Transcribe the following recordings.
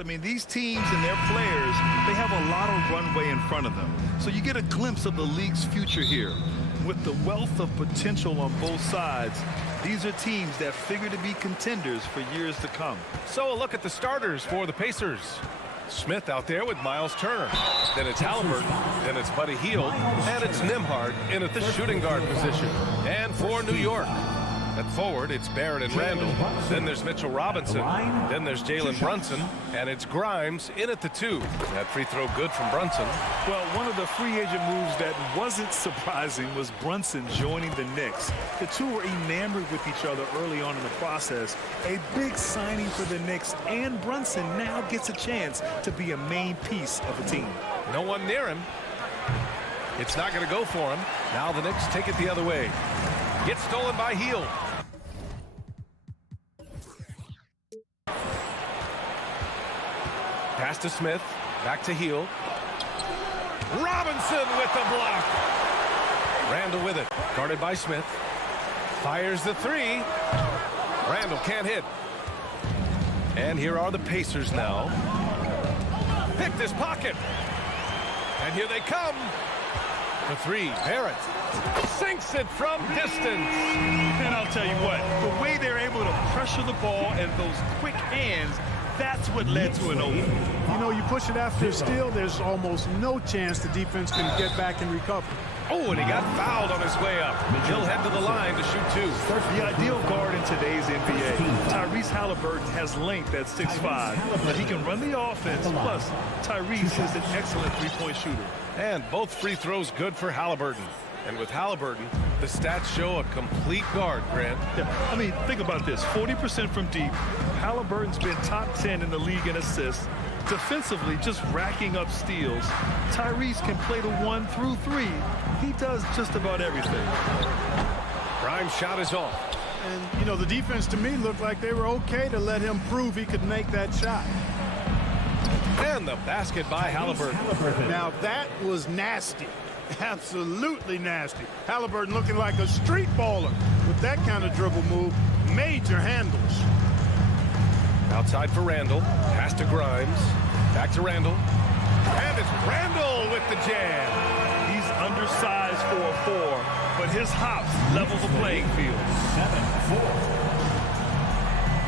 I mean, these teams and their players, they have a lot of runway in front of them. So you get a glimpse of the league's future here. With the wealth of potential on both sides, these are teams that figure to be contenders for years to come. So a look at the starters for the Pacers. Smith out there with Miles Turner. Then it's Halliburton. Then it's Buddy Hield. And it's Nembhard in at the shooting guard position. And for New York, at forward, it's Barrett and Randall. Then there's Mitchell Robinson. Then there's Jalen Brunson. And it's Grimes in at the 2. That free throw good from Brunson. Well, one of the free agent moves that wasn't surprising was Brunson joining the Knicks. The two were enamored with each other early on in the process. A big signing for the Knicks, and Brunson now gets a chance to be a main piece of a team. No one near him. It's not going to go for him. Now the Knicks take it the other way. Gets stolen by Hield. Pass to Smith. Back to Hield. Robinson with the block. Randall with it. Guarded by Smith. Fires the 3. Randall can't hit. And here are the Pacers now. Picked his pocket. And here they come. The 3. Barrett sinks it from distance. And I'll tell you what, the way they're able to pressure the ball and those quick hands, that's what led to an open. You know, you push it after a steal, there's almost no chance the defense can get back and recover. Oh, and he got fouled on his way up. He'll head to the line to shoot 2. The ideal guard in today's NBA. Tyrese Halliburton has length at 6'5", but he can run the offense. Plus, Tyrese is an excellent three-point shooter. And both free throws good for Halliburton. And with Halliburton, the stats show a complete guard, Grant. Yeah, I mean, think about this. 40% from deep. Halliburton's been top 10 in the league in assists. Defensively, just racking up steals. Tyrese can play the 1 through 3. He does just about everything. Grimes' shot is off. And, you know, the defense to me looked like they were okay to let him prove he could make that shot. And the basket by Halliburton. Now, that was nasty. Absolutely nasty. Halliburton looking like a street baller with that kind of dribble move. Major handles. Outside for Randall. Pass to Grimes. Back to Randall. And it's Randall with the jam. He's undersized for a 4, but his hops level the playing field.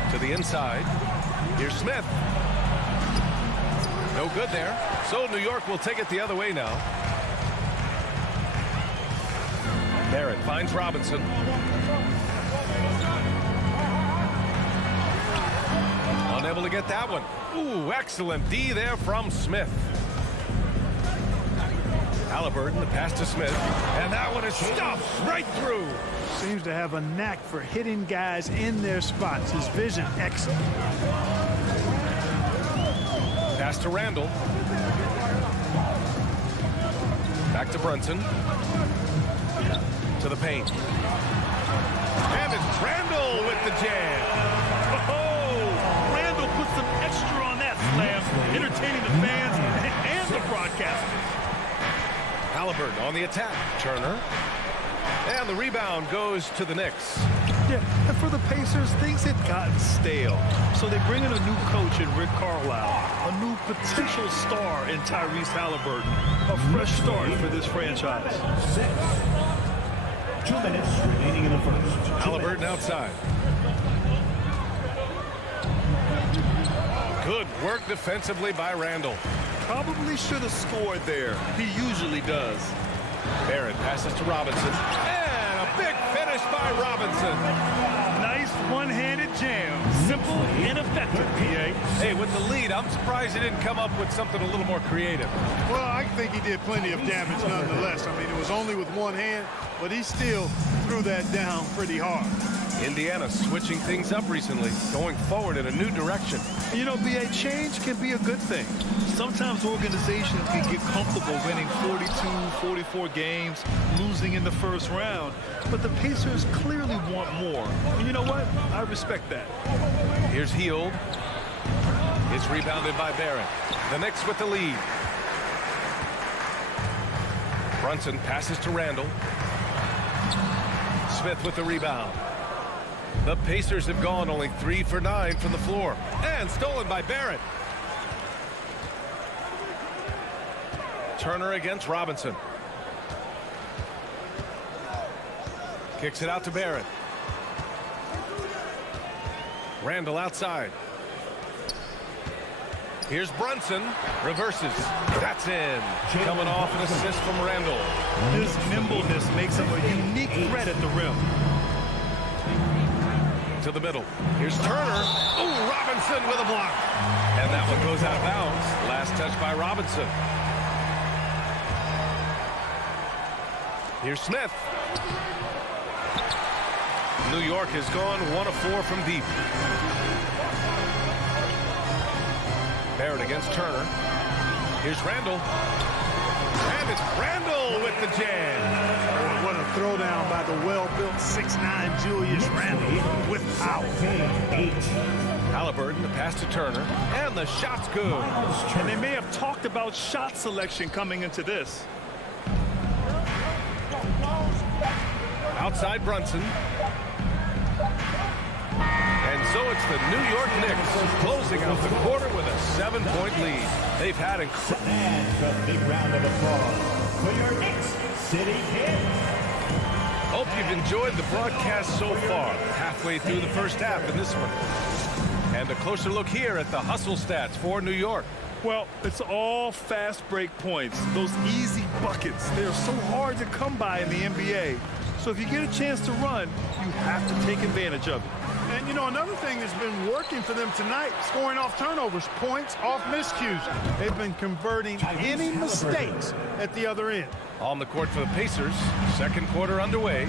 7-4. To the inside. Here's Smith. No good there. So New York will take it the other way now. Barrett finds Robinson. Unable to get that one. Ooh, excellent D there from Smith. Halliburton, the pass to Smith. And that one is stuffed right through. Seems to have a knack for hitting guys in their spots. His vision, excellent. Pass to Randall. Back to Brunson. To the paint. And it's Randall with the jam. Oh, Randall put some extra on that slam, entertaining the fans and the broadcasters. Halliburton on the attack. Turner. And the rebound goes to the Knicks. Yeah, and for the Pacers, things had gotten stale. So they bring in a new coach in Rick Carlisle, a new potential star in Tyrese Halliburton, a fresh start for this franchise. 2 minutes remaining in the first. Halliburton outside. Good work defensively by Randall. Probably should have scored there. He usually does. Barrett passes to Robinson. And a big finish by Robinson. Nice one-handed jam. Simple and effective, PA. Hey, with the lead, I'm surprised he didn't come up with something a little more creative. Well, I think he did plenty of damage nonetheless. I mean, it was only with one hand, but he still threw that down pretty hard. Indiana switching things up recently, going forward in a new direction. You know, BA, change can be a good thing. Sometimes organizations can get comfortable winning 42, 44 games, losing in the first round. But the Pacers clearly want more. And you know what? I respect that. Here's Hield. It's rebounded by Barrett. The Knicks with the lead. Brunson passes to Randall. Smith with the rebound. The Pacers have gone only 3 for 9 from the floor. And stolen by Barrett. Turner against Robinson. Kicks it out to Barrett. Randall outside. Here's Brunson. Reverses. That's in. Coming off an assist from Randall. His nimbleness makes him a unique threat at the rim. To the middle. Here's Turner. Oh, Robinson with a block. And that one goes out of bounds. Last touch by Robinson. Here's Smith. New York has gone 1 of 4 from deep. Barrett against Turner. Here's Randall. And it's Randall with the jam. Oh, what a throwdown by the well-built 6'9" Julius Randle with power. Halliburton, the pass to Turner. And the shot's good. And they may have talked about shot selection coming into this. Outside Brunson. And so it's the New York Knicks closing out the quarter with a 7-point lead. They've had And a big round of applause for your Knicks City Kid. Hope you've enjoyed the broadcast so far. Halfway through the first half in this one. And a closer look here at the hustle stats for New York. Well, it's all fast break points. Those easy buckets. They're so hard to come by in the NBA. So if you get a chance to run, you have to take advantage of it. And, you know, another thing that's been working for them tonight, scoring off turnovers, points off miscues. They've been converting any mistakes at the other end. On the court for the Pacers, second quarter underway.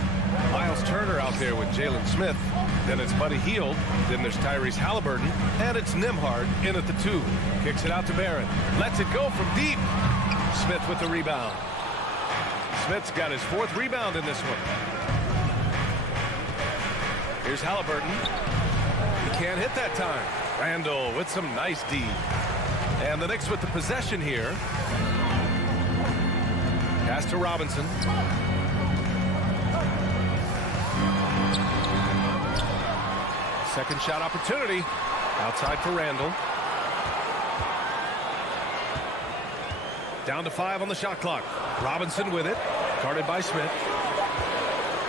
Miles Turner out there with Jalen Smith. Then it's Buddy Hield. Then there's Tyrese Halliburton. And it's Nembhard in at the 2. Kicks it out to Barrett. Lets it go from deep. Smith with the rebound. Smith's got his 4th rebound in this one. Here's Halliburton. He can't hit that time. Randall with some nice D. And the Knicks with the possession here. Pass to Robinson. Second shot opportunity. Outside for Randall. Down to 5 on the shot clock. Robinson with it. Guarded by Smith.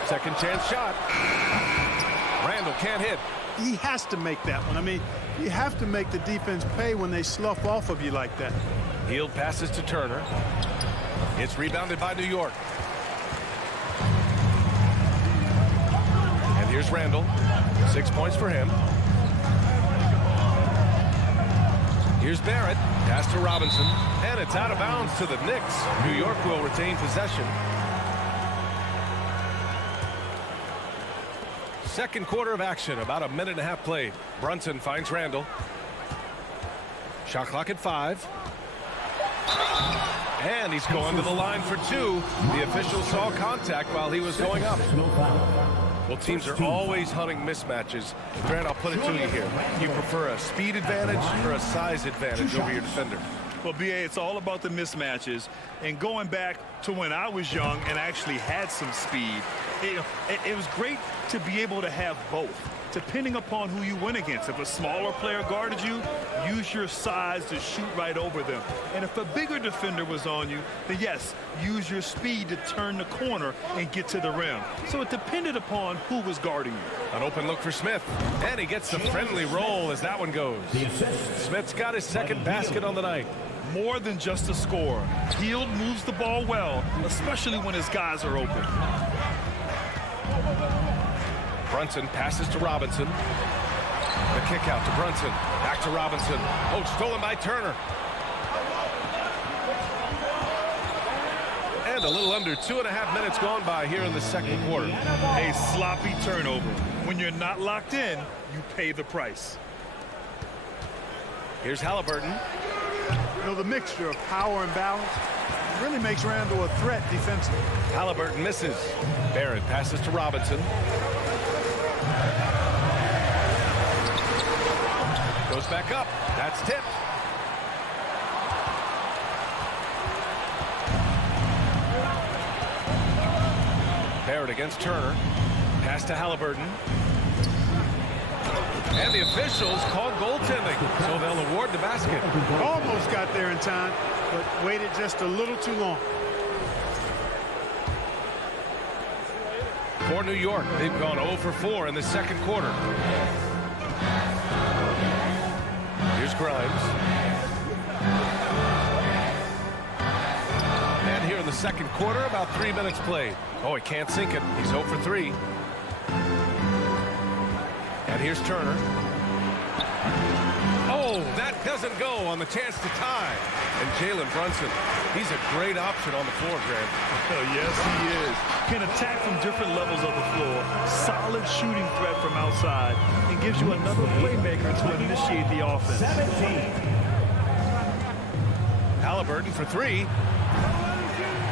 Second chance shot. Randall can't hit. He has to make that one. I mean, you have to make the defense pay when they slough off of you like that. Hield passes to Turner. It's rebounded by New York. And here's Randall. 6 points for him. Here's Barrett. Pass to Robinson. And it's out of bounds to the Knicks. New York will retain possession. Second quarter of action. About a minute and a half played. Brunson finds Randall. Shot clock at 5. And he's going to the line for 2. The official saw contact while he was going up. Well, teams are always hunting mismatches. Grant, I'll put it to you here. You prefer a speed advantage or a size advantage over your defender? Well, BA, it's all about the mismatches. And going back to when I was young and actually had some speed, it was great to be able to have both, depending upon who you went against. If a smaller player guarded you, use your size to shoot right over them. And if a bigger defender was on you, then yes, use your speed to turn the corner and get to the rim. So it depended upon who was guarding you. An open look for Smith. And he gets the friendly roll as that one goes. Smith's got his second basket on the night. More than just a score. Hield moves the ball well, especially when his guys are open. Brunson passes to Robinson. The kick out to Brunson. Back to Robinson. Oh, stolen by Turner. And a little under 2.5 minutes gone by here in the second quarter. A sloppy turnover. When you're not locked in, you pay the price. Here's Halliburton. You know, the mixture of power and balance really makes Randall a threat defensively. Halliburton misses. Barrett passes to Robinson. Goes back up. That's tipped. Barrett against Turner. Pass to Halliburton. And the officials call goaltending, so they'll award the basket. Almost got there in time, but waited just a little too long. For New York, they've gone 0 for 4 in the second quarter. Here's Grimes. And here in the second quarter, about 3 minutes played. Oh, he can't sink it. He's 0 for 3. And here's Turner. Oh, that doesn't go on the chance to tie. And Jalen Brunson, he's a great option on the floor, Grant. Oh, yes, he is. Can attack from different levels of the floor. Solid shooting threat from outside. And gives you another playmaker to initiate the offense. 17. Halliburton for 3.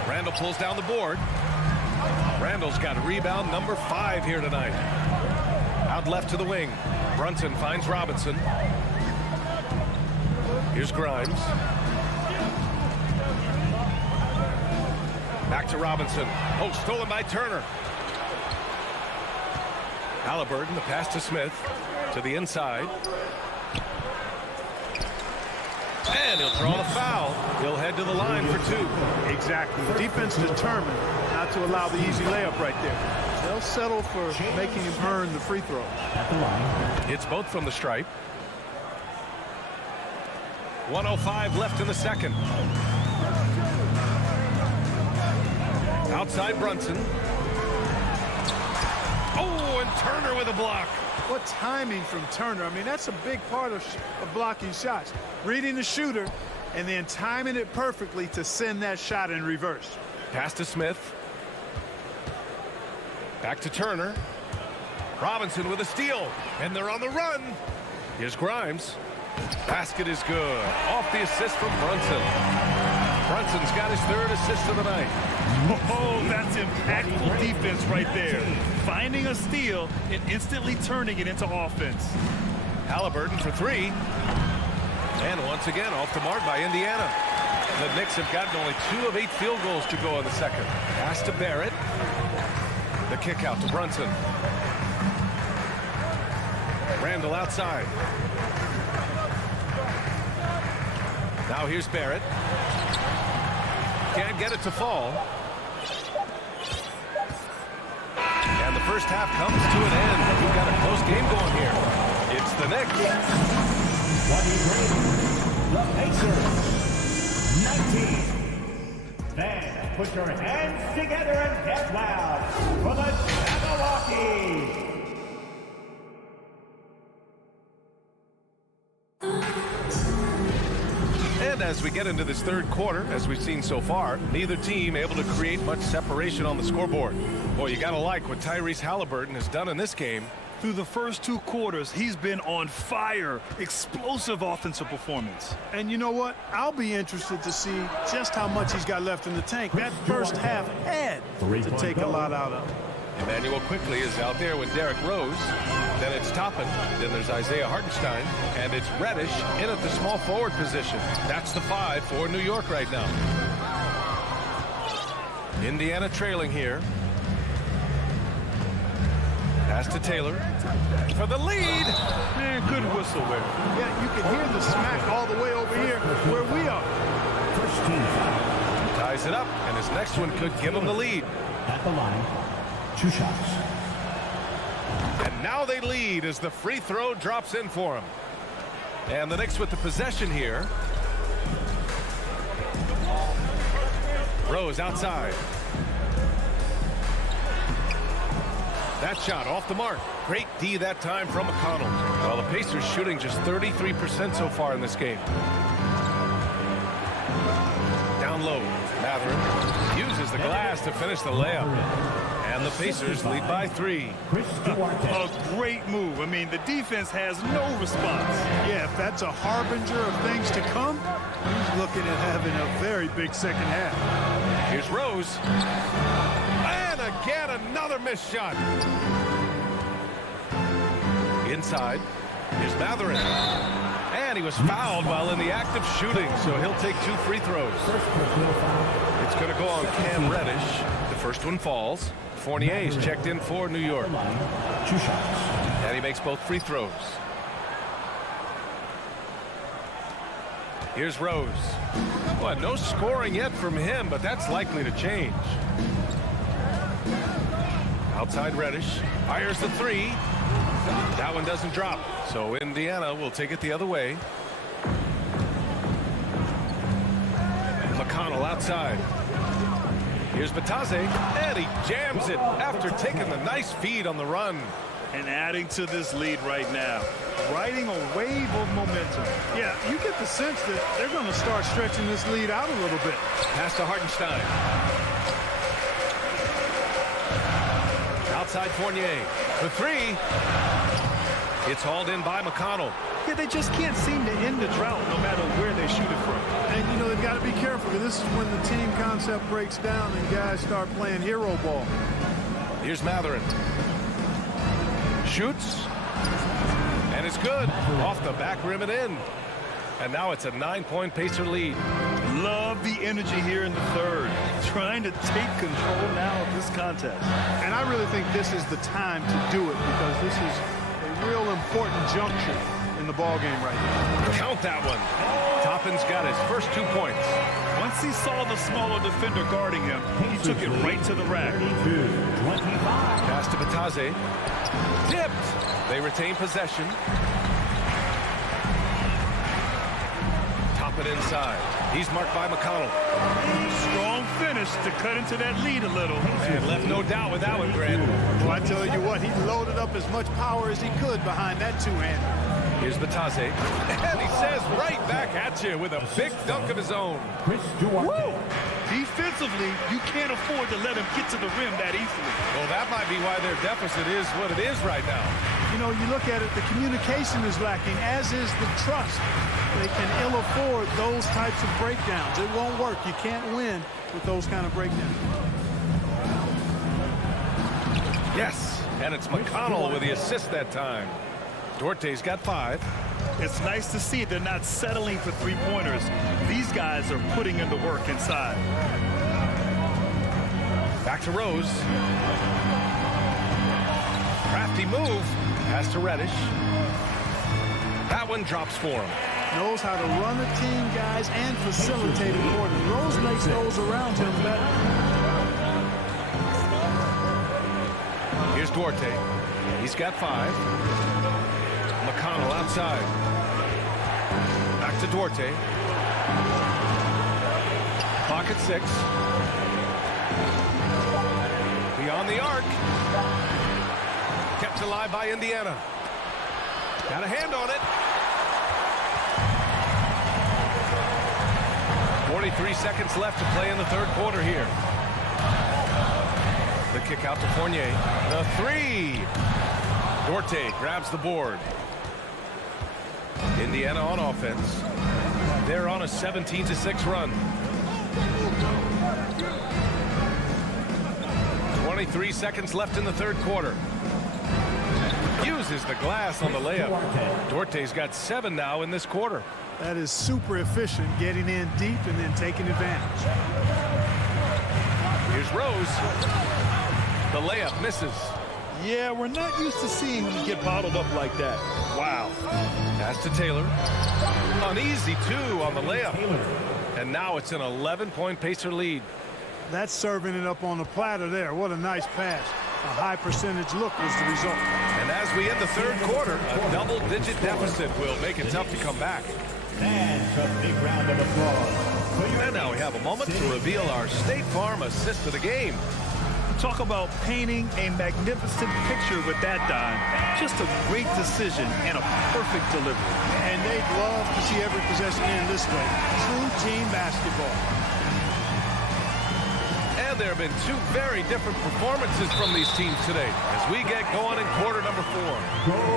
Randall pulls down the board. Randall's got rebound number 5 here tonight. Out left to the wing. Brunson finds Robinson. Here's Grimes. Back to Robinson. Oh, stolen by Turner. Halliburton, the pass to Smith. To the inside. And he'll draw the foul. He'll head to the line for 2. Exactly. The defense determined not to allow the easy layup right there. They'll settle for making him earn the free throw. At the line. It's both from the stripe. 1:05 left in the second. Outside Brunson. Oh, and Turner with a block. What timing from Turner. I mean, that's a big part of blocking shots. Reading the shooter and then timing it perfectly to send that shot in reverse. Pass to Smith. Back to Turner. Robinson with a steal. And they're on the run. Here's Grimes. Basket is good. Off the assist from Brunson. Brunson's got his 3rd assist of the night. Oh, that's impactful defense right there. Finding a steal and instantly turning it into offense. Halliburton for 3. And once again, off the mark by Indiana. The Knicks have gotten only 2 of 8 field goals to go in the second. Pass to Barrett. The kick out to Brunson. Randall outside. Now here's Barrett. Can't get it to fall. And the first half comes to an end. We've got a close game going here. It's the Knicks. 23. The Pacers. 19. Then put your hands together and get loud for the Jabberwockies. And as we get into this third quarter, as we've seen so far, neither team able to create much separation on the scoreboard. Boy, you gotta like what Tyrese Halliburton has done in this game. Through the first 2 quarters, he's been on fire. Explosive offensive performance. And you know what? I'll be interested to see just how much he's got left in the tank. That first half had to take a lot out of him. Emmanuel Quickly is out there with Derrick Rose. Then it's Toppin. Then there's Isaiah Hartenstein. And it's Reddish in at the small forward position. That's the 5 for New York right now. Indiana trailing here. Pass to Taylor for the lead. Man, good whistle there. Yeah, you can hear the smack all the way over here where we are. First team foul. Ties it up, and his next one could give him the lead. At the line. 2 shots. And now they lead as the free throw drops in for him. And the Knicks with the possession here. Rose outside. That shot off the mark. Great D that time from McConnell. Well, the Pacers shooting just 33% so far in this game. Down low. Matherin uses the glass to finish the layup. And the Pacers lead by 3. A great move. I mean, the defense has no response. Yeah, if that's a harbinger of things to come, he's looking at having a very big second half. Here's Rose. And again, another missed shot. Inside. Here's Matherin. And he was fouled while in the act of shooting, so he'll take 2 free throws. It's going to go on Cam Reddish. The first one falls. Fournier is checked in for New York. 2 shots. And he makes both free throws. Here's Rose. Well, no scoring yet from him, but that's likely to change. Outside Reddish. Fires the three. That one doesn't drop. So Indiana will take it the other way. McConnell outside. Here's Batase, and he jams it after taking the nice feed on the run. And adding to this lead right now. Riding a wave of momentum. Yeah, you get the sense that they're going to start stretching this lead out a little bit. Pass to Hartenstein. Outside Fournier. The three. It's hauled in by McConnell. Yeah, they just can't seem to end the drought no matter where they shoot it from. And, you know, they've got to be careful because this is when the team concept breaks down and guys start playing hero ball. Here's Matherin. Shoots. And it's good. Off the back rim and in. And now it's a 9-point Pacer lead. Love the energy here in the third. Trying to take control now of this contest. And I really think this is the time to do it because this is a real important juncture in the ball game right now. Count that one. Toppin's got his first 2 points. Once he saw the smaller defender guarding him, he took it right to the rack. Pass to Batase. Tipped. They retain possession. Toppin inside. He's marked by McConnell. Strong finish to cut into that lead a little. And left no doubt with that one, Grant. Well, I tell you what, he loaded up as much power as he could behind that two-hander. Here's Batase. And he says right back at you with a big dunk of his own. Woo! Defensively, you can't afford to let him get to the rim that easily. Well, that might be why their deficit is what it is right now. You know, you look at it, the communication is lacking, as is the trust. They can ill afford those types of breakdowns. It won't work. You can't win with those kind of breakdowns. Yes, and it's McConnell with the assist that time. Duarte's got 5. It's nice to see they're not settling for three-pointers. These guys are putting in the work inside. Back to Rose. Crafty move. Pass to Reddish. That one drops for him. Knows how to run a team, guys, and facilitate accordingly. Rose makes those around him better. Here's Duarte. He's got 5. McConnell outside. Back to Duarte. Pocket 6. Beyond the arc. Kept alive by Indiana. Got a hand on it. 43 seconds left to play in the third quarter here. The kick out to Fournier. The 3. Duarte grabs the board. Indiana on offense. They're on a 17-6 run. 23 seconds left in the third quarter. Uses the glass on the layup. Duarte's got 7 now in this quarter. That is super efficient, getting in deep and then taking advantage. Here's Rose. The layup misses. Yeah, we're not used to seeing him get bottled up like that. Wow. Pass to Taylor. An easy 2 on the layup. And now it's an 11-point Pacer lead. That's serving it up on the platter there. What a nice pass. A high percentage look was the result. And as we end the third quarter, a double-digit deficit will make it tough to come back. And a big round of applause. And now we have a moment to reveal our State Farm assist of the game. Talk about painting a magnificent picture with that dime. Just a great decision and a perfect delivery. And they'd love to see every possession end this way. True team basketball. And there have been 2 very different performances from these teams today as we get going in quarter number 4.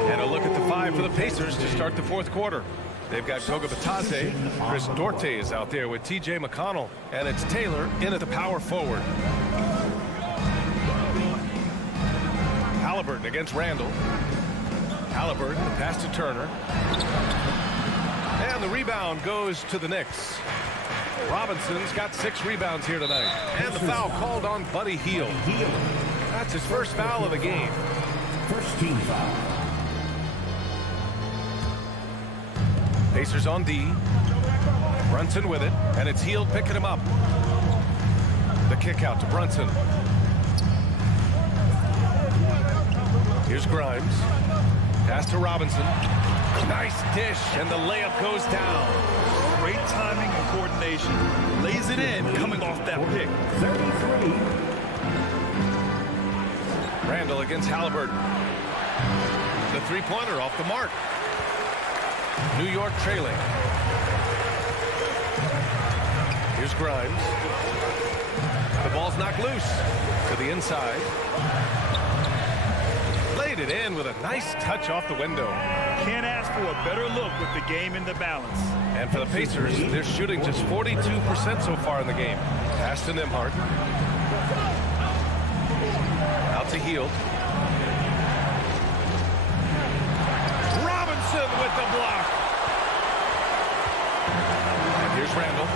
And a look at the 5 for the Pacers to start the fourth quarter. They've got Goga Batase. Chris Duarte is out there with T.J. McConnell. And it's Taylor in at the power forward. Halliburton against Randall. Halliburton, the pass to Turner. And the rebound goes to the Knicks. Robinson's got 6 rebounds here tonight. And the foul called on Buddy Hield. That's his first foul of the game. First team foul. Pacers on D. Brunson with it, and it's Hield picking him up. The kick out to Brunson. Here's Grimes. Pass to Robinson. Nice dish, and the layup goes down. Great timing and coordination. Lays it in, coming off that pick. 33. Randall against Halliburton. The three-pointer off the mark. New York trailing. Here's Grimes. The ball's knocked loose to the inside. Laid it in with a nice touch off the window. Can't ask for a better look with the game in the balance. And for the Pacers, they're shooting just 42% so far in the game. Pass to Nembhard. Out to Hield. Robinson with the block. And here's Randall.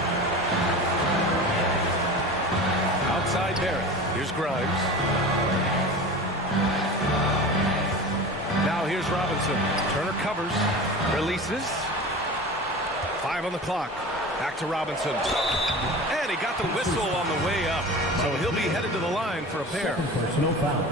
Outside Barrett. Here's Grimes. Now here's Robinson. Turner covers. Releases. 5 on the clock. Back to Robinson. And he got the whistle on the way up. So he'll be headed to the line for a pair. Personal foul.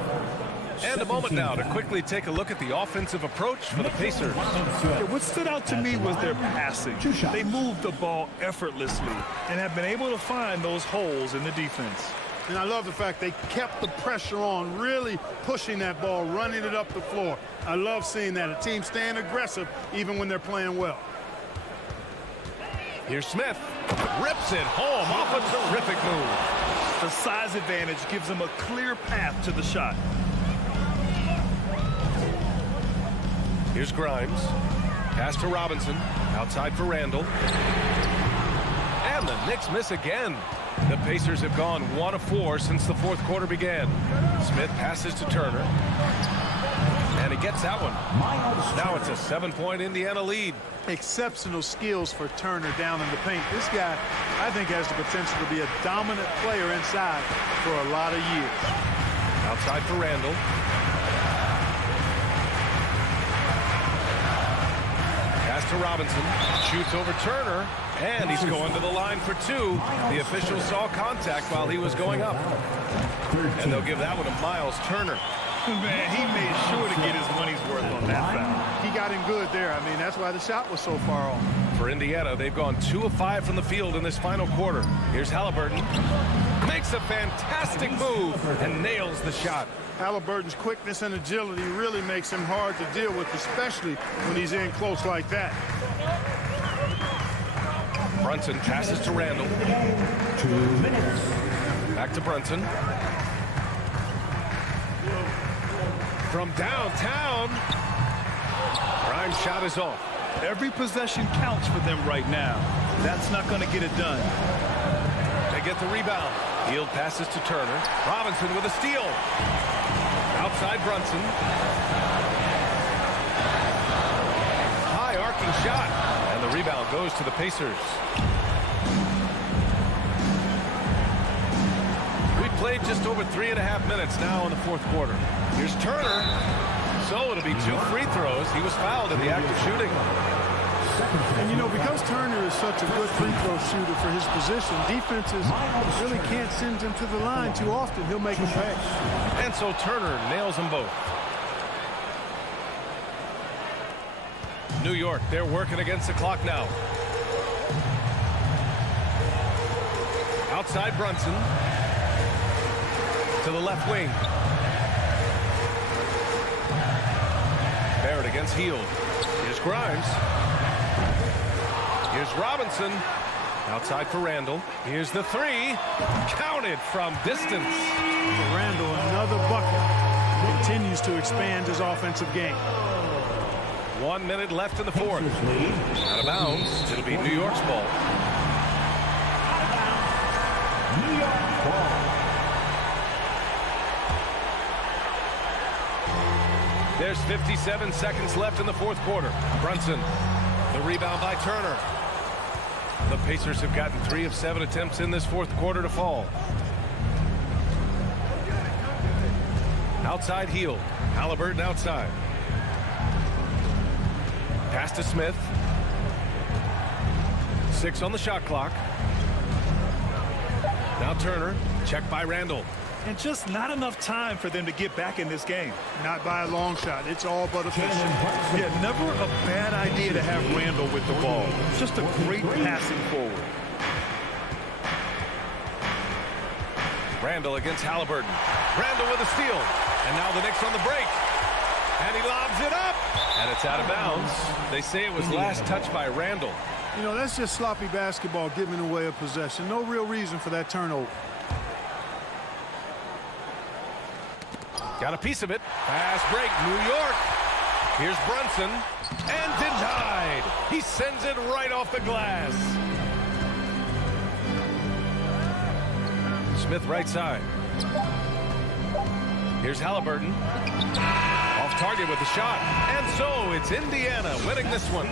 And a moment now to quickly take a look at the offensive approach for the Pacers. Yeah, what stood out to me was their passing. Two shots. They moved the ball effortlessly and have been able to find those holes in the defense. And I love the fact they kept the pressure on, really pushing that ball, running it up the floor. I love seeing that. A team staying aggressive even when they're playing well. Here's Smith. Rips it home off a terrific move. The size advantage gives them a clear path to the shot. Here's Grimes. Pass to Robinson. Outside for Randall. And the Knicks miss again. The Pacers have gone 1 of 4 since the fourth quarter began. Smith passes to Turner. And he gets that one. Now it's a 7-point Indiana lead. Exceptional skills for Turner down in the paint. This guy, I think, has the potential to be a dominant player inside for a lot of years. Outside for Randall. Pass to Robinson. Shoots over Turner. And he's going to the line for 2. The official saw contact while he was going up. And they'll give that one to Miles Turner. Man, he made sure to get his money's worth on that foul. He got him good there. I mean, that's why the shot was so far off. For Indiana, they've gone 2 of 5 from the field in this final quarter. Here's Halliburton. Makes a fantastic move and nails the shot. Halliburton's quickness and agility really makes him hard to deal with, especially when he's in close like that. Brunson passes to Randall. 2 minutes. Back to Brunson. From downtown. Grimes' shot is off. Every possession counts for them right now. That's not going to get it done. They get the rebound. Hield passes to Turner. Robinson with a steal. Outside Brunson. High arcing shot. And the rebound goes to the Pacers. We played just over 3.5 minutes now in the fourth quarter. Here's Turner. So it'll be 2 free throws. He was fouled in the act of shooting. And, you know, because Turner is such a good free throw shooter for his position, defenses really can't send him to the line too often. He'll make them pay. And so Turner nails them both. New York, they're working against the clock now. Outside Brunson. To the left wing. Barrett against Hield. Here's Grimes. Here's Robinson. Outside for Randall. Here's the 3. Counted from distance. Randall, another bucket. Continues to expand his offensive game. 1 minute left in the fourth. Out of bounds. It'll be New York's ball. New York ball. There's 57 seconds left in the fourth quarter. Brunson. The rebound by Turner. The Pacers have gotten 3 of 7 attempts in this fourth quarter to fall. Outside Hield. Halliburton outside. Pass to Smith. 6 on the shot clock. Now Turner, checked by Randall. And just not enough time for them to get back in this game. Not by a long shot. It's all but official. Yeah, never a bad idea to have Randall with the ball. Just a great passing forward. Randall against Halliburton. Randall with a steal. And now the Knicks on the break. And he lobs it up. And it's out of bounds. They say it was last touched by Randall. You know, that's just sloppy basketball giving away a possession. No real reason for that turnover. Got a piece of it. Fast break, New York. Here's Brunson. And denied. He sends it right off the glass. Smith right side. Here's Halliburton. Off target with the shot. And so it's Indiana winning this one.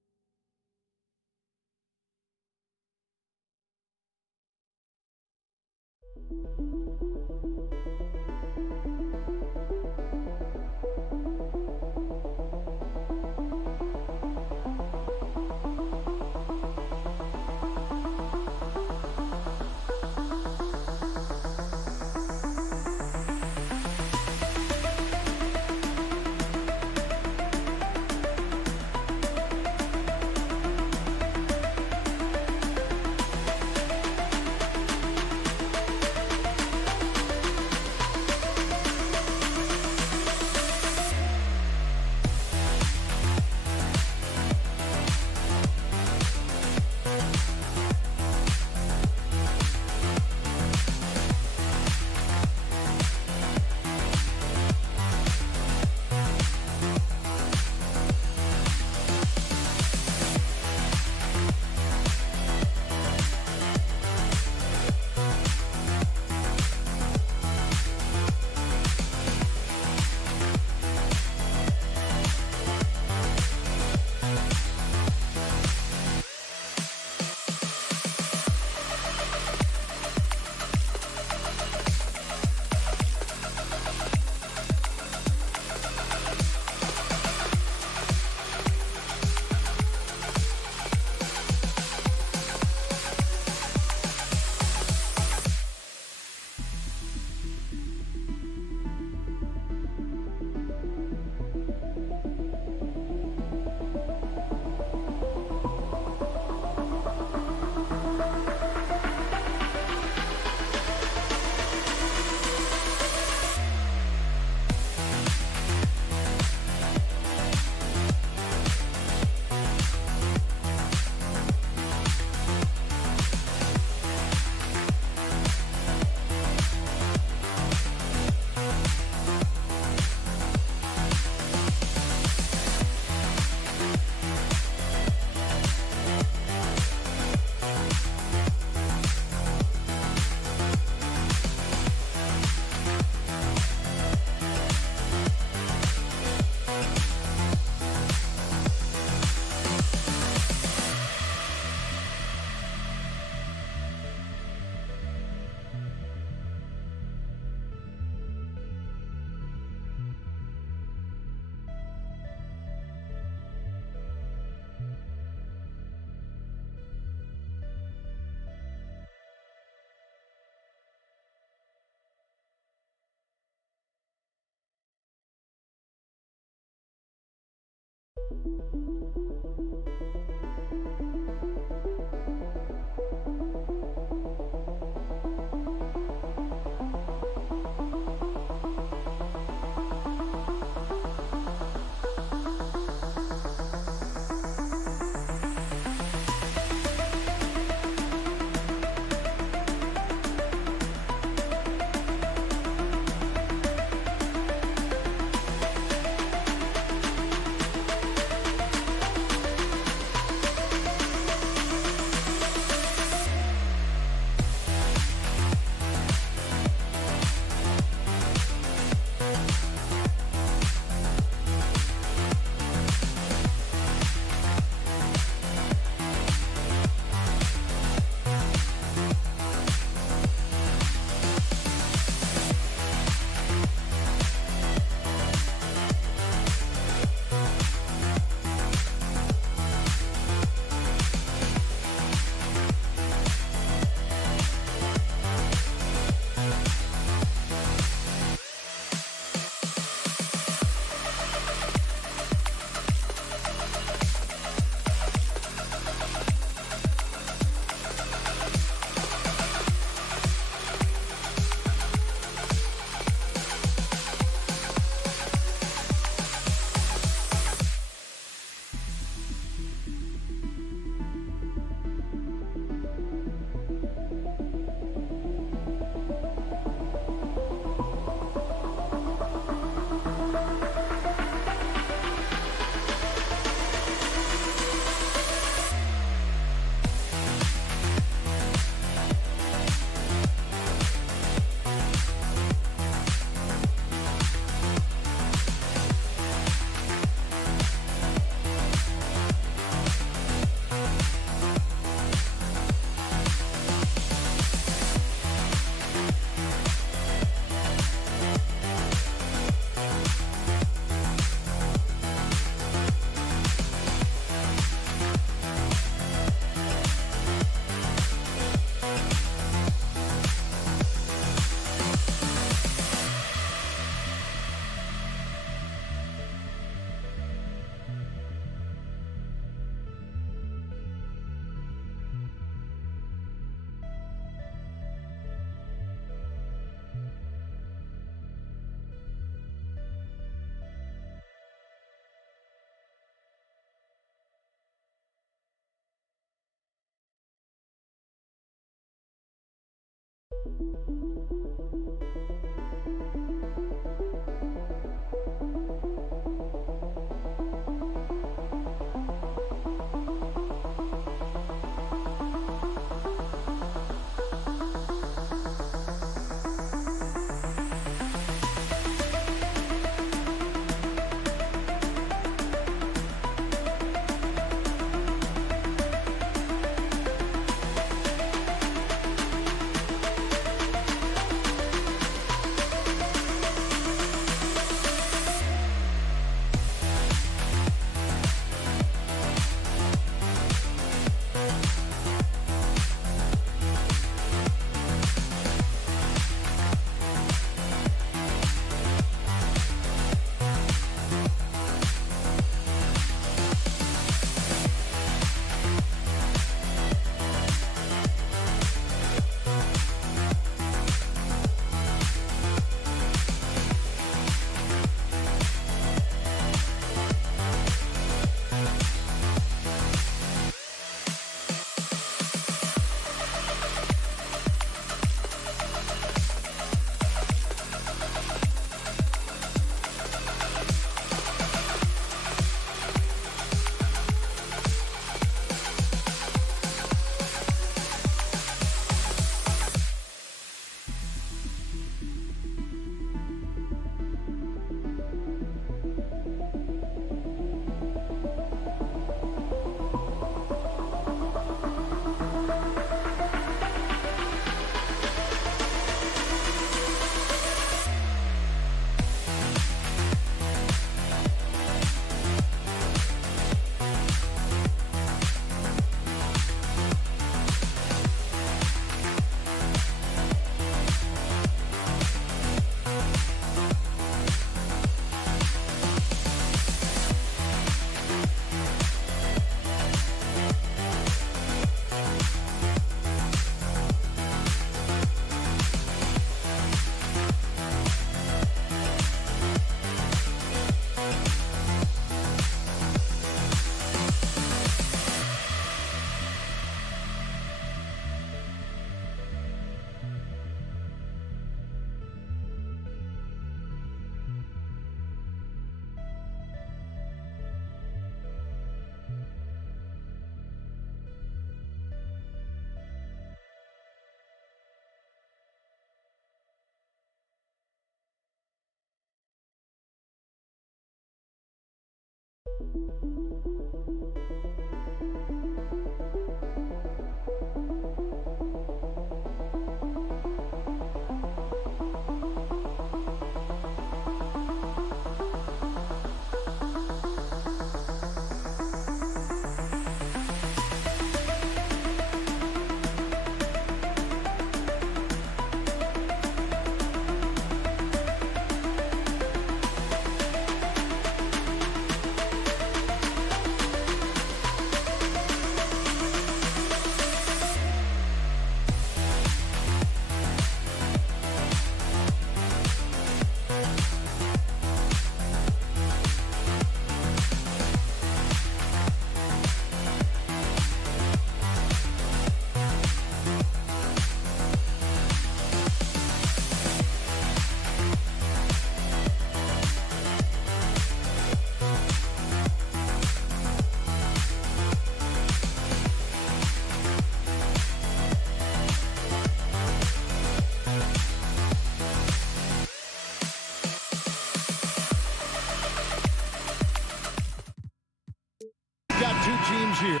teams here.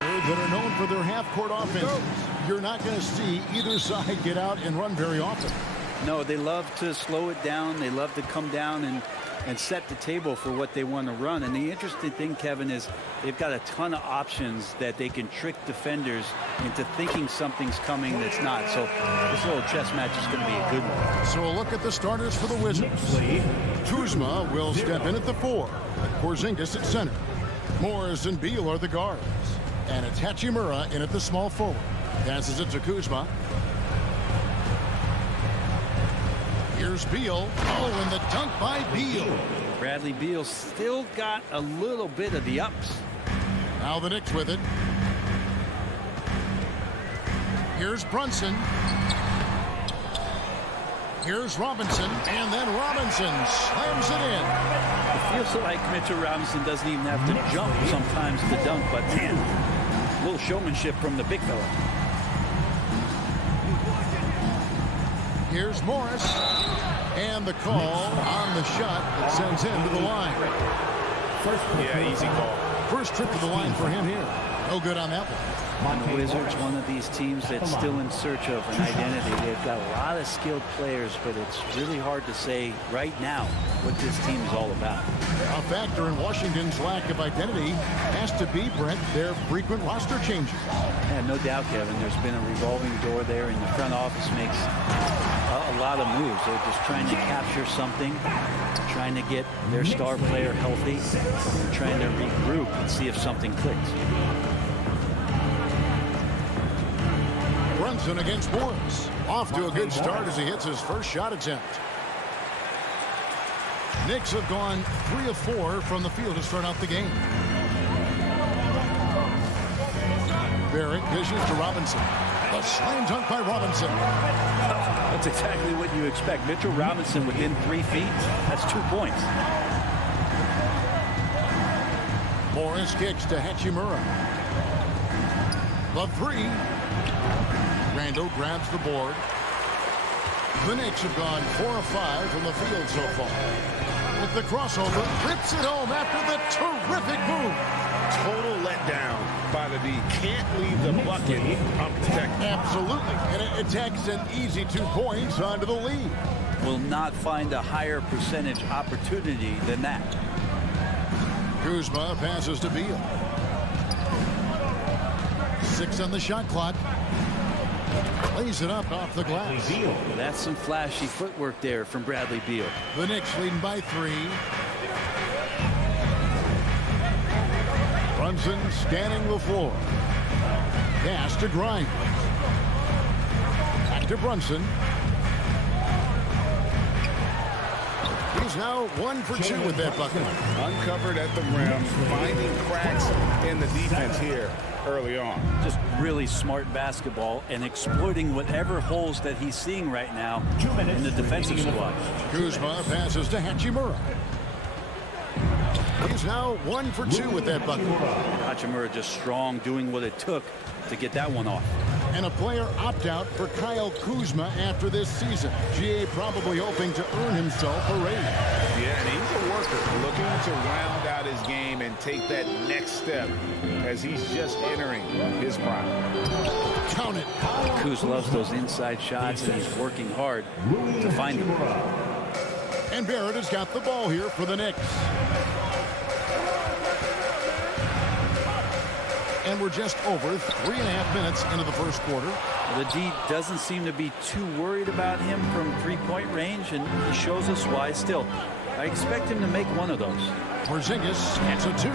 That are known for their half-court offenses. You're not going to see either side get out and run very often. No, they love to slow it down. They love to come down and set the table for what they want to run. And the interesting thing, Kevin, is they've got a ton of options that they can trick defenders into thinking something's coming that's not. So this little chess match is going to be a good one. So a look at the starters for the Wizards. Kuzma will step in at the 4. Porzingis at center. Morris and Beal are the guards. And it's Hachimura in at the small forward. Passes it to Kuzma. Here's Beal. Oh, and the dunk by Beal. Bradley Beal still got a little bit of the ups. Now the Knicks with it. Here's Brunson. Here's Robinson, and then Robinson slams it in. It feels like Mitchell Robinson doesn't even have to jump sometimes to dunk, but man, a little showmanship from the big fella. Here's Morris, and the call on the shot that sends him to the line. Yeah, easy call. First trip to the line for him here. No good on that one. And the Wizards, one of these teams that's still in search of an identity. They've got a lot of skilled players, but it's really hard to say right now what this team is all about. A factor in Washington's lack of identity has to be, Brent, their frequent roster changes. Yeah, no doubt, Kevin. There's been a revolving door there, and the front office makes a lot of moves. They're just trying to capture something, trying to get their star player healthy, trying to regroup and see if something clicks. Brunson against Morris. Off to a good start as he hits his first shot attempt. Knicks have gone 3 of 4 from the field to start out the game. Barrett dishes to Robinson. The slam dunk by Robinson. That's exactly what you expect. Mitchell Robinson within 3 feet. That's 2 points. Morris kicks to Hachimura. The 3. Randall grabs the board. The Knicks have gone 4 of 5 from the field so far. With the crossover, rips it home after the terrific move. Total letdown by the D. Can't leave the bucket unprotected. Absolutely. And it takes an easy 2 points onto the lead. Will not find a higher percentage opportunity than that. Kuzma passes to Beal. 6 on the shot clock. Lays it up off the glass. That's some flashy footwork there from Bradley Beal. The Knicks leading by 3. Brunson scanning the floor. Pass to Grimes. Back to Brunson. He's now 1 for 2 with that bucket. Uncovered at the rim, finding cracks in the defense here early on. Just really smart basketball and exploiting whatever holes that he's seeing right now in the defensive squad. Kuzma passes to Hachimura. He's now 1 for 2 with that bucket. Hachimura just strong, doing what it took to get that one off. And a player opt-out for Kyle Kuzma after this season. GA probably hoping to earn himself a raise. Yeah, and he's a worker looking to round out his game and take that next step as he's just entering his prime. Count it. Kuz loves those inside shots, and he's working hard to find them. And Barrett has got the ball here for the Knicks. And we're just over 3.5 minutes into the first quarter. The D doesn't seem to be too worried about him from three-point range, and he shows us why still. I expect him to make one of those. Porzingis hits a 2.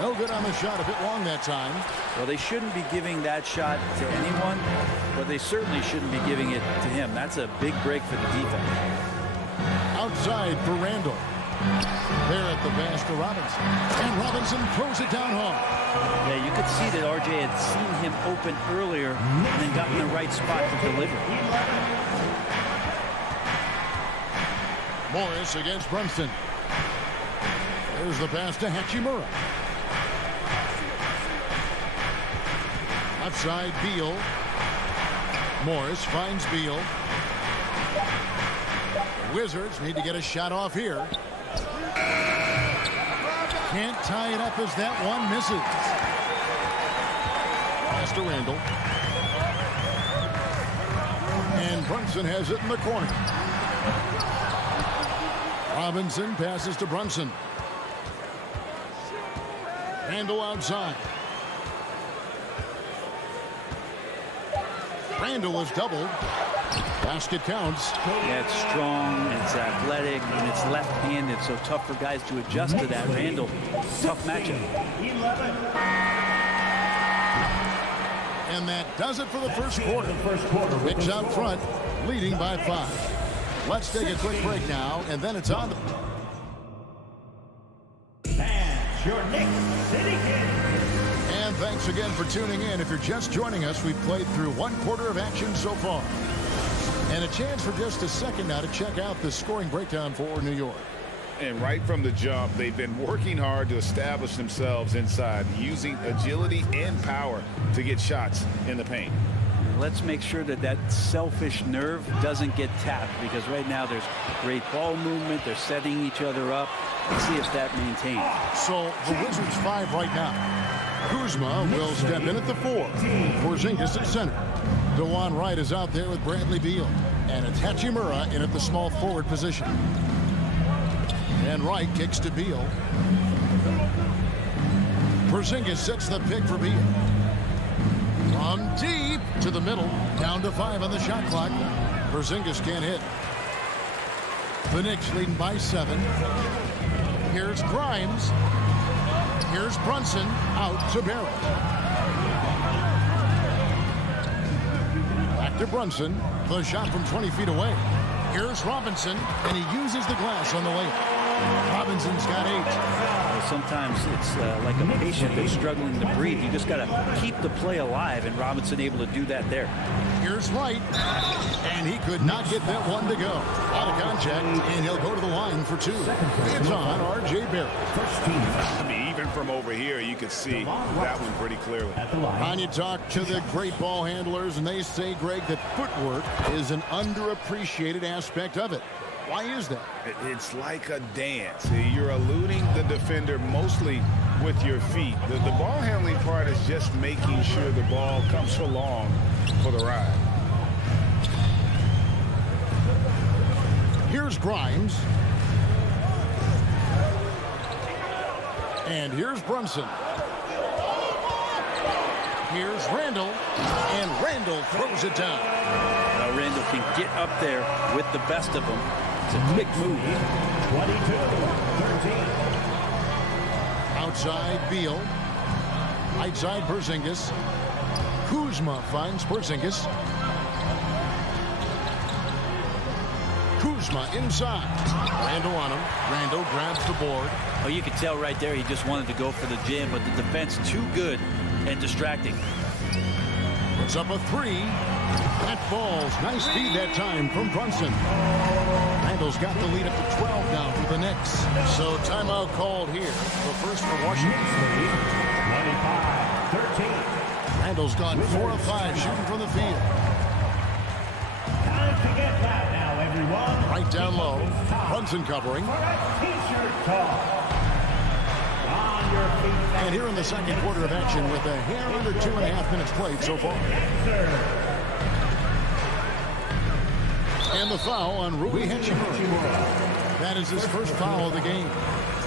No good on the shot, a bit long that time. Well, they shouldn't be giving that shot to anyone, but they certainly shouldn't be giving it to him. That's a big break for the defense. Outside for Randall. Barrett the pass to Robinson. And Robinson throws it down hard. Yeah, you could see that RJ had seen him open earlier and then got in the right spot to deliver. Morris against Brunson. There's the pass to Hachimura. Left side, Beal. Morris finds Beal. Wizards need to get a shot off here. Can't tie it up as that one misses. Pass to Randall. And Brunson has it in the corner. Robinson passes to Brunson. Randall outside. Randall is doubled. Basket counts. Yeah, it's strong, it's athletic, and it's left-handed, so tough for guys to adjust to that. Randall, tough matchup. And that does it for the first quarter. Knicks out front, leading by 5. Let's take a quick break now, and then it's on. And your Knicks City Kings. And thanks again for tuning in. If you're just joining us, we've played through 1/4 of action so far. And a chance for just a second now to check out the scoring breakdown for New York. And right from the jump, they've been working hard to establish themselves inside, using agility and power to get shots in the paint. Let's make sure that that selfish nerve doesn't get tapped, because right now there's great ball movement. They're setting each other up. Let's see if that maintains. So the Wizards 5 right now. Kuzma will step in at the 4. Porzingis at center. DeJuan Wright is out there with Bradley Beal. And it's Hachimura in at the small forward position. And Wright kicks to Beal. Porzingis sets the pick for Beal. From deep to the middle. Down to 5 on the shot clock. Porzingis can't hit. The Knicks leading by 7. Here's Grimes. Here's Brunson out to Barrett. Back to Brunson. The shot from 20 feet away. Here's Robinson, and he uses the glass on the layup. Robinson's got 8. Sometimes it's like a patient that's struggling to breathe. You just got to keep the play alive, and Robinson able to do that there. Here's Wright, and he could not get that one to go. Out of contact, and he'll go to the line for 2. It's on R.J. Barrett. I mean, even from over here, you could see that one pretty clearly. On you talk to the great ball handlers, and they say, Greg, that footwork is an underappreciated aspect of it. Why is that? It's like a dance. You're eluding the defender mostly with your feet. The ball handling part is just making sure the ball comes along for the ride. Here's Grimes. And here's Brunson. Here's Randall. And Randall throws it down. Now Randall can get up there with the best of them. It's a quick move. 22-13. Outside Beal. Right side Porzingis. Kuzma finds Porzingis. Kuzma inside. Randall on him. Randall grabs the board. Oh, you could tell right there he just wanted to go for the jam, but the defense too good and distracting. Puts up a 3. That falls. Nice feed that time from Brunson. Randall's got the lead up to 12 now for the Knicks. So timeout called here. The first for Washington. 25-13. Randall's gone 4 of 5 shooting from the field. Time to get loud now, everyone. Right down low. Brunson covering. For a t-shirt talk. On your feet. And here in the second quarter of action with a hair under 2.5 minutes played so far. And the foul on Rui Hachimura. That is his first foul of the game.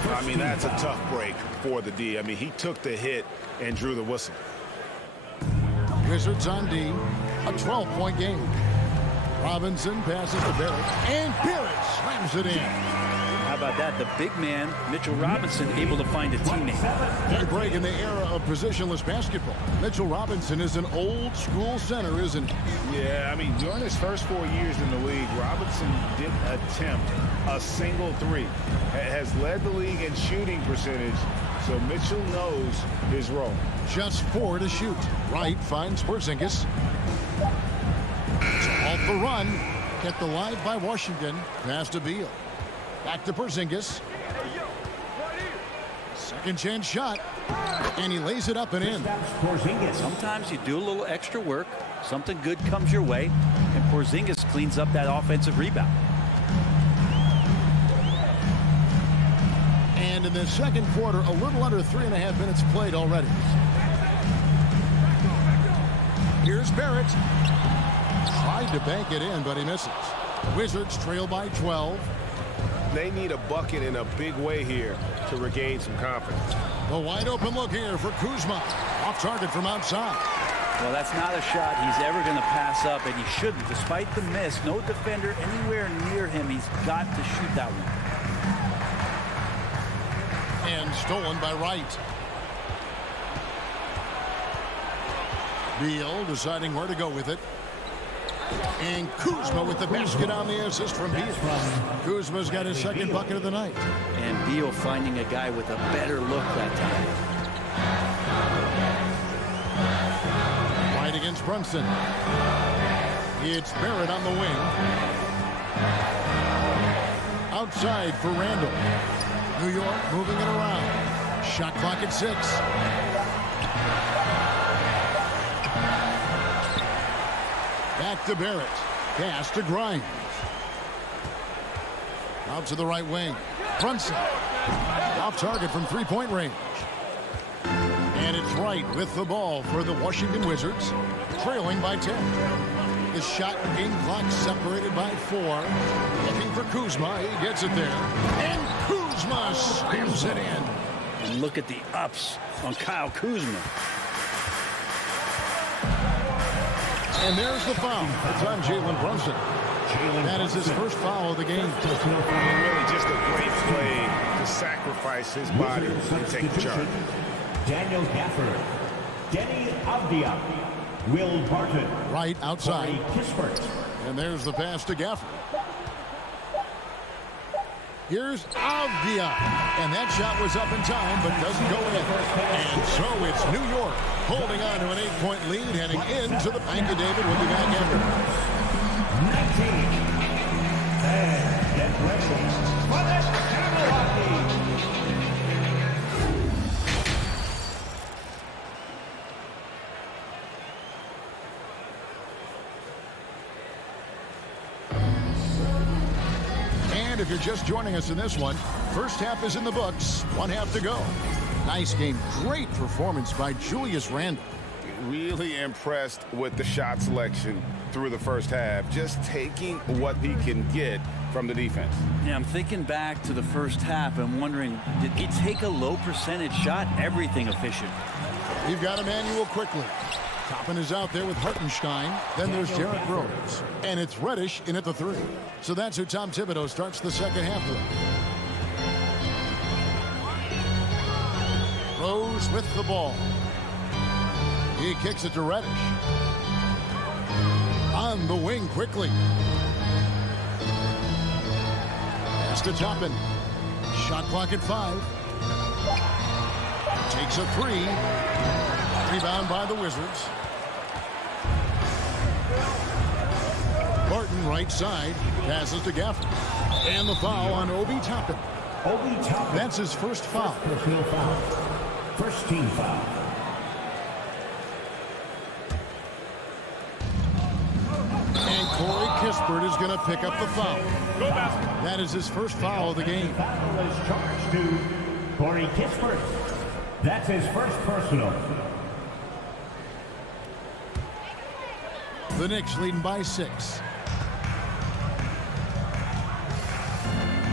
I mean, that's a tough break for the D. I mean, he took the hit and drew the whistle. Wizards on D. A 12-point game. Robinson passes to Barrett. And Barrett slams it in. How about that? The big man, Mitchell Robinson, able to find a teammate. Big break in the era of positionless basketball. Mitchell Robinson is an old school center, isn't he? Yeah, I mean, during his first 4 years in the league, Robinson didn't attempt a single 3. Has led the league in shooting percentage, so Mitchell knows his role. Just 4 to shoot. Wright finds Porzingis. Off the run. Kept alive by Washington. Pass to Beal. Back to Porzingis. Second chance shot. And he lays it up and in. Sometimes you do a little extra work. Something good comes your way. And Porzingis cleans up that offensive rebound. And in the second quarter, a little under 3.5 minutes played already. Here's Barrett. Tried to bank it in, but he misses. Wizards trail by 12. They need a bucket in a big way here to regain some confidence. A wide open look here for Kuzma. Off target from outside. Well, that's not a shot he's ever going to pass up, and he shouldn't. Despite the miss, no defender anywhere near him. He's got to shoot that one. And stolen by Wright. Beal deciding where to go with it. And Kuzma with the basket on the assist from Beal. Kuzma's got his second bucket of the night. And Beal finding a guy with a better look that time. It's Brunson. It's Barrett on the wing. Outside for Randall. New York moving it around. Shot clock at 6. Back to Barrett. Pass to Grimes. Out to the right wing. Brunson. Off target from three-point range. And it's Wright with the ball for the Washington Wizards, trailing by 10. The shot and game clock separated by 4. Looking for Kuzma. He gets it there. And Kuzma slams it in. And look at the ups on Kyle Kuzma. And there's the foul. It's on Jalen Brunson. That is his first foul of the game. Really just a great play to sacrifice his body and take the charge. Daniel Gafford, Denny Avdia, Will Barton, Right outside. Kispert. And there's the pass to Gafford. Here's Avdia. And that shot was up in time, but doesn't go in. And so it's New York holding on to an 8-point lead, heading into the bank of David. We'll be back after. 19. And get ready for the Xellark. And if you're just joining us in this one, first half is in the books. 1 half to go. Nice game. Great performance by Julius Randle. Really impressed with the shot selection through the first half, just taking what he can get from the defense. Yeah, I'm thinking back to the first half and wondering, did he take a low percentage shot? Everything efficient. We've got Emmanuel quickly. Toppin is out there with Hartenstein. Then there's Derrick Rose. And it's Reddish in at the 3. So that's who Tom Thibodeau starts the second half with. Rose with the ball. He kicks it to Reddish. On the wing quickly. Pass to Toppin. Shot clock at 5. Takes a 3. Rebound by the Wizards. Barton right side. Passes to Gafford. And the foul on Obi Toppin. Obi Toppin. That's his first foul. Personal foul. First team foul. And Corey Kispert is going to pick up the foul. That is his first foul of the game. Foul is charged to Corey Kispert. That's his first personal. The Knicks leading by 6.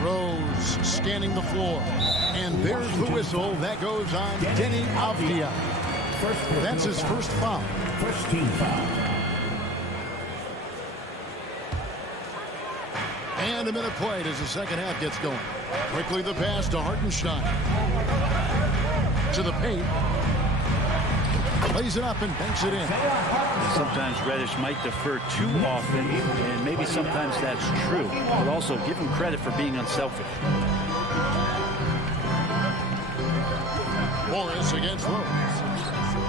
Rose scanning the floor. And there's the whistle. That goes on Denny Avdia. That's his first foul. First team foul. And a minute played as the second half gets going. Quickly the pass to Hartenstein. To the paint. Lays it up and banks it in. Sometimes Reddish might defer too often, and maybe sometimes that's true. But also give him credit for being unselfish. Morris against Rose.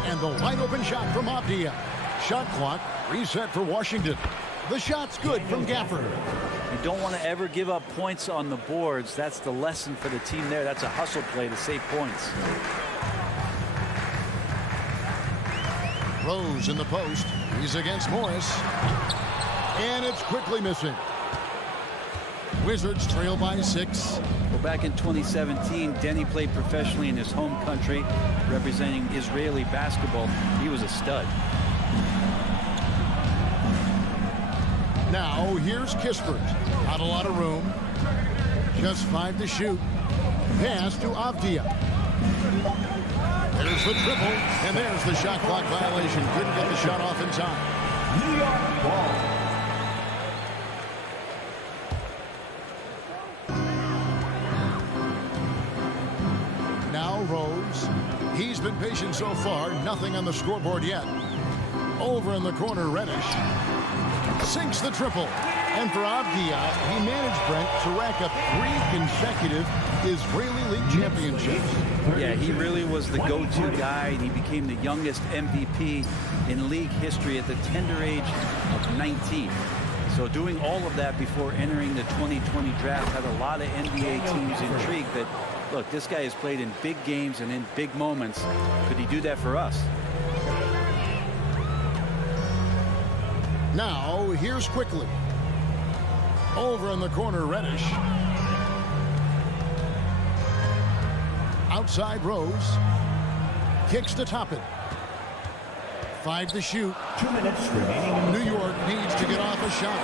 And the wide open shot from Avdia. Shot clock reset for Washington. The shot's good from Gafford. You don't want to ever give up points on the boards. That's the lesson for the team there. That's a hustle play to save points. Rose in the post. He's against Morris. And it's quickly missing. Wizards trail by 6. Well, back in 2017, Denny played professionally in his home country, representing Israeli basketball. He was a stud. Now here's Kispert. Not a lot of room. Just 5 to shoot. Pass to Avdia. There's the triple, and there's the shot clock violation. Couldn't get the shot off in time. New York ball. Now Rose. He's been patient so far. Nothing on the scoreboard yet. Over in the corner, Reddish. Sinks the triple. And for Avdia, he managed Brent to rack up 3 consecutive Israeli League championships. Yeah, he really was the go-to guy, and he became the youngest MVP in league history at the tender age of 19. So doing all of that before entering the 2020 draft had a lot of NBA teams intrigued that, look, this guy has played in big games and in big moments. Could he do that for us? Now, here's Quickly. Over in the corner, Reddish. Outside Rose. Kicks to Toppin. 5 to shoot. 2 minutes remaining. New York needs to get off a shot.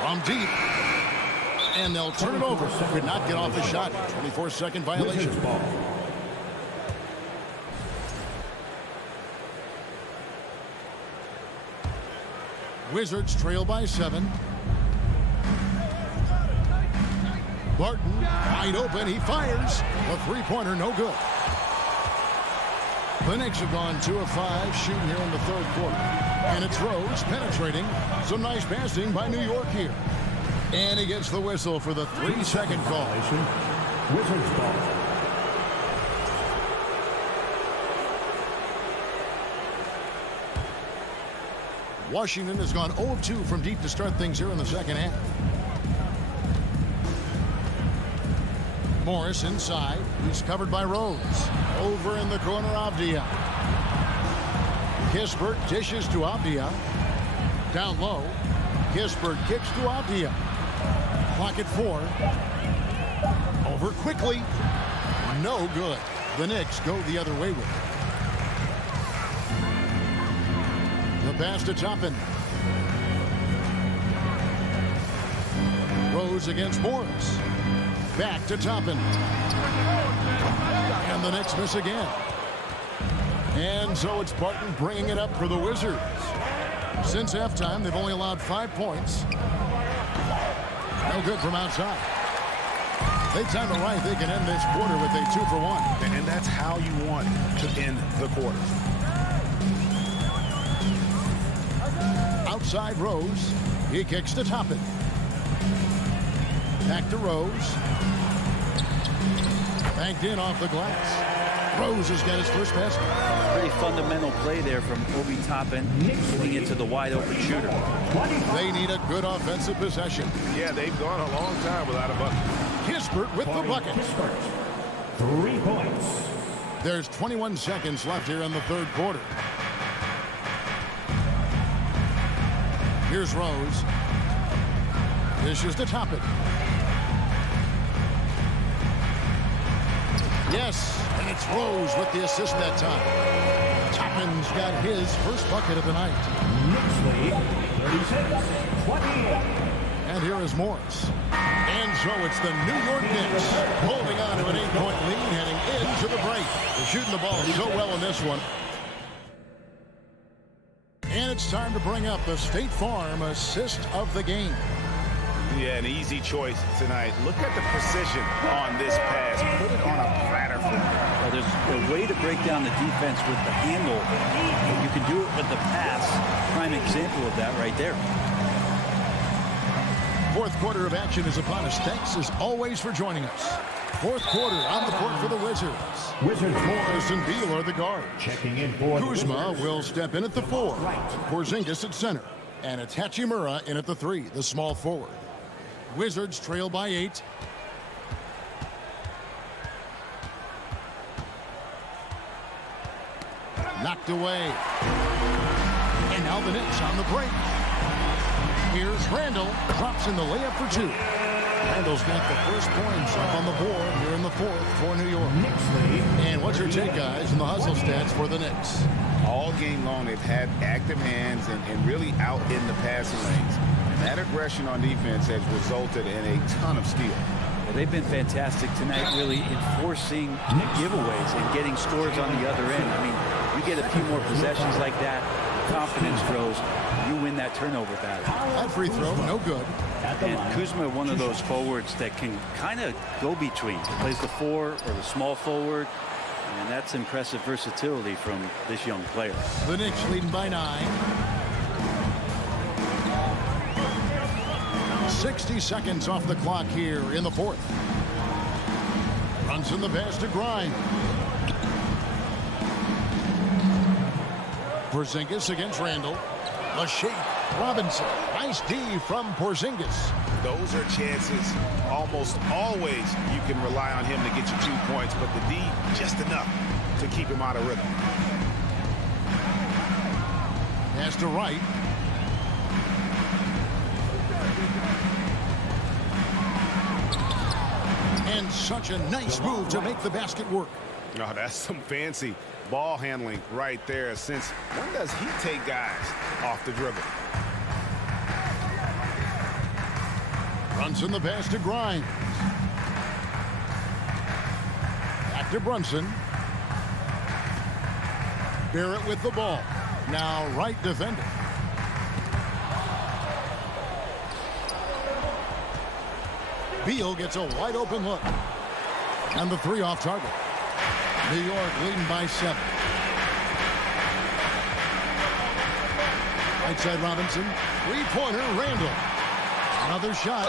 From deep. And they'll turn it over. Could not get off the shot. 24-second violation. Wizards trail by 7. Barton wide open. He fires. A three-pointer, no good. The Knicks have gone 2 of 5 shooting here in the third quarter. And it's Rose penetrating. Some nice passing by New York here. And he gets the whistle for the 3-second call. Wizards ball. Washington has gone 0 of 2 from deep to start things here in the second half. Morris inside. He's covered by Rose. Over in the corner, Avdia. Kispert dishes to Avdia. Down low. Kispert kicks to Avdia. Clock at 4. Over quickly. No good. The Knicks go the other way with it. The pass to Toppin. Rose against Morris. Back to Toppin. And the Knicks miss again. And so it's Barton bringing it up for the Wizards. Since halftime, they've only allowed 5 points. No good from outside. They time it right. They can end this quarter with a 2 for 1. And that's how you want to end the quarter. Outside Rose. He kicks to Toppin. Back to Rose. Banked in off the glass. Rose has got his first basket. Pretty fundamental play there from Obi Toppin, getting into the wide open shooter. They need a good offensive possession. Yeah, they've gone a long time without a bucket. Kispert with the bucket. 3 points. There's 21 seconds left here in the third quarter. Here's Rose. Dishes to Toppin. Yes, and it's Rose with the assist that time. Toppin's got his first bucket of the night. Knicks lead 36-28. And here is Morris. And so it's the New York Knicks holding on to an 8-point lead heading into the break. They're shooting the ball so well in this one. And it's time to bring up the State Farm assist of the game. Yeah, an easy choice tonight. Look at the precision on this pass. Put it on a platter for him. Well, there's a way to break down the defense with the handle. But you can do it with the pass. Prime example of that right there. Fourth quarter of action is upon us. Thanks as always for joining us. Fourth quarter on the court for the Wizards. Morris and Beal are the guards. Checking in for Kuzma will step in at the 4. Porzingis at center. And it's Hachimura in at the 3, the small forward. Wizards trail by 8. Knocked away. And now the Knicks on the break. Here's Randall. Drops in the layup for 2. Randall's got the first points up on the board here in the fourth for New York. And what's your take, guys, in the hustle stats for the Knicks? All game long, they've had active hands and really out in the passing lanes. And that aggression on defense has resulted in a ton of steals. Well, they've been fantastic tonight, really enforcing giveaways and getting scores on the other end. I mean, you get a few more possessions like that, confidence grows, you win that turnover battle. That free throw, no good. And Kuzma, one of those forwards that can kind of go between. He plays the 4 or the small forward, and that's impressive versatility from this young player. The Knicks leading by 9. 60 seconds off the clock here in the fourth. Runs in the pass to Grimes. Porzingis against Randall. The shape. Robinson. Nice D from Porzingis. Those are chances almost always you can rely on him to get you 2 points, but the D just enough to keep him out of rhythm. Pass to Wright. And such a nice move to make the basket work. Oh, that's some fancy ball handling right there. Since when does he take guys off the dribble? Runs in the pass to Grimes. Back to Brunson. Barrett with the ball. Now Wright defender. Beal gets a wide open look. And the three off target. New York leading by 7. Right side Robinson. Three-pointer Randall. Another shot.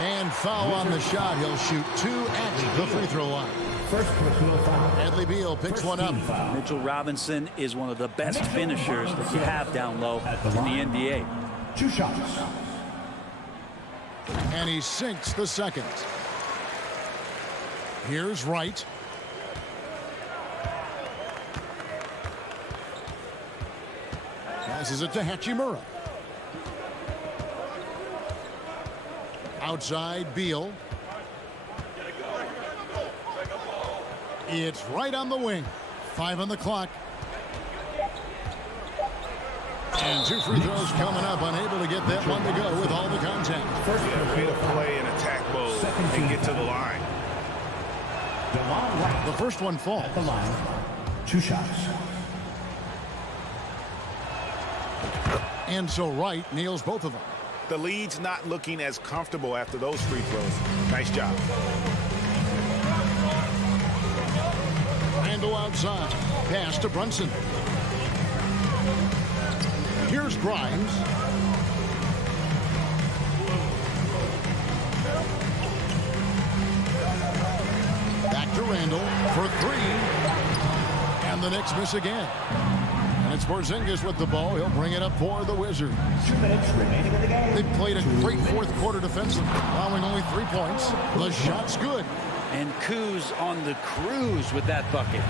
And foul on the shot. He'll shoot 2 at the free throw line. First personal foul. Bradley Beal picks one up. Mitchell Robinson is one of the best finishers that you have down low in the NBA. 2 shots. And he sinks the second. Here's Wright. Passes it to Hachimura. Outside Beal. It's right on the wing. 5 on the clock. And 2 free throws coming up. Unable to get that one to go with all the contact. Yeah, way to play in attack mode and get to the line. The first one falls. At the line. 2 shots. And so Wright nails both of them. The lead's not looking as comfortable after those free throws. Nice job. Randall outside. Pass to Brunson. Here's Grimes. Back to Randall for 3. And the Knicks miss again. And it's Porzingis with the ball. He'll bring it up for the Wizards. 2 minutes remaining in the game. They played a great fourth quarter defensive, allowing only 3 points. The shot's good. And Kuz on the cruise with that bucket.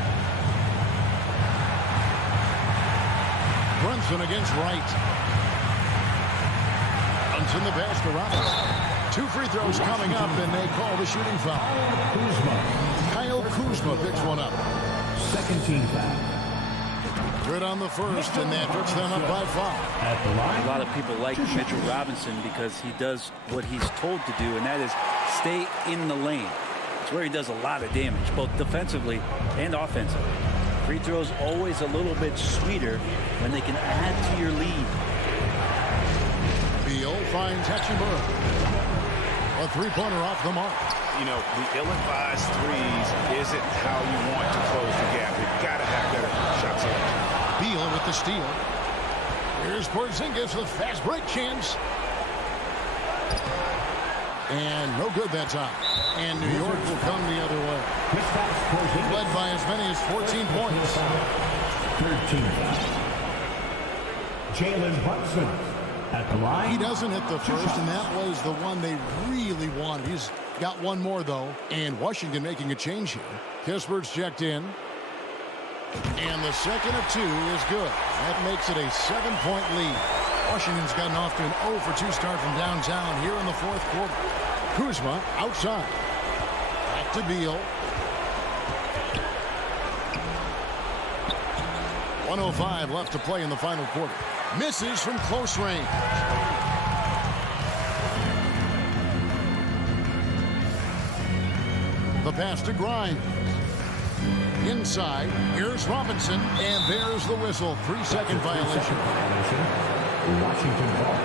Brunson against Wright. Brunson the pass to Robinson. 2 free throws coming up, and they call the shooting foul. Kyle Kuzma picks one up. Second team foul. Good on the first, and that puts them up by 5. At the line. A lot of people like Mitchell Robinson because he does what he's told to do, and that is stay in the lane. It's where he does a lot of damage, both defensively and offensively. Free throws always a little bit sweeter when they can add to your lead. Beal finds Hachimura. A 3-pointer off the mark. You know, the ill-advised threes isn't how you want to close the gap. You've got to have better shot selection. Beal with the steal. Here's Porzingis with fast break chance. And no good that time. And New York will come the other way. Led by as many as 14 points. 13 foul. Jalen Brunson at the line. He doesn't hit the first, and that was the one they really wanted. He's got one more, though. And Washington making a change here. Kispert's checked in. And the second of 2 is good. That makes it a 7-point lead. Washington's gotten off to an 0 for 2 start from downtown here in the fourth quarter. Kuzma outside. Back to Beal. 1:05 left to play in the final quarter. Misses from close range. The pass to Grimes. Inside, here's Robinson, and there's the whistle. 3-second violation. Washington ball.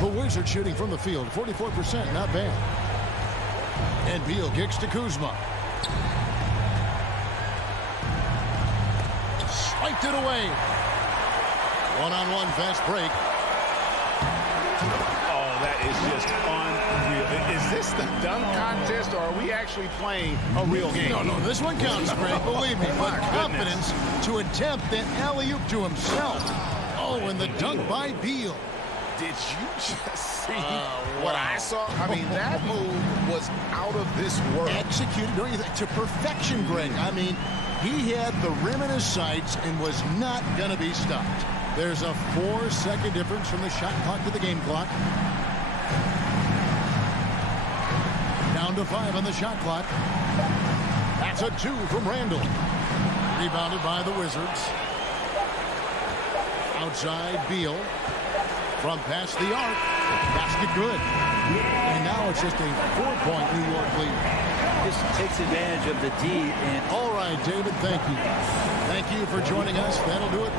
The Wizards shooting from the field, 44%, not bad. And Beal kicks to Kuzma. Swiped it away. One-on-one fast break. Oh, that is just unreal. Is this the dunk contest, or are we actually playing a real game? No, this one counts, Greg, believe me. But confidence to attempt that alley-oop to himself. Oh, and the dunk by Beal. Did you just see what I saw? I mean, that move was out of this world. Executed, don't you think, to perfection, Greg. I mean, he had the rim in his sights and was not going to be stopped. There's a 4-second difference from the shot clock to the game clock. Down to 5 on the shot clock. That's a 2 from Randall. Rebounded by the Wizards. Outside Beal. From past the arc. Basket good. And now it's just a 4-point New York lead. This takes advantage of the D. And all right, David, thank you. Thank you for joining us. That'll do it.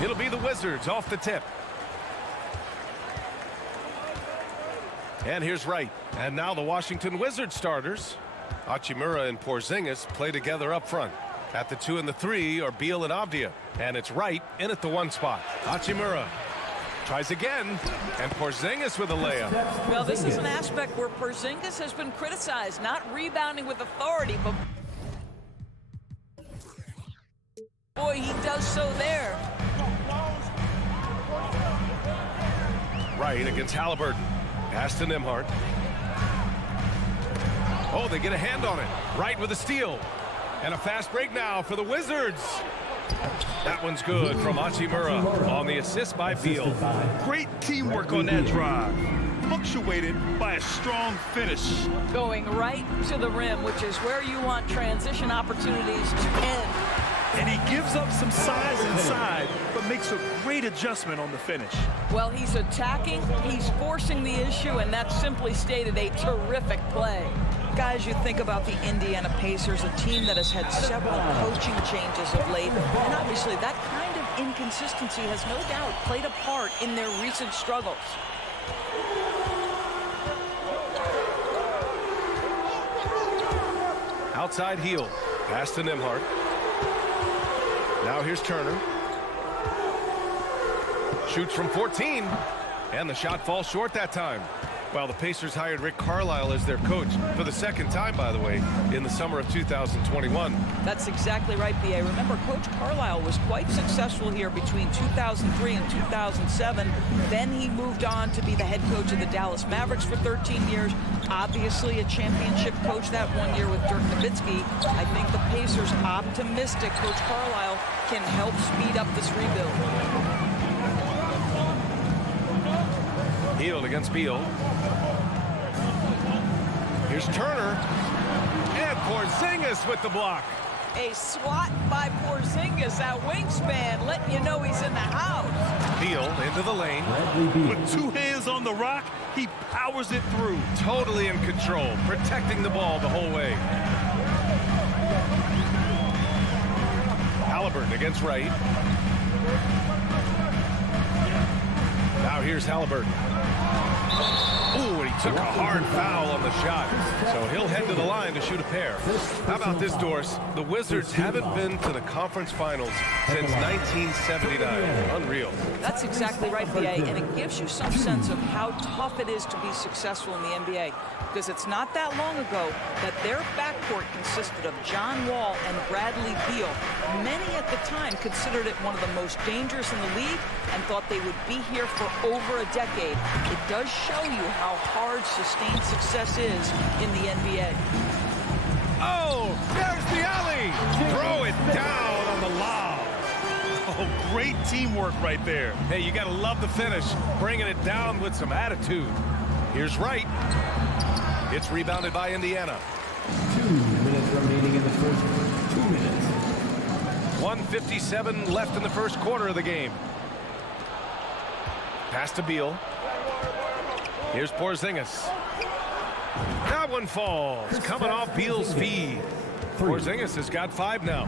It'll be the Wizards off the tip. And here's Wright. And now the Washington Wizards starters. Hachimura and Porzingis play together up front. At the 2 and the 3 are Beal and Avdia. And it's Wright in at the 1 spot. Hachimura tries again. And Porzingis with a layup. Well, this is an aspect where Porzingis has been criticized, not rebounding with authority, but boy, he does so there. Wright against Halliburton. Pass to Nembhard. Oh, they get a hand on it. Wright with a steal. And a fast break now for the Wizards. That one's good from Hachimura on the assist by Beal. Great teamwork on that drive. Punctuated by a strong finish. Going right to the rim, which is where you want transition opportunities to end. And he gives up some size inside, but makes a great adjustment on the finish. Well, he's attacking, he's forcing the issue, and that's simply stated a terrific play. Guys, you think about the Indiana Pacers, a team that has had several coaching changes of late, and obviously that kind of inconsistency has no doubt played a part in their recent struggles. Outside heel. Pass to Nembhard. Now here's Turner. Shoots from 14. And the shot falls short that time. Well, the Pacers hired Rick Carlisle as their coach for the second time, by the way, in the summer of 2021. That's exactly right, B.A. Remember, Coach Carlisle was quite successful here between 2003 and 2007. Then he moved on to be the head coach of the Dallas Mavericks for 13 years. Obviously a championship coach that 1 year with Dirk Nowitzki. I think the Pacers, optimistic Coach Carlisle can help speed up this rebuild. Hield against Beal. Here's Turner. And Porzingis with the block. A swat by Porzingis, that wingspan, letting you know he's in the house. Beal into the lane. With 2 hands on the rock, he powers it through. Totally in control, protecting the ball the whole way. Halliburton against Wright. Now here's Halliburton. Ooh, and he took a hard foul on the shot. So he'll head to the line to shoot a pair. How about this, Doris? The Wizards haven't been to the conference finals since 1979. Unreal. That's exactly right, B.A., and it gives you some sense of how tough it is to be successful in the NBA. Because it's not that long ago that their backcourt consisted of John Wall and Bradley Beal. Many at the time considered it one of the most dangerous in the league and thought they would be here for over a decade. It does show you how hard sustained success is in the NBA. Oh, there's the alley. Throw it down on the lob. Oh, great teamwork right there. Hey, you got to love the finish. Bringing it down with some attitude. Here's Wright. It's rebounded by Indiana. 2 minutes remaining in the first. 2 minutes. 1:57 left in the first quarter of the game. Pass to Beal. Here's Porzingis. That one falls. Coming off Beal's feed. Porzingis has got 5 now.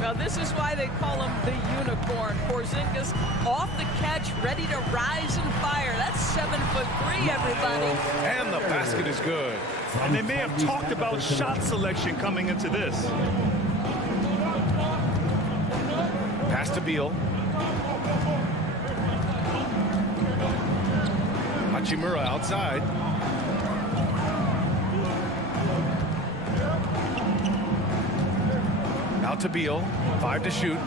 Now, this is why they call him the unicorn. Porzingis off the catch, ready to rise and fire. That's 7'3", everybody. And the basket is good. And they may have talked about shot selection coming into this. Pass to Beal. Hachimura outside. Out to Beal. 5 to shoot.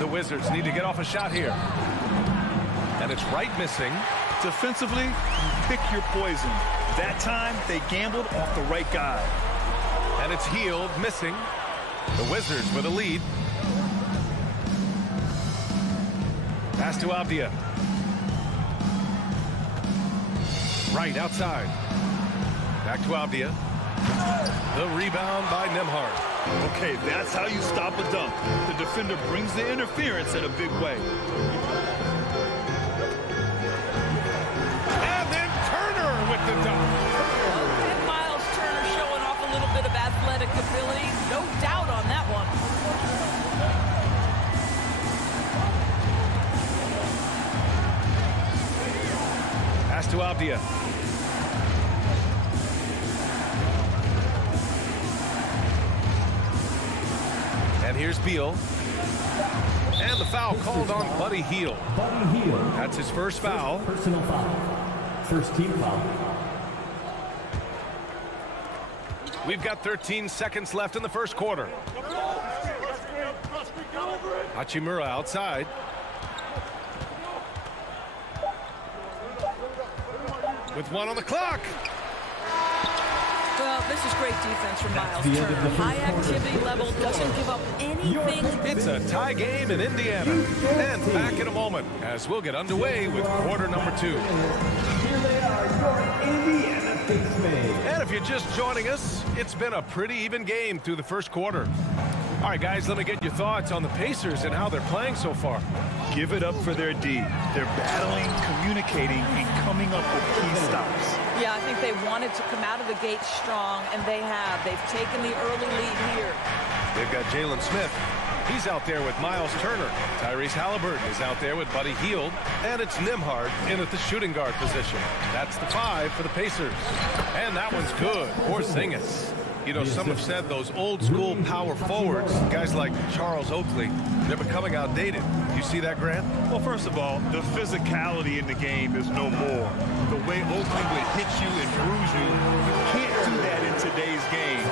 The Wizards need to get off a shot here. And it's Wright missing. Defensively, pick your poison. That time, they gambled off the right guy. And it's Hield missing. The Wizards with a lead. Pass to Avdia. Wright outside. Back to Avdia. The rebound by Nembhard. Okay, that's how you stop a dunk. The defender brings the interference in a big way. And then Turner with the dunk. And Miles Turner showing off a little bit of athletic ability. No doubt on that one. Pass to Avdia. And here's Beal. And the foul called on Buddy Hield. Buddy Hield. That's his first foul. Personal foul. First team foul. We've got 13 seconds left in the first quarter. Hachimura outside. With 1 on the clock. Well, this is great defense from Miles Turner. High activity level, doesn't give up anything. It's a tie game in Indiana. And back in a moment as we'll get underway with quarter number 2. Here they are, your Indiana Pacers. And if you're just joining us, it's been a pretty even game through the first quarter. All right, guys, let me get your thoughts on the Pacers and how they're playing so far. Give it up for their D. They're battling, communicating, and coming up with key stops. Yeah, I think they wanted to come out of the gate strong, and they have. They've taken the early lead here. They've got Jalen Smith. He's out there with Miles Turner. Tyrese Halliburton is out there with Buddy Hield. And it's Nembhard in at the shooting guard position. That's the 5 for the Pacers. And that one's good. Porzingis. You know, some have said those old school power forwards, guys like Charles Oakley, they're becoming outdated. You see that, Grant? Well, first of all, the physicality in the game is no more. The way Oakley would hit you and bruise you, you can't do that in today's game.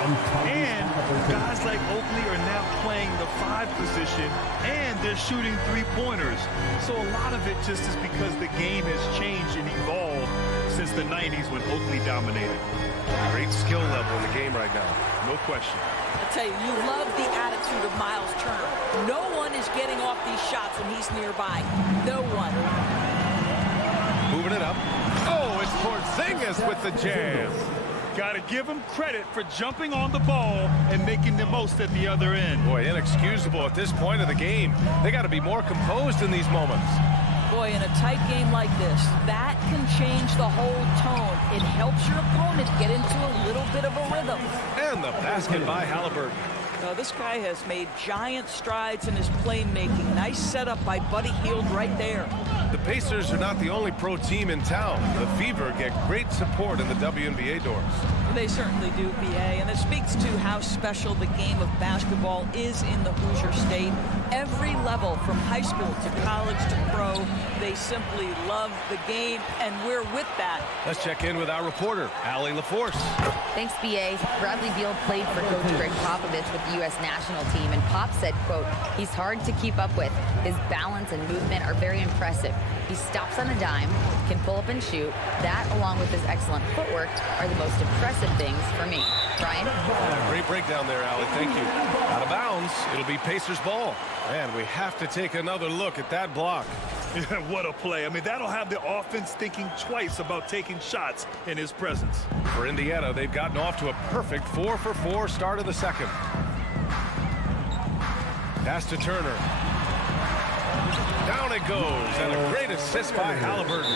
And guys like Oakley are now playing the 5 position, and they're shooting 3-pointers. So a lot of it just is because the game has changed and evolved since the 90s when Oakley dominated. Great skill level in the game right now. No question. I tell you, you love the attitude of Miles Turner. No one is getting off these shots when he's nearby. No one. Moving it up. Oh, it's Porzingis with the jam. Got to give him credit for jumping on the ball and making the most at the other end. Boy, inexcusable at this point of the game. They got to be more composed in these moments. Boy, in a tight game like this, that can change the whole tone. It helps your opponent get into a little bit of a rhythm. And the basket by Halliburton. This guy has made giant strides in his playmaking. Nice setup by Buddy Hield right there. The Pacers are not the only pro team in town. The Fever get great support in the WNBA doors. They certainly do, BA, and it speaks to how special the game of basketball is in the Hoosier State. Every level, from high school to college to pro, they simply love the game, and we're with that. Let's check in with our reporter, Allie LaForce. Thanks, BA. Bradley Beal played for Coach Greg Popovich with the U.S. national team, and Pop said, quote, he's hard to keep up with. His balance and movement are very impressive. He stops on a dime, can pull up and shoot. That, along with his excellent footwork, are the most impressive things for me. Brian? Great breakdown there, Allie. Thank you. Out of bounds, it'll be Pacers ball. And we have to take another look at that block. What a play. I mean, that'll have the offense thinking twice about taking shots in his presence. For Indiana, they've gotten off to a perfect 4-for-4 start of the second. Pass to Turner. Down it goes, and a great assist by Halliburton.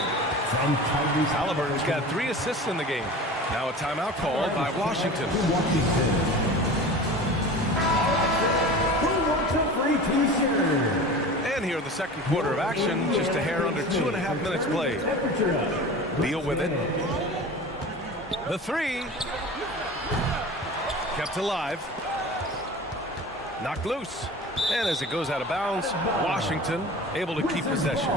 Halliburton's got 3 assists in the game. Now a timeout called by Washington. And here in the second quarter of action, just a hair under 2.5 minutes played. Beal with it. The 3. Kept alive. Knocked loose. And as it goes out of bounds, Washington able to keep possession.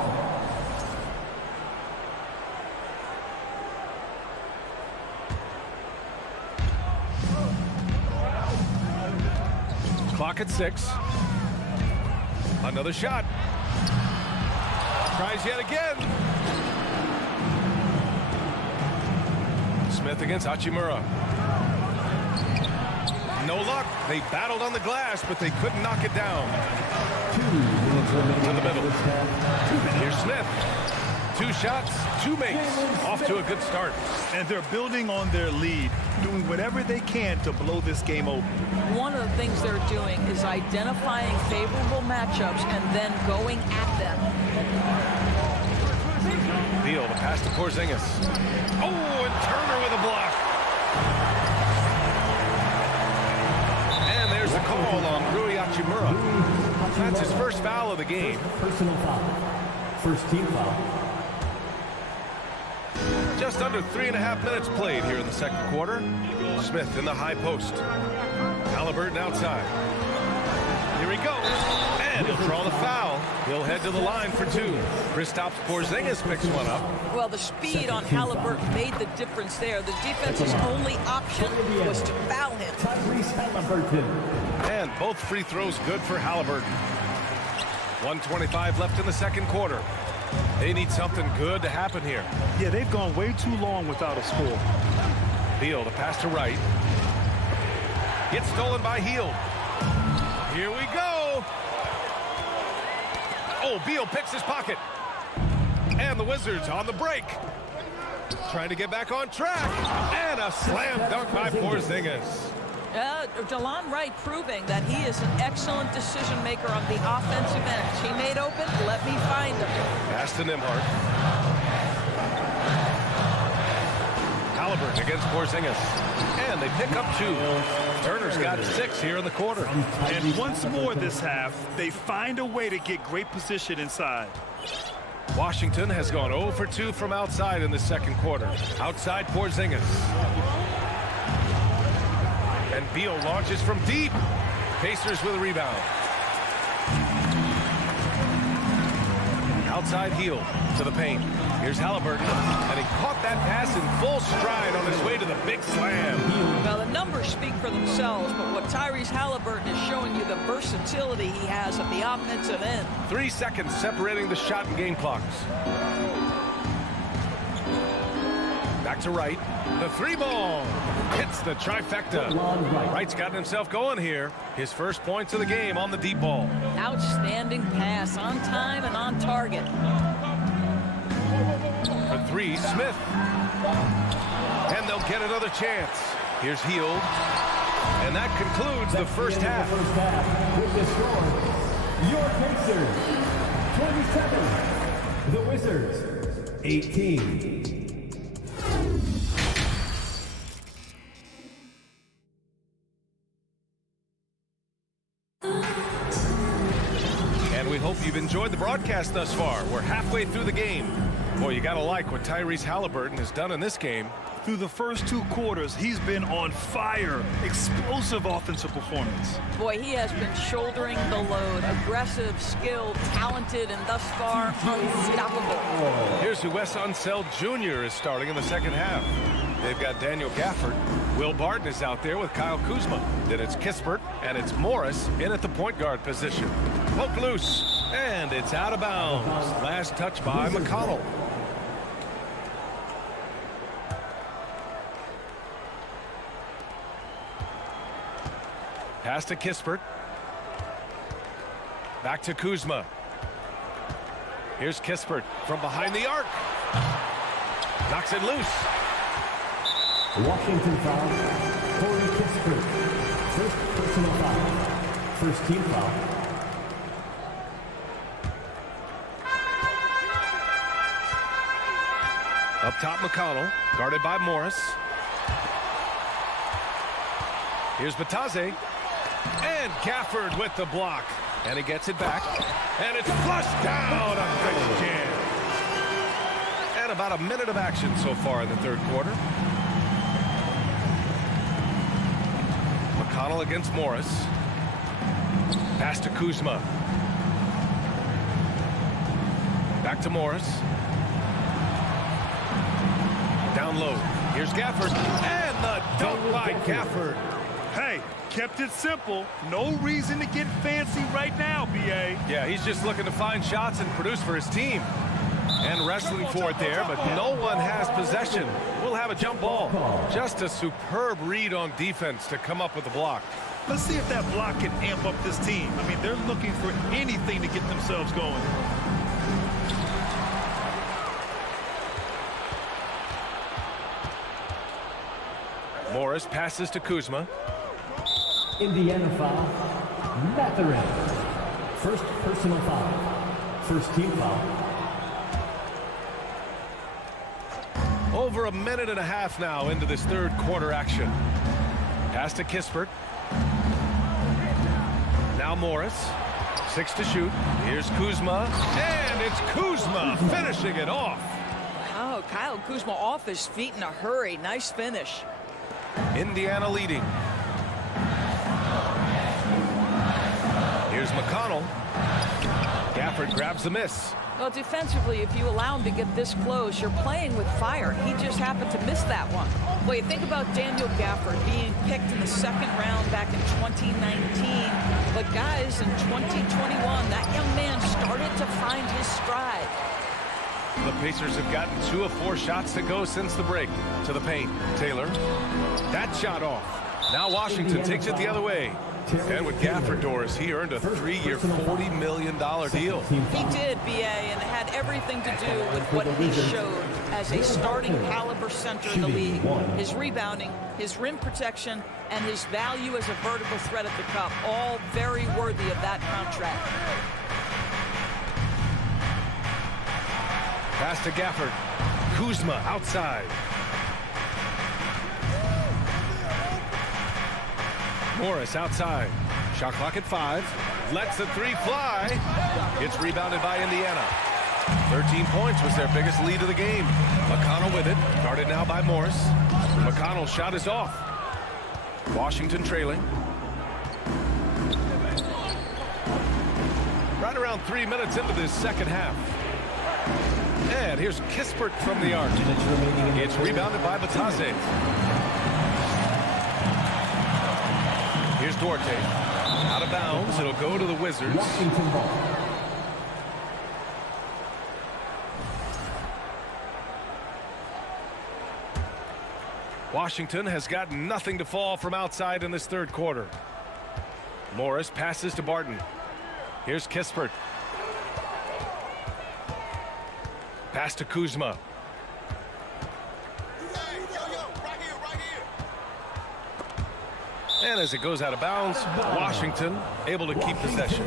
Clock at 6. Another shot. Tries yet again. Smith against Hachimura. No luck. They battled on the glass, but they couldn't knock it down. To the middle. Here's Smith. 2 shots, 2 makes. Off to a good start. And they're building on their lead, doing whatever they can to blow this game open. One of the things they're doing is identifying favorable matchups and then going at them. Beal, the pass to Porzingis. Oh, and Turner with a block. And there's the call on Rui Hachimura. That's his first foul of the game. Personal foul. First team foul. Just under 3.5 minutes played here in the second quarter. Smith in the high post. Halliburton outside. Here he goes. And he'll draw the foul. He'll head to the line for 2. Kristaps Porzingis picks one up. Well, the speed on Halliburton made the difference there. The defense's only option was to foul him. And both free throws good for Halliburton. 1:25 left in the second quarter. They need something good to happen here. Yeah, they've gone way too long without a score. Beal, the pass to Wright. Gets stolen by Hield. Here we go. Oh, Beal picks his pocket. And the Wizards on the break. Trying to get back on track. And a slam dunk by Porzingis. DeLon Wright proving that he is an excellent decision maker on the offensive end. Teammate open, let me find him. Pass to Nembhard. Halliburton against Porzingis. And they pick up 2. Turner's got 6 here in the quarter. And once more this half, they find a way to get great position inside. Washington has gone 0 for 2 from outside in the second quarter. Outside Porzingis. And Beal launches from deep. Pacers with a rebound. Outside heel to the paint. Here's Halliburton, and he caught that pass in full stride on his way to the big slam. Well, the numbers speak for themselves, but what Tyrese Halliburton is showing you the versatility he has at the offensive end. 3 seconds separating the shot and game clocks. Back to Wright. The 3-ball hits the trifecta. Wright's gotten himself going here. His first points of the game on the deep ball. Outstanding pass, on time and on target. For 3, Smith. And they'll get another chance. Here's Hield. And that concludes the first half. With the score, your Pacers 27, the Wizards 18. And we hope you've enjoyed the broadcast thus far. We're halfway through the game. Boy, you got to like what Tyrese Halliburton has done in this game. Through the first 2 quarters, he's been on fire. Explosive offensive performance. Boy, he has been shouldering the load. Aggressive, skilled, talented, and thus far, unstoppable. Here's who Wes Unseld Jr. is starting in the second half. They've got Daniel Gafford. Will Barton is out there with Kyle Kuzma. Then it's Kispert, and it's Morris in at the point guard position. Poke loose, and it's out of bounds. Last touch by McConnell. Pass to Kispert. Back to Kuzma. Here's Kispert from behind the arc. Knocks it loose. Washington foul, Corey Kispert. First personal foul. First team foul. Up top, McConnell, guarded by Morris. Here's Batase. And Gafford with the block. And he gets it back. And it's flushed down on Christian. And about a minute of action so far in the third quarter. McConnell against Morris. Pass to Kuzma. Back to Morris. Down low. Here's Gafford. And the dunk by Gafford. Hey, kept it simple. No reason to get fancy right now, B.A. Yeah, he's just looking to find shots and produce for his team. And wrestling for it there, but no one has possession. We'll have a jump ball. Just a superb read on defense to come up with the block. Let's see if that block can amp up this team. I mean, they're looking for anything to get themselves going. Morris passes to Kuzma. Indiana foul, Mathurin. First personal foul. First team foul. Over a minute and a half now into this third quarter action. Pass to Kispert. Now Morris. 6 to shoot. Here's Kuzma. And it's Kuzma finishing it off. Oh, Kyle Kuzma off his feet in a hurry. Nice finish. Indiana leading. Here's McConnell. Gafford grabs the miss. Well, defensively, if you allow him to get this close, you're playing with fire. He just happened to miss that one. Well, you think about Daniel Gafford being picked in the second round back in 2019. But guys, in 2021, that young man started to find his stride. The Pacers have gotten 2 of 4 shots to go since the break. To the paint. Taylor. That shot off. Now Washington takes it the other way. And with Gafford doors, he earned a 3-year, $40 million deal. He did, B.A., and it had everything to do with what he showed as a starting caliber center in the league. His rebounding, his rim protection, and his value as a vertical threat at the cup, all very worthy of that contract. Pass to Gafford. Kuzma outside. Morris outside. Shot clock at 5. Lets the 3 fly. It's rebounded by Indiana. 13 points was their biggest lead of the game. McConnell with it. Guarded now by Morris. McConnell's shot is off. Washington trailing. Right around 3 minutes into this second half. And here's Kispert from the arc. It's rebounded by Batase. Here's Duarte. Out of bounds. It'll go to the Wizards. Washington has got nothing to fall from outside in this third quarter. Morris passes to Barton. Here's Kispert. Pass to Kuzma. And as it goes out of bounds, Washington able to keep possession.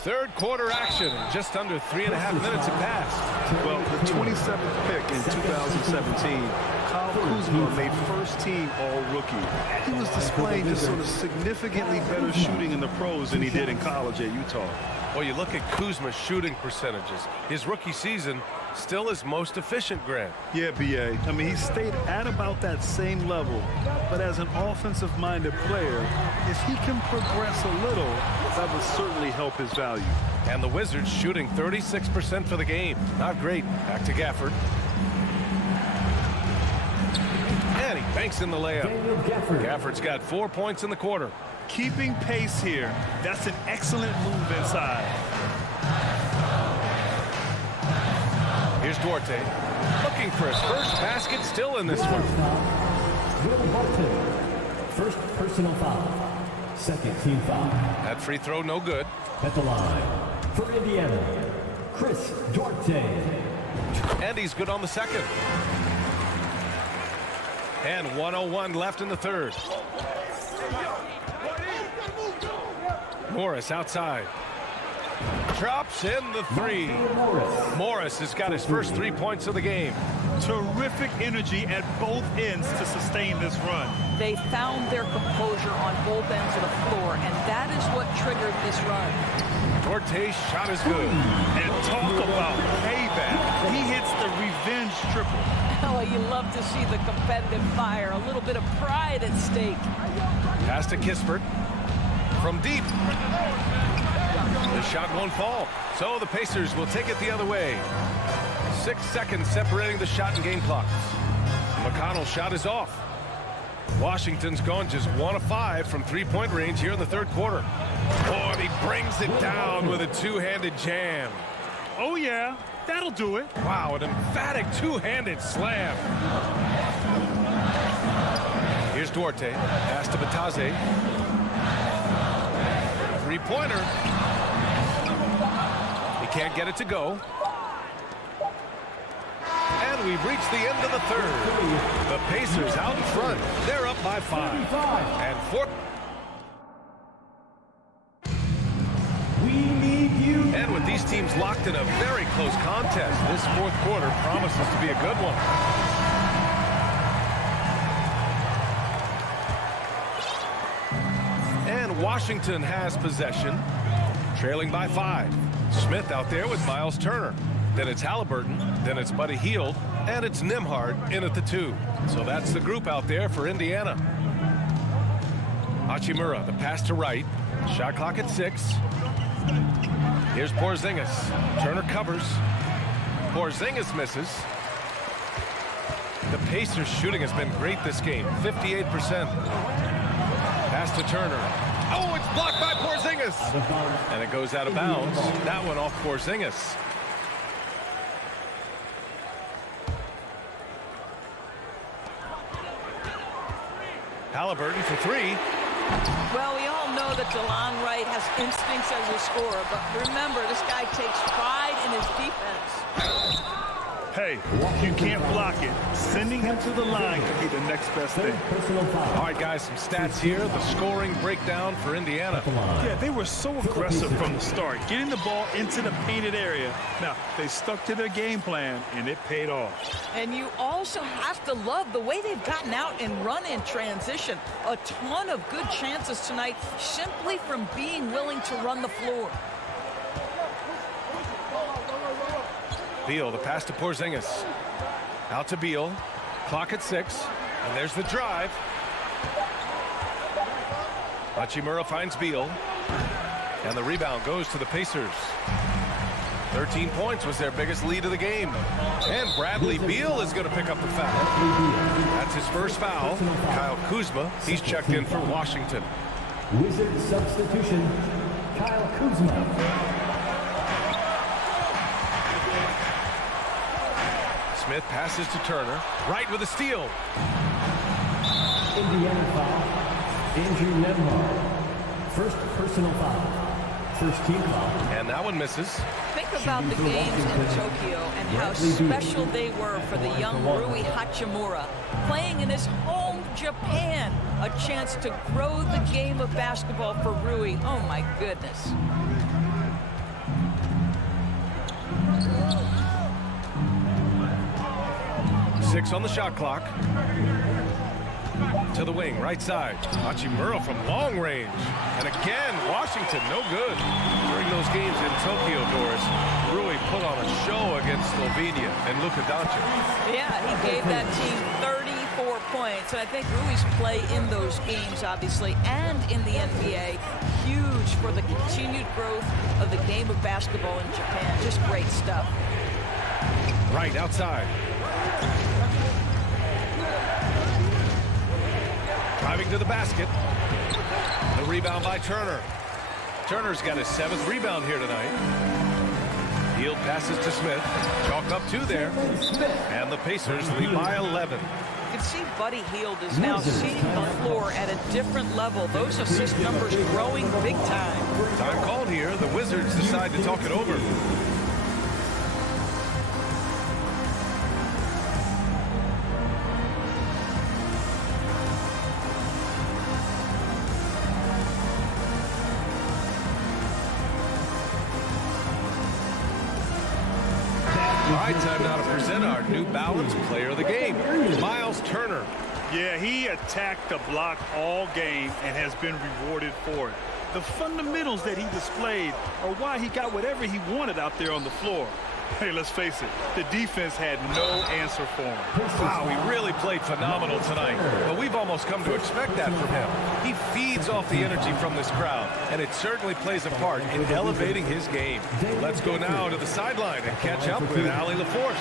Third quarter action. Just under 3.5 minutes have passed. Well, the 27th pick in 2017, Kyle Kuzma made first team all-rookie. He was displaying just sort of significantly better shooting in the pros than he did in college at Utah. Well, you look at Kuzma's shooting percentages. His rookie season still his most efficient, Grant. Yeah, B.A. I mean, he stayed at about that same level. But as an offensive-minded player, if he can progress a little, that would certainly help his value. And the Wizards shooting 36% for the game. Not great. Back to Gafford. And he banks in the layup. Gafford's got 4 points in the quarter. Keeping pace here. That's an excellent move inside. Here's Duarte. Looking for his first basket, still in this one. First personal foul. Second team foul. That free throw no good. At the line for Indiana, Chris Duarte. And he's good on the second. And 1:01 left in the third. Morris outside. Drops in the three. Morris has got his first 3 points of the game. Terrific energy at both ends to sustain this run. They found their composure on both ends of the floor, and that is what triggered this run. Duarte's shot is good. And talk about payback. He hits the revenge triple. Oh, you love to see the competitive fire. A little bit of pride at stake. Pass to Kispert. From deep. The shot won't fall. So the Pacers will take it the other way. 6 seconds separating the shot and game clocks. McConnell's shot is off. Washington's gone just 1 of 5 from three-point range here in the third quarter. Oh, and he brings it down with a two-handed jam. Oh, yeah. That'll do it. Wow, an emphatic two-handed slam. Here's Duarte. Pass to Batase. Three-pointer. He can't get it to go. And we've reached the end of the third. The Pacers out in front. They're up by 5. And 4. And with these teams locked in a very close contest, this fourth quarter promises to be a good one. And Washington has possession, trailing by 5. Smith out there with Miles Turner. Then it's Halliburton, then it's Buddy Hield, and it's Nembhard in at the 2. So that's the group out there for Indiana. Hachimura, the pass to Wright. Shot clock at 6. Here's Porzingis. Turner covers. Porzingis misses. The Pacers' shooting has been great this game, 58%. Pass to Turner. Oh, it's blocked by Porzingis. And it goes out of bounds. That one off Porzingis. Halliburton for 3. Well, we all know that DeLon Wright has instincts as a scorer, but remember, this guy takes pride in his defense. Hey, you can't block it. Sending him to the line could be the next best thing. All right, guys, some stats here. The scoring breakdown for Indiana. Yeah, they were so aggressive from the start, getting the ball into the painted area. Now, they stuck to their game plan, and it paid off. And you also have to love the way they've gotten out and run in transition. A ton of good chances tonight simply from being willing to run the floor. Beal, the pass to Porzingis. Out to Beal. Clock at 6. And there's the drive. Hachimura finds Beal. And the rebound goes to the Pacers. 13 points was their biggest lead of the game. And Bradley Beal is going to pick up the foul. That's his first foul. Kyle Kuzma, he's checked in for Washington. Wizards substitution, Kyle Kuzma. Smith passes to Turner. Right with a steal. Indiana foul, Andrew Nembhard. First personal foul. First team foul. And that one misses. Think about the games in Tokyo and how special they were for the young Rui Hachimura. Playing in his home Japan, a chance to grow the game of basketball for Rui. Oh my goodness. Six on the shot clock. To the wing, right side. Hachimura from long range. And again, Washington, no good. During those games in Tokyo, Doris, Rui put on a show against Slovenia and Luka Doncic. Yeah, he gave that team 34 points. And I think Rui's play in those games, obviously, and in the NBA, huge for the continued growth of the game of basketball in Japan. Just great stuff. Right outside. Driving to the basket. The rebound by Turner. Turner's got his 7th rebound here tonight. Hield passes to Smith. Chalk up 2 there. And the Pacers lead by 11. You can see Buddy Hield is now seeing the floor at a different level. Those assist numbers growing big time. Time called here. The Wizards decide to talk it over. All right, time now to present our New Balance player of the game, Miles Turner. Yeah, he attacked the block all game and has been rewarded for it. The fundamentals that he displayed are why he got whatever he wanted out there on the floor. Hey, let's face it, the defense had no answer for him. Wow, he really played phenomenal tonight. But we've almost come to expect that from him. He feeds off the energy from this crowd, and it certainly plays a part in elevating his game. Let's go now to the sideline and catch up with Allie LaForce.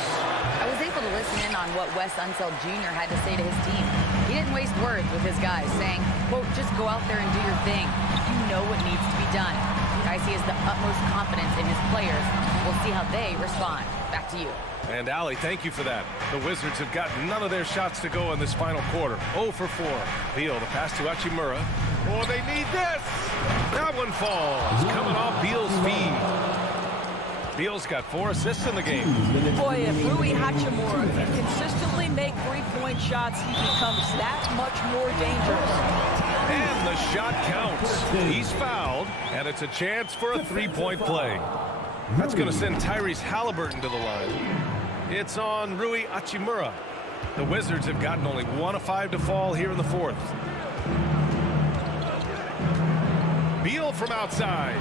I was able to listen in on what Wes Unseld Jr. had to say to his team. He didn't waste words with his guys, saying, quote, just go out there and do your thing. You know what needs to be done. Guys, he has the utmost confidence in his players. We'll see how they respond. Back to you. And Allie, thank you for that. The Wizards have got none of their shots to go in this final quarter. 0 for 4. Beal, the pass to Hachimura. Oh, they need this. That one falls. Coming off Beal's feed. Beal's got 4 assists in the game. Boy, if Rui Hachimura can consistently make three-point shots, he becomes that much more dangerous. And the shot counts. He's fouled, and it's a chance for a three-point play. That's going to send Tyrese Halliburton to the line. It's on Rui Hachimura. The Wizards have gotten only 1 of 5 to fall here in the 4th. Beal from outside.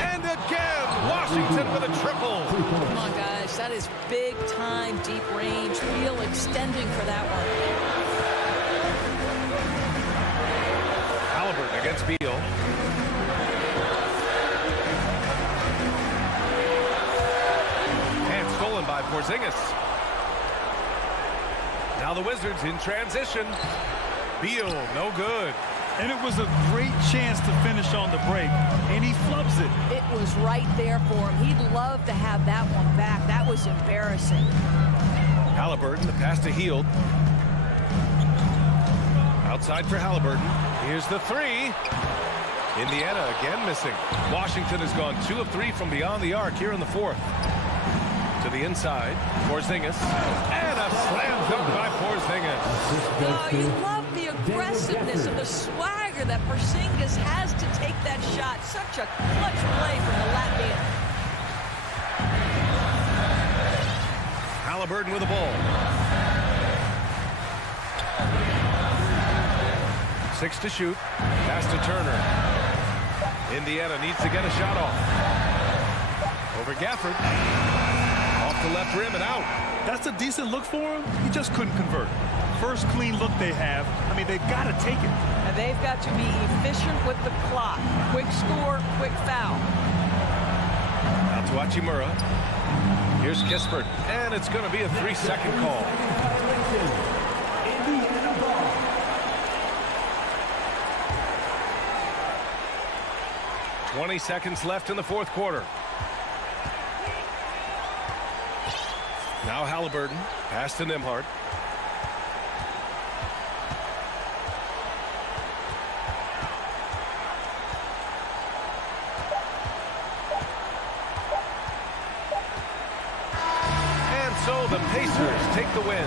And again, Washington with a triple. Come on, guys. That is big-time, deep range. Beal extending for that one. Halliburton against Beal. And stolen by Porzingis. Now the Wizards in transition. Beal, no good. And it was a great chance to finish on the break, and he flubs it. It was right there for him. He'd love to have that one back. That was embarrassing. Halliburton, the pass to Hield. Outside for Halliburton. Here's the 3. Indiana again missing. Washington has gone 2 of 3 from beyond the arc here in the 4th. To the inside, Porzingis. And a slam dunk by Porzingis. Oh, you love the aggressiveness and the swagger that Porzingis has to take that shot. Such a clutch play from the Latvian. Halliburton with the ball. 6 to shoot. Pass to Turner. Indiana needs to get a shot off. Over Gafford. Off the the left rim and out. That's a decent look for him. He just couldn't convert. First clean look they have. I mean, they've got to take it. And they've got to be efficient with the clock. Quick score, quick foul. Out to Hachimura. Here's Kispert, and it's going to be a 3-second call. 20 seconds left in the fourth quarter. Now Halliburton, pass to Nembhard. And so the Pacers take the win.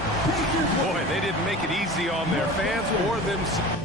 Boy, they didn't make it easy on their fans or themselves.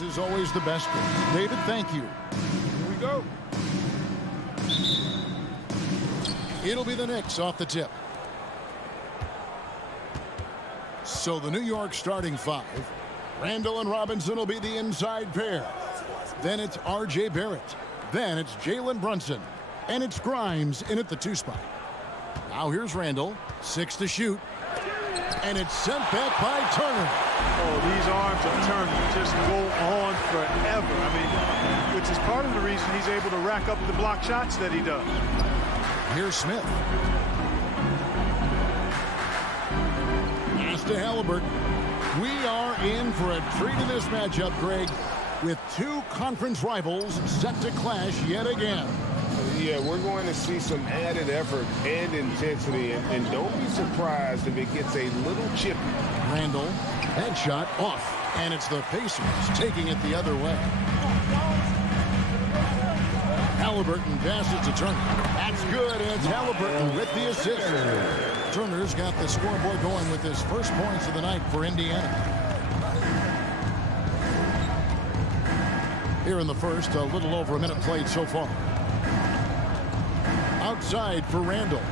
This is always the best one. David, thank you. Here we go. It'll be the Knicks off the tip. So the New York starting five. Randall and Robinson will be the inside pair. Then it's R.J. Barrett. Then it's Jalen Brunson. And it's Grimes in at the 2 spot. Now here's Randall. 6 to shoot. And it's sent back by Turner. Oh, these arms of Turner just go on forever. I mean, which is part of the reason he's able to rack up the block shots that he does. Here's Smith. Pass to Halliburton. We are in for a treat in this matchup, Greg, with 2 conference rivals set to clash yet again. Yeah, we're going to see some added effort and intensity, and don't be surprised if it gets a little chippy. Randall, headshot off, and it's the Pacers taking it the other way. Halliburton passes to Turner. That's good, and it's Halliburton with the assist. Turner's got the scoreboard going with his first points of the night for Indiana. Here in the first, a little over a minute played so far. Outside for Randall.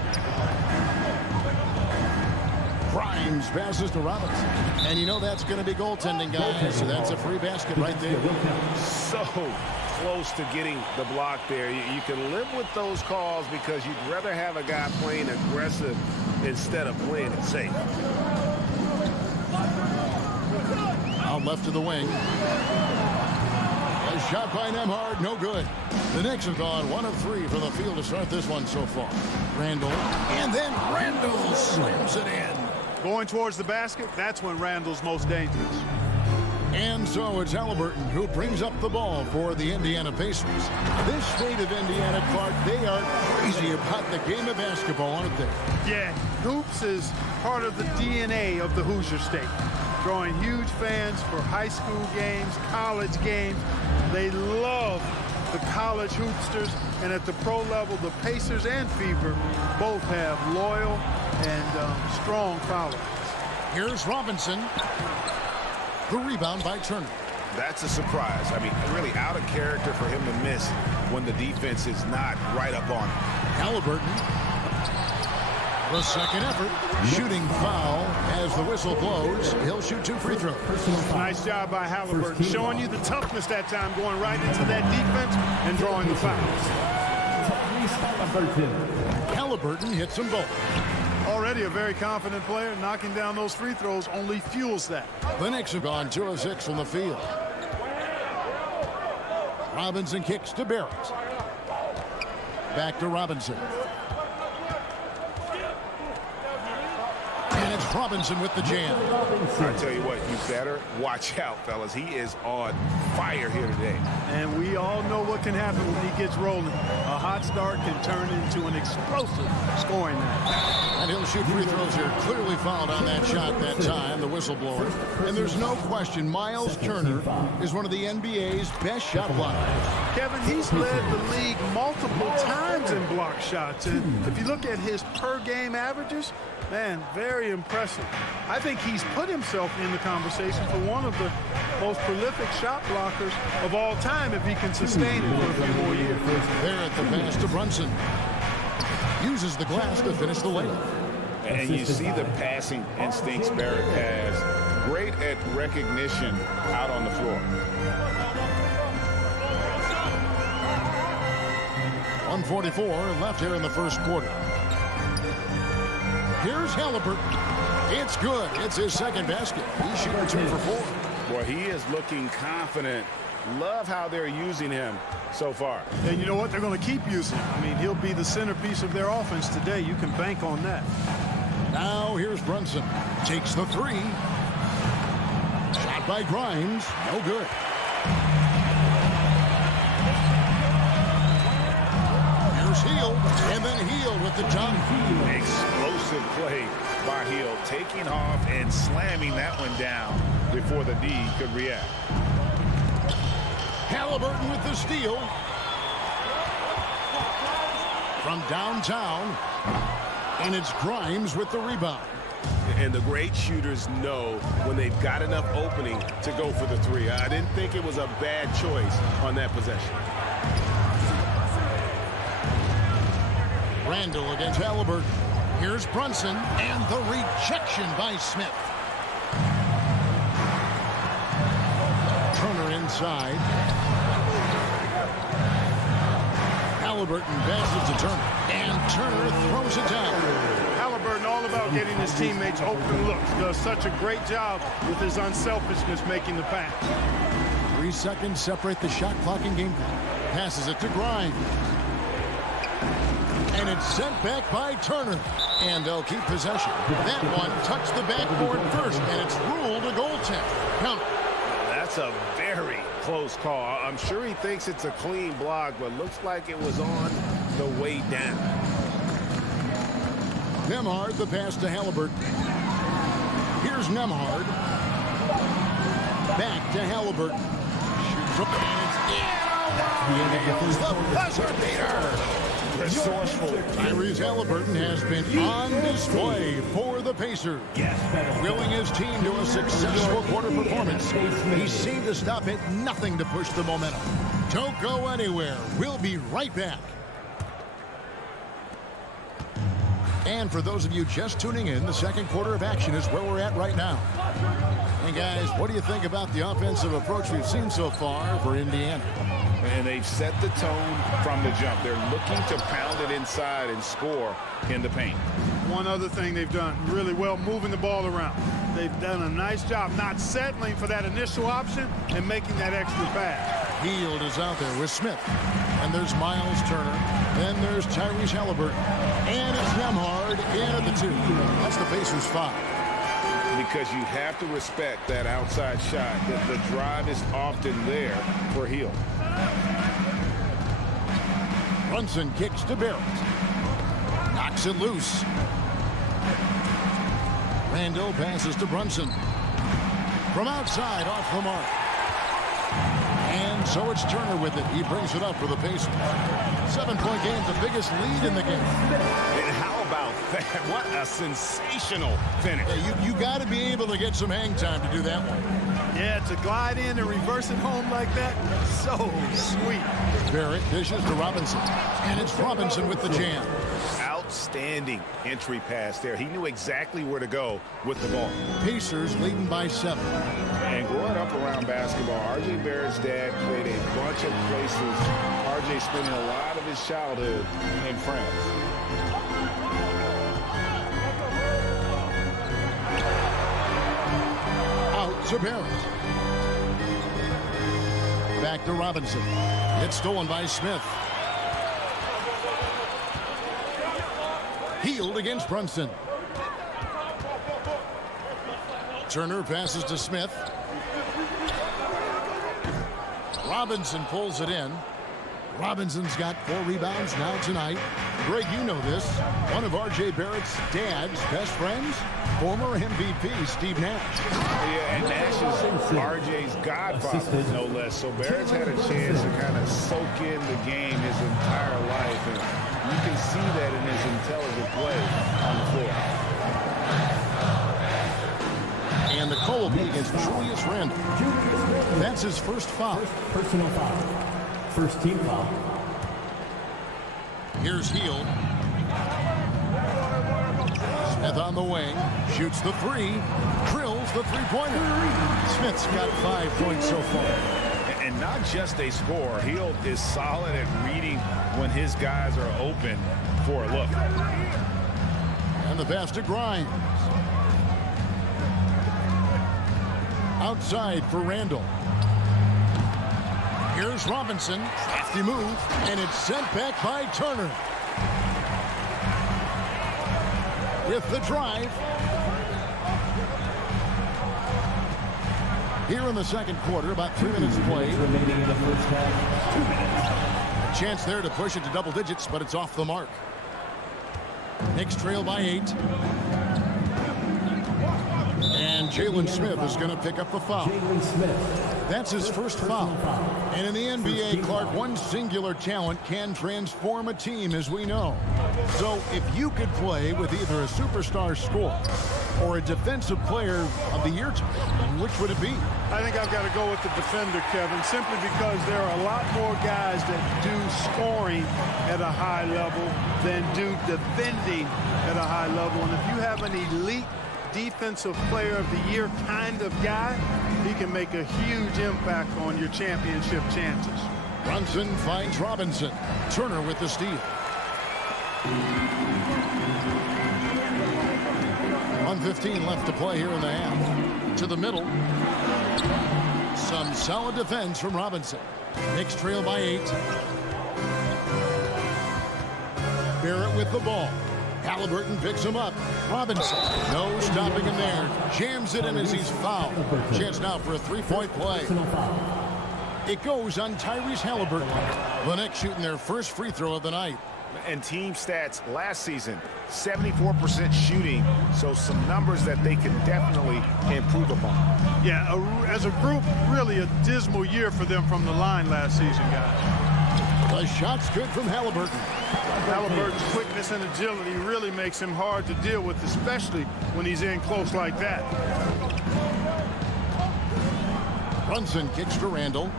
Grimes passes to Robinson. And you know that's going to be goaltending, guys. So that's a free basket right there. So close to getting the block there. You can live with those calls because you'd rather have a guy playing aggressive instead of playing it safe. Out left to the wing. A shot by Nembhard, no good. The Knicks have gone 1 of 3 from the field to start this one so far. Randall, and then Randall slams it in. Going towards the basket, that's when Randall's most dangerous. And so it's Halliburton who brings up the ball for the Indiana Pacers. This state of Indiana, Clark, they are crazy about the game of basketball, aren't they? Yeah, hoops is part of the DNA of the Hoosier State. drawing huge fans for high school games, college games. They love the college hoopsters, and at the pro level, the Pacers and Fever both have loyal and strong followers. Here's Robinson. The rebound by Turner. That's a surprise. I mean, really out of character for him to miss when the defense is not right up on him. Halliburton. The second effort. Shooting foul as the whistle blows. He'll shoot 2 free throws. Nice job by Halliburton, showing you the toughness that time, going right into that defense and drawing the fouls. Halliburton hits them both. Already a very confident player. Knocking down those free throws only fuels that. The Knicks have gone 2 of 6 from the field. Robinson kicks to Barrett. Back to Robinson. And it's Robinson with the jam. I tell you what, you better watch out, fellas. He is on fire here today. And we all know what can happen when he gets rolling. A hot start can turn into an explosive scoring night. And he'll shoot free throws here. Clearly fouled on that shot that time, the whistleblower. And there's no question Miles Turner is one of the NBA's best shot blockers. Kevin, he's led the league multiple times in block shots. And if you look at his per-game averages, man, very impressive. I think he's put himself in the conversation for one of the most prolific shot blockers of all time if he can sustain it for a few more years. There at the pass to Brunson. Uses the glass to finish the layup. And you see the passing instincts Barrett has. Great at recognition out on the floor. 1:44 left here in the first quarter. Here's Halliburton. It's good. It's his second basket. He's shooting 2 for 4. Boy, he is looking confident. Love how they're using him so far. And you know what? They're going to keep using him. I mean, he'll be the centerpiece of their offense today. You can bank on that. Now here's Brunson. Takes the 3. Shot by Grimes. No good. Here's Hield. And then Hield with the dunk. Explosive play by Hield, taking off and slamming that one down before the D could react. Halliburton with the steal. From downtown. And it's Grimes with the rebound. And the great shooters know when they've got enough opening to go for the 3. I didn't think it was a bad choice on that possession. Randall against Halliburton. Here's Brunson, and the rejection by Smith. Turner inside. Halliburton passes to Turner, and Turner throws it down. Halliburton all about getting his teammates open looks. Does such a great job with his unselfishness making the pass. 3 seconds separate the shot clock and game clock. Passes it to Grimes. And it's sent back by Turner. And they'll keep possession. That one touched the backboard first, and it's ruled a goaltend. Count. That's a very close call. I'm sure he thinks it's a clean block, but looks like it was on the way down. Nembhard, the pass to Halliburton. Here's Nembhard. Back to Halliburton. Shoots up, and it's the buzzer beater. Resourceful. Tyrese Halliburton has been on display for the Pacers. Willing his team to a successful quarter performance. He seemed to stop at nothing to push the momentum. Don't go anywhere. We'll be right back. And for those of you just tuning in, the second quarter of action is where we're at right now. And guys, what do you think about the offensive approach we've seen so far for Indiana? And they've set the tone from the jump. They're looking to pound it inside and score in the paint. One other thing they've done really well, moving the ball around. They've done a nice job not settling for that initial option and making that extra pass. Hield is out there with Smith. And there's Miles Turner. Then there's Tyrese Halliburton. And it's Nembhard in at the 2. That's the Pacers' 5. Because you have to respect that outside shot. The drive is often there for Hield. Brunson kicks to Barrett. Knocks it loose. Randall passes to Brunson. From outside, off the mark. And so it's Turner with it. He brings it up for the Pacers. 7-point game, the biggest lead in the game. And how about that? What a sensational finish. Yeah, you got to be able to get some hang time to do that one. Yeah, to glide in and reverse it home like that, so sweet. Barrett dishes to Robinson. And it's Robinson with the jam. Outstanding entry pass there. He knew exactly where to go with the ball. Pacers leading by 7. And growing up around basketball, R.J. Barrett's dad played a bunch of places. R.J. spending a lot of his childhood in France. Out to Barrett. Back to Robinson. It's stolen by Smith. Healed against Brunson. Turner passes to Smith. Robinson pulls it in. Robinson's got 4 rebounds now tonight. Greg, you know this. One of R.J. Barrett's dad's best friends, former MVP Steve Nash. Yeah, and Nash is R.J.'s godfather, no less. So Barrett's had a chance to kind of soak in the game his entire life. And you can see that in his intelligent play on the floor. And the call will be against Julius Randle. That's his first foul. Personal foul. First team foul. Here's Hield. Smith on the wing. Shoots the 3. Drills the 3-pointer. Smith's got 5 points so far. And not just a scorer. Hield is solid at reading when his guys are open for a look. And the pass to Grimes. Outside for Randall. Here's Robinson. Crafty move. And it's sent back by Turner. With the drive. Here in the second quarter, about 3 minutes played. Remaining in the first half. 2 minutes. A chance there to push it to double digits, but it's off the mark. Knicks trail by 8. And Jalen Smith is going to pick up the foul. Jalen Smith. That's his first foul. And in the NBA, Clark, one singular talent can transform a team, as we know. So if you could play with either a superstar scorer or a defensive player of the year type, which would it be? I think I've got to go with the defender, Kevin, simply because there are a lot more guys that do scoring at a high level than do defending at a high level. And if you have an elite defensive player of the year kind of guy, he can make a huge impact on your championship chances. Brunson finds Robinson. Turner with the steal. 1:15 left to play here in the half. To the middle. Some solid defense from Robinson. Knicks trail by 8. Barrett with the ball. Halliburton picks him up. Robinson, no stopping him there. Jams it in as he's fouled. Chance now for a 3-point play. It goes on Tyrese Halliburton. The Knicks shooting their first free throw of the night. And team stats last season, 74% shooting. So some numbers that they can definitely improve upon. Yeah, as a group, really a dismal year for them from the line last season, guys. The shot's good from Halliburton. Halliburton's quickness and agility really makes him hard to deal with, especially when he's in close like that. Brunson kicks to Randall.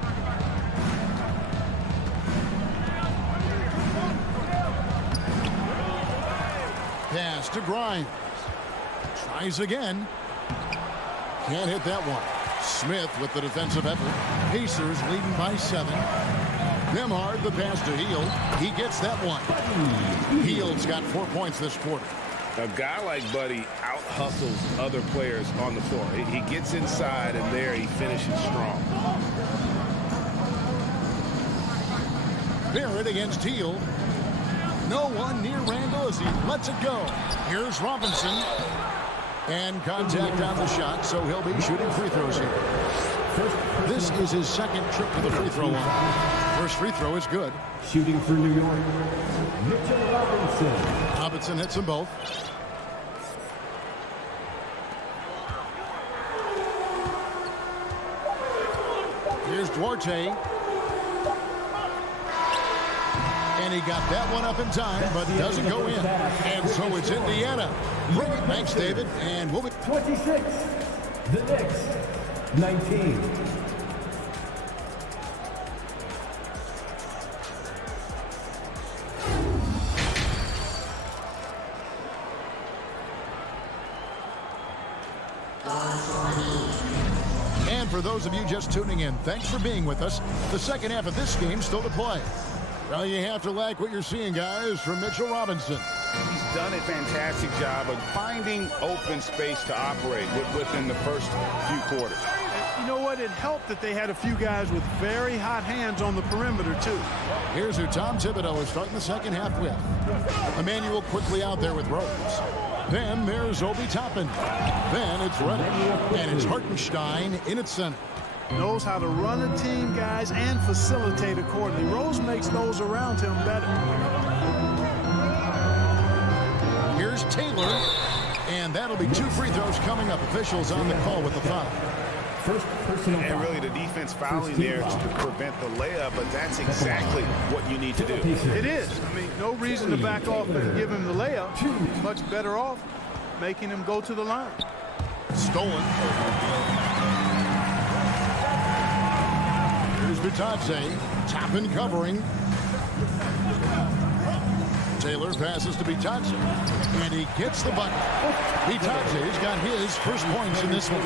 Pass to Grimes. Tries again. Can't hit that one. Smith with the defensive effort. Pacers leading by 7. Nembhard, the pass to Hield. He gets that one. Hield's got 4 points this quarter. A guy like Buddy out-hustles other players on the floor. He gets inside, and there he finishes strong. Barrett against Hield. No one near Randall as he lets it go. Here's Robinson. And contact on the shot, so he'll be shooting free throws here. This is his second trip to the free throw line. First free throw is good. Shooting for New York, Mitchell Robinson. Robinson hits them both. Here's Duarte. And he got that one up in time, but doesn't go in. And so it's Indiana. Thanks, David. And we'll be 26. The Knicks, 19. And for those of you just tuning in, thanks for being with us. The second half of this game still to play. Well, you have to like what you're seeing, guys, from Mitchell Robinson. He's done a fantastic job of finding open space to operate within the first few quarters. You know what? It helped that they had a few guys with very hot hands on the perimeter, too. Here's who Tom Thibodeau is starting the second half with. Emmanuel quickly out there with Rose. Then there's Obi Toppin. Then it's Reddish. And it's Hartenstein in its center. Knows how to run a team, guys, and facilitate accordingly. Rose makes those around him better. Here's Taylor. And that'll be 2 free throws coming up. Officials on the call with the foul. First personal foul. And really the defense fouling there to prevent the layup, but that's exactly what you need to do. It is. I mean, no reason to back off and give him the layup. He's much better off making him go to the line. Stolen. Here's Bitadze. Toppin covering. Taylor passes to Bitadze. And he gets the bucket. Bitadze's got his first points in this one.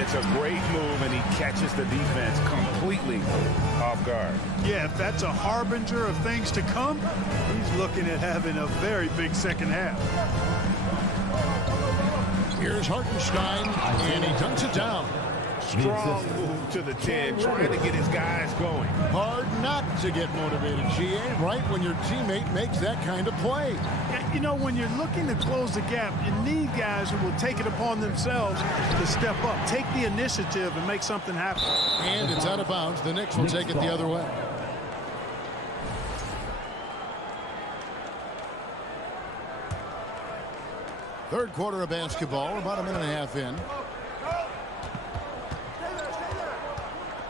It's a great move, and he catches the defense completely off guard. Yeah, if that's a harbinger of things to come, he's looking at having a very big second half. Here's Hartenstein, and he dunks it down. Strong move to the 10, trying to get his guys going. Hard not to get motivated, GA, right when your teammate makes that kind of play. You know, when you're looking to close the gap, you need guys who will take it upon themselves to step up, take the initiative, and make something happen. And it's out of bounds. The Knicks will take it the other way. Third quarter of basketball, about a minute and a half in.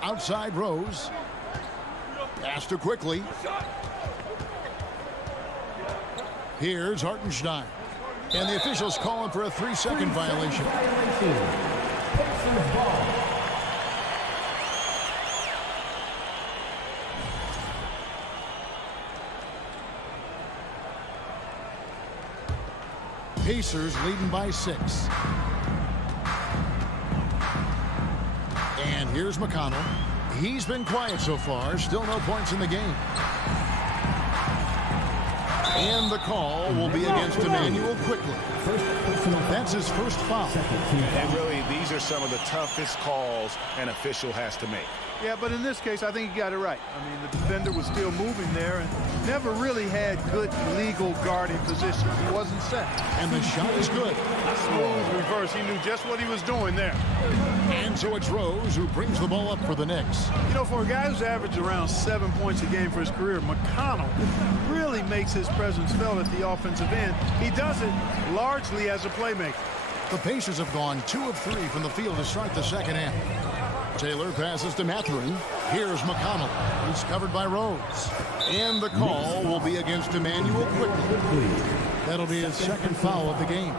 Outside Rose. Pass to quickly. Here's Hartenstein. And the officials calling for a 3-second violation. Pacers leading by 6. And here's McConnell. He's been quiet so far. Still no points in the game. And the call will be against Emmanuel quickly. That's his first foul. And really, these are some of the toughest calls an official has to make. Yeah, but in this case, I think he got it right. I mean, the defender was still moving there and never really had good legal guarding position. He wasn't set. And the shot is good. Smooth reverse. He knew just what he was doing there. And so it's Rose who brings the ball up for the Knicks. You know, for a guy who's averaged around 7 points a game for his career, McConnell really makes his presence felt at the offensive end. He does it largely as a playmaker. The Pacers have gone 2 of 3 from the field to start the second half. Taylor passes to Mathurin. Here's McConnell. He's covered by Rose. And the call will be against Emmanuel quickly. That'll be his second foul of the game.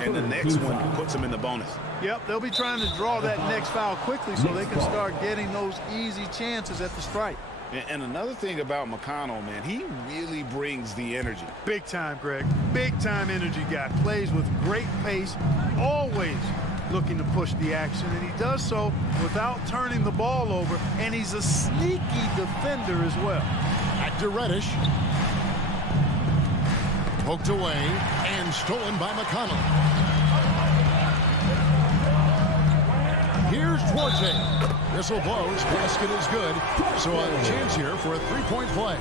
And the next one puts him in the bonus. Yep, they'll be trying to draw that next foul quickly so they can start getting those easy chances at the stripe. And another thing about McConnell, man, he really brings the energy. Big time, Greg. Big time energy guy. Plays with great pace, always looking to push the action, and he does so without turning the ball over, and he's a sneaky defender as well. Back to Reddish. Poked away and stolen by McConnell. Here's Duarte. Whistle blows. Basket is good. So a chance here for a three-point play.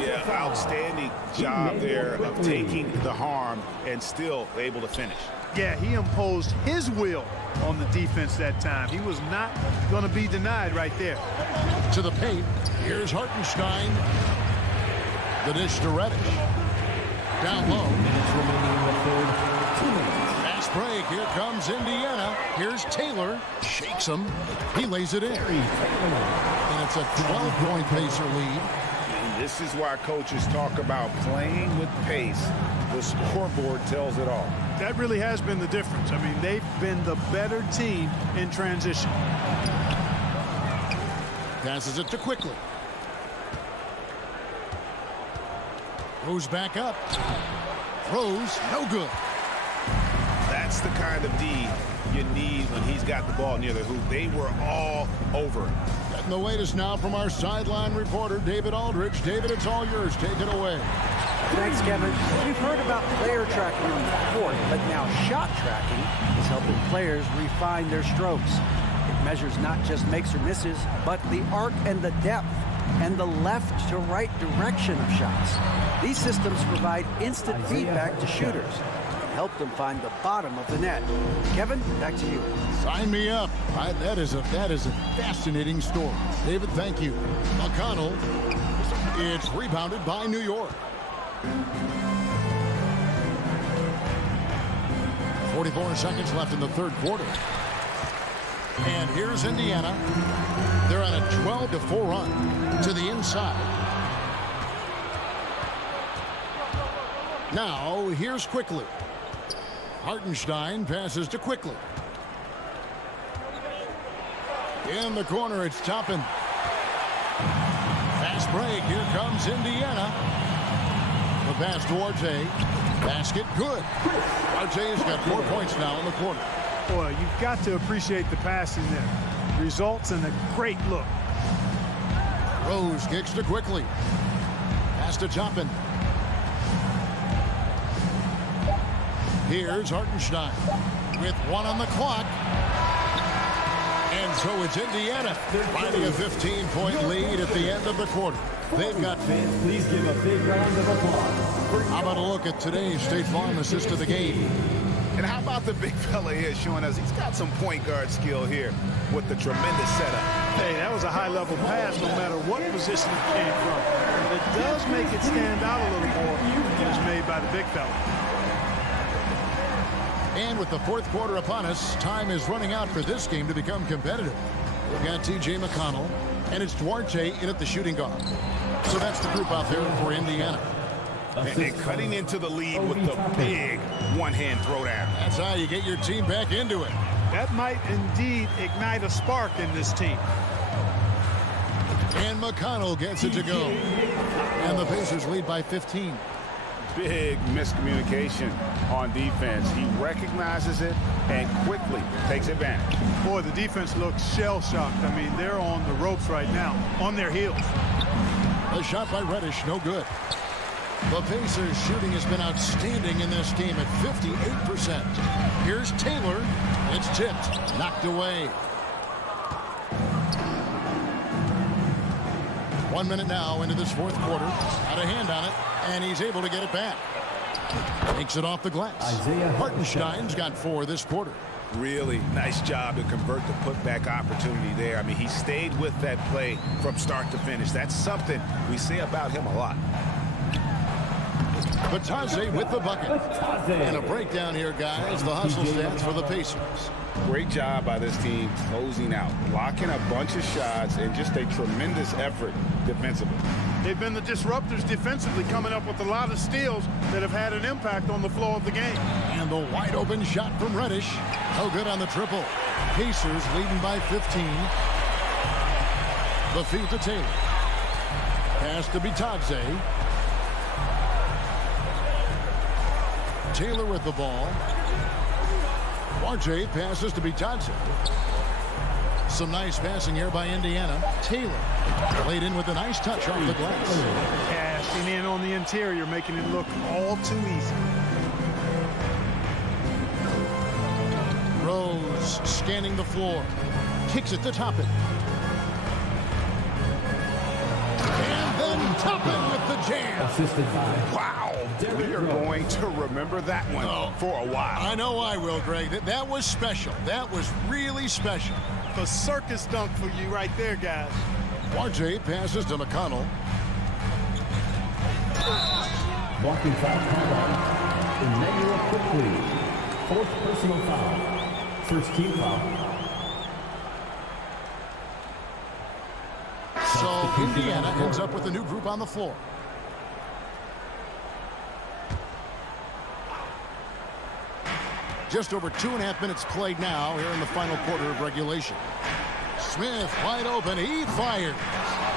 Yeah, outstanding job there of taking the harm and still able to finish. Yeah, he imposed his will on the defense that time. He was not going to be denied right there. To the paint. Here's Hartenstein. The dish to Reddish. Down low. Pass break. Here comes Indiana. Here's Taylor. Shakes him. He lays it in. And it's a 12-point Pacer lead. And this is why coaches talk about playing with pace. The scoreboard tells it all. That really has been the difference. I mean, they've been the better team in transition. Passes it to Quickly. Throws back up. Throws, no good. That's the kind of D you need when he's got the ball near the hoop. They were all over it. Getting the latest now from our sideline reporter, David Aldridge. David, it's all yours. Take it away. Thanks, Kevin. We've heard about player tracking on the court, but now shot tracking is helping players refine their strokes. It measures not just makes or misses, but the arc and the depth and the left to right direction of shots. These systems provide instant feedback to shooters and help them find the bottom of the net. Kevin, back to you. Sign me up. That is a fascinating story. David, thank you. McConnell. It's rebounded by New York. 44 seconds left in the third quarter. And here's Indiana. They're on a 12-4 run to the inside. Now, here's Quickly. Hartenstein passes to Quickly. In the corner, it's Toppin. Fast break. Here comes Indiana. The pass to Arte. Basket, good. Arte's got 4 points now in the quarter. Boy, you've got to appreciate the passing there. Results in a great look. Rose kicks to Quickly. Pass to Toppin. Here's Hartenstein with 1 on the clock. And so it's Indiana finding a 15-point lead at the end of the quarter. They've got fans, please give a big round of applause. How about a look at today's State Farm assist of the game? And how about the big fella here showing us he's got some point guard skill here with the tremendous setup. Hey, that was a high-level pass no matter what position it came from. But it does make it stand out a little more when it's made by the big fella. And with the fourth quarter upon us, time is running out for this game to become competitive. We've got T.J. McConnell, and it's Duarte in at the shooting guard. So that's the group out there for Indiana. And they're cutting into the lead with the big one-hand throwdown. That's how you get your team back into it. That might indeed ignite a spark in this team. And McConnell gets it to go. And the Pacers lead by 15. Big miscommunication on defense. He recognizes it and quickly takes advantage. Boy, the defense looks shell-shocked. I mean, they're on the ropes right now, on their heels. A shot by Reddish, no good. The Pacers shooting has been outstanding in this game at 58%. Here's Taylor. It's tipped, knocked away. 1 minute now into this fourth quarter. Got a hand on it, and he's able to get it back. Takes it off the glass. Hartenstein's got 4 this quarter. Really nice job to convert the putback opportunity there. I mean, he stayed with that play from start to finish. That's something we say about him a lot. Batadze with the bucket. And a breakdown here, guys. The hustle stats for the Pacers. Great job by this team closing out, blocking a bunch of shots, and just a tremendous effort defensively. They've been the disruptors defensively, coming up with a lot of steals that have had an impact on the flow of the game. And the wide open shot from Reddish. No good on the triple. Pacers leading by 15. The feed to Taylor. Pass to Batadze. Taylor with the ball. Duarte passes to Batadze. Some nice passing here by Indiana. Taylor laid in with a nice touch off the glass. Cashing in on the interior, making it look all too easy. Rose scanning the floor. Kicks it to Toppin. And then Toppin with the jam. Assisted by Wow. We are going to remember that one for a while. I know I will, Greg. That was special. That was really special. The circus dunk for you right there, guys. Duarte passes to McConnell. walking foul called on Emmanuel Quickly. Fourth personal foul. First team foul. So Indiana ends up with a new group on the floor. Just over 2.5 minutes played now here in the final quarter of regulation. Smith wide open. He fires.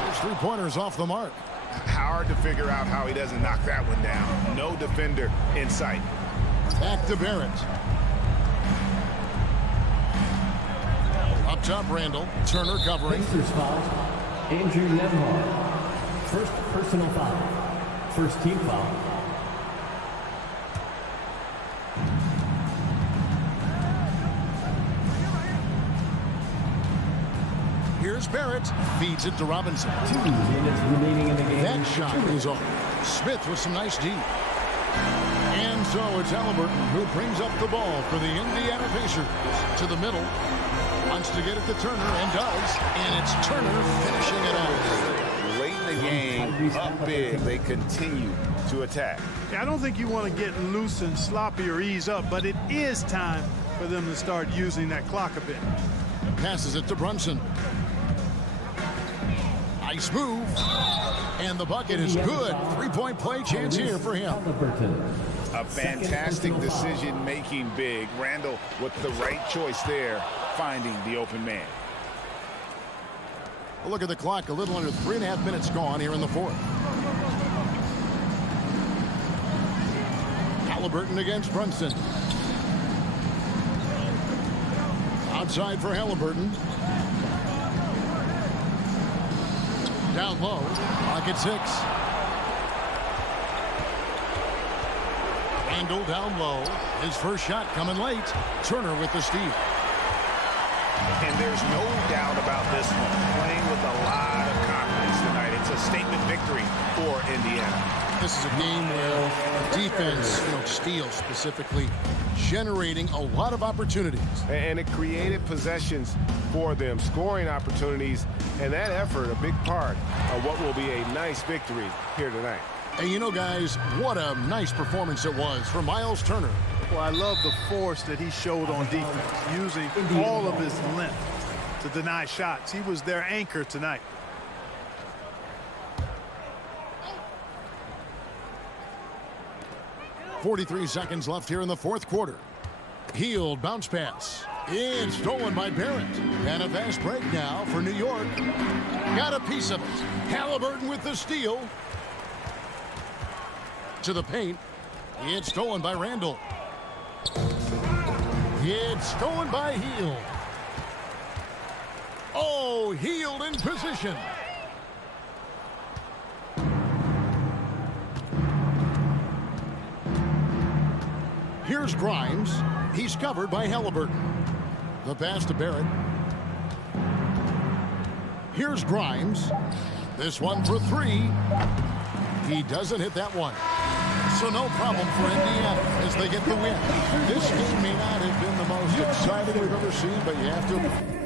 Those three-pointers off the mark. Hard to figure out how he doesn't knock that one down. No defender in sight. Back to Barrett. Up top, Randall. Turner covering. Pacers foul. Andrew Nembhard. First personal foul. First team foul. Here's Barrett. Feeds it to Robinson. 2 minutes remaining in the game. That shot is off. Smith with some nice D. And so it's Halliburton who brings up the ball for the Indiana Pacers. To the middle. Wants to get it to Turner and does. And it's Turner finishing it off. Late in the game, up big, they continue to attack. I don't think you want to get loose and sloppy or ease up, but it is time for them to start using that clock a bit. Passes it to Brunson. Nice move. And the bucket is good. Three-point play chance here for him. A fantastic decision-making big. Randall with the right choice there, finding the open man. A look at the clock. A little under 3.5 minutes gone here in the fourth. Halliburton against Brunson. Outside for Halliburton. Down low. Pocket 6. Randall down low. His first shot coming late. Turner with the steal. And there's no doubt about this one. Playing with a lot of confidence tonight. It's a statement victory for Indiana. This is a game where defense, steal specifically, generating a lot of opportunities. And it created possessions for them, scoring opportunities, and that effort a big part of what will be a nice victory here tonight. And guys, what a nice performance it was for Miles Turner. Well, I love the force that he showed on defense, using all of his length to deny shots. He was their anchor tonight. .43 seconds left here in the fourth quarter. Healed bounce pass. It's stolen by Barrett. And a fast break now for New York. Got a piece of it. Halliburton with the steal. To the paint. It's stolen by Randall. It's stolen by Hield. Oh, Hield in position. Here's Grimes. He's covered by Halliburton. The pass to Barrett. Here's Grimes. This one for three. He doesn't hit that one. So no problem for Indiana as they get the win. This game may not have been the most exciting we've ever seen, but you have to...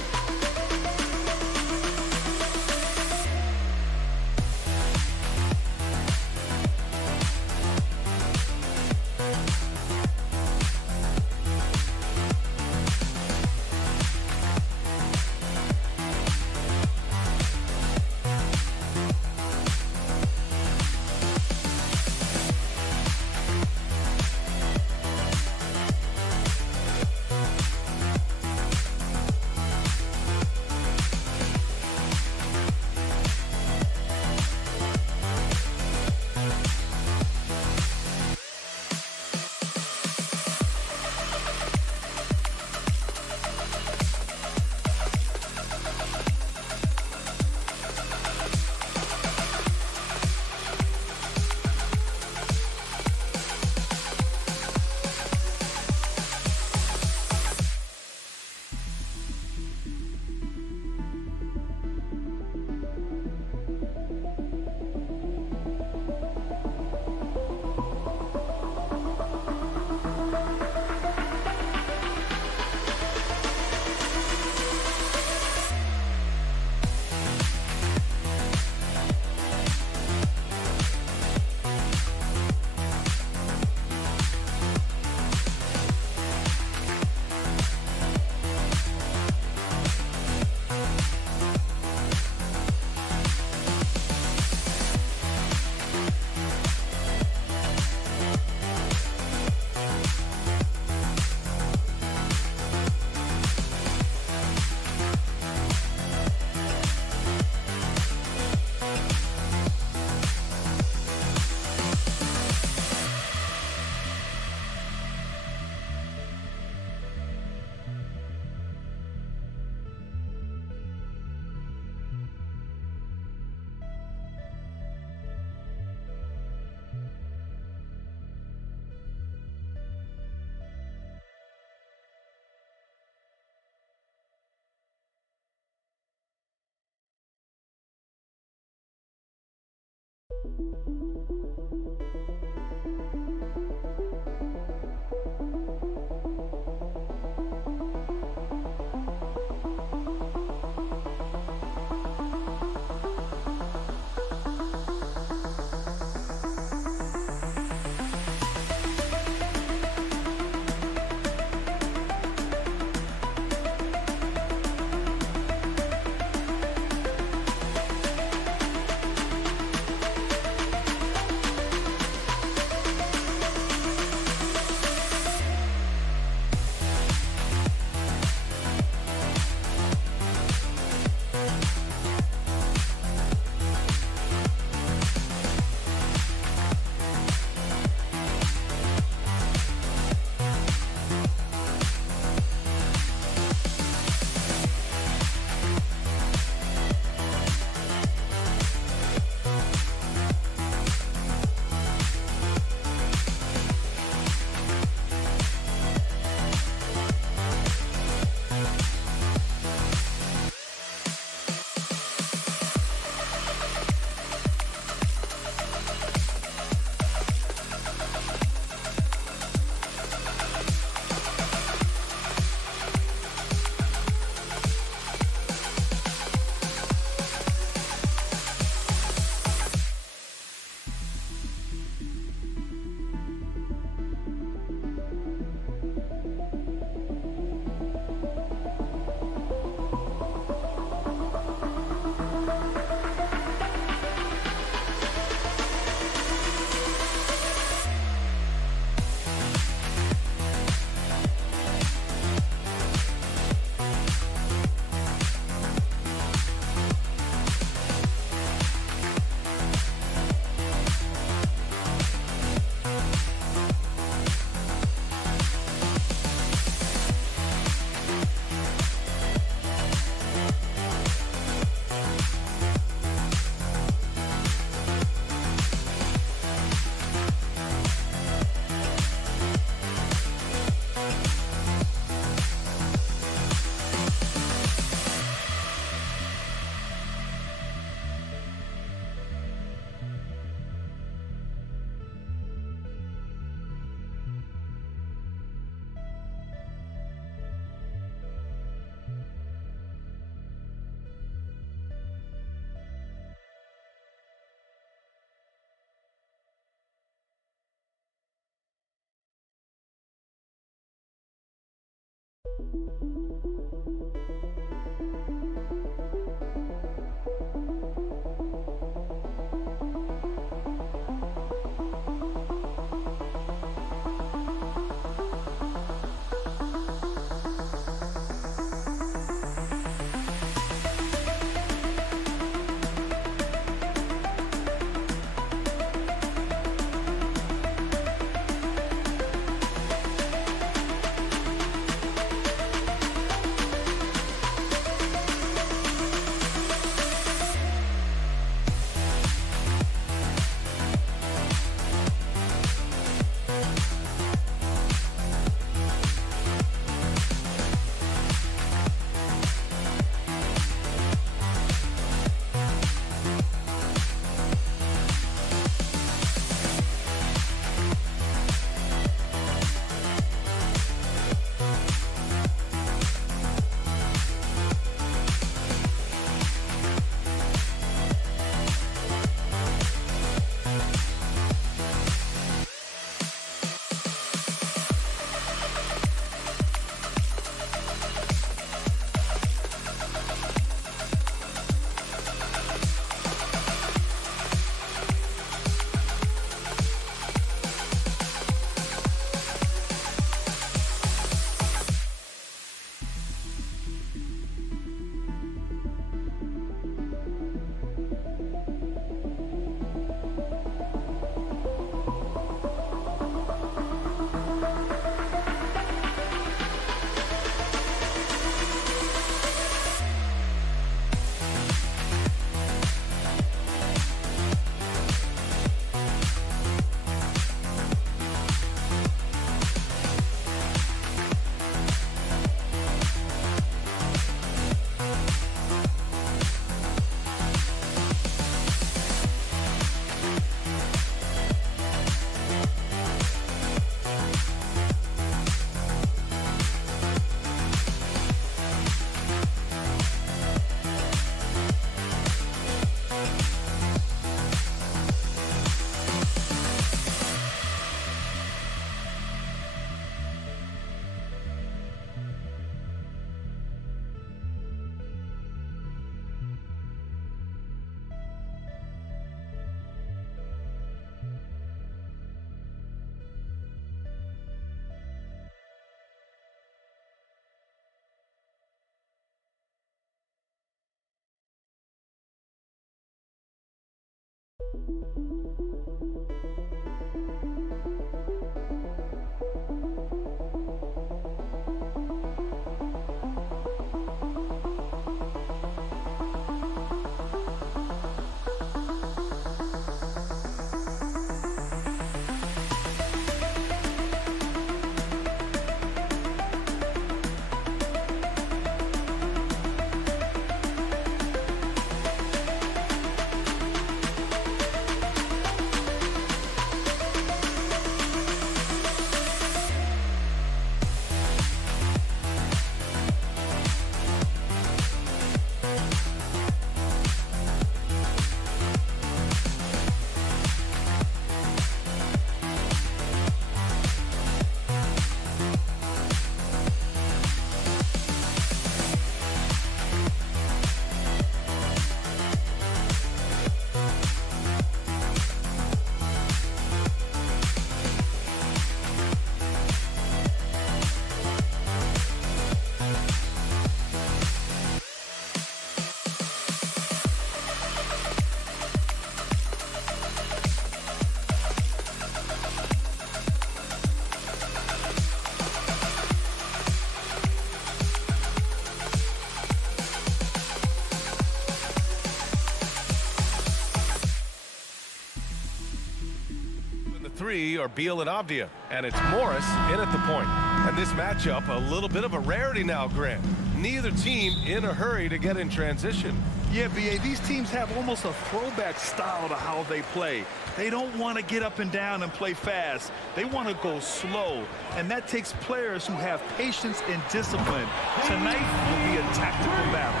Three are Beal and Avdia, and it's Morris in at the point. And this matchup, a little bit of a rarity now, Grant. Neither team in a hurry to get in transition. Yeah, B.A., these teams have almost a throwback style to how they play. They don't want to get up and down and play fast. They want to go slow, and that takes players who have patience and discipline. Tonight will be a tactical battle.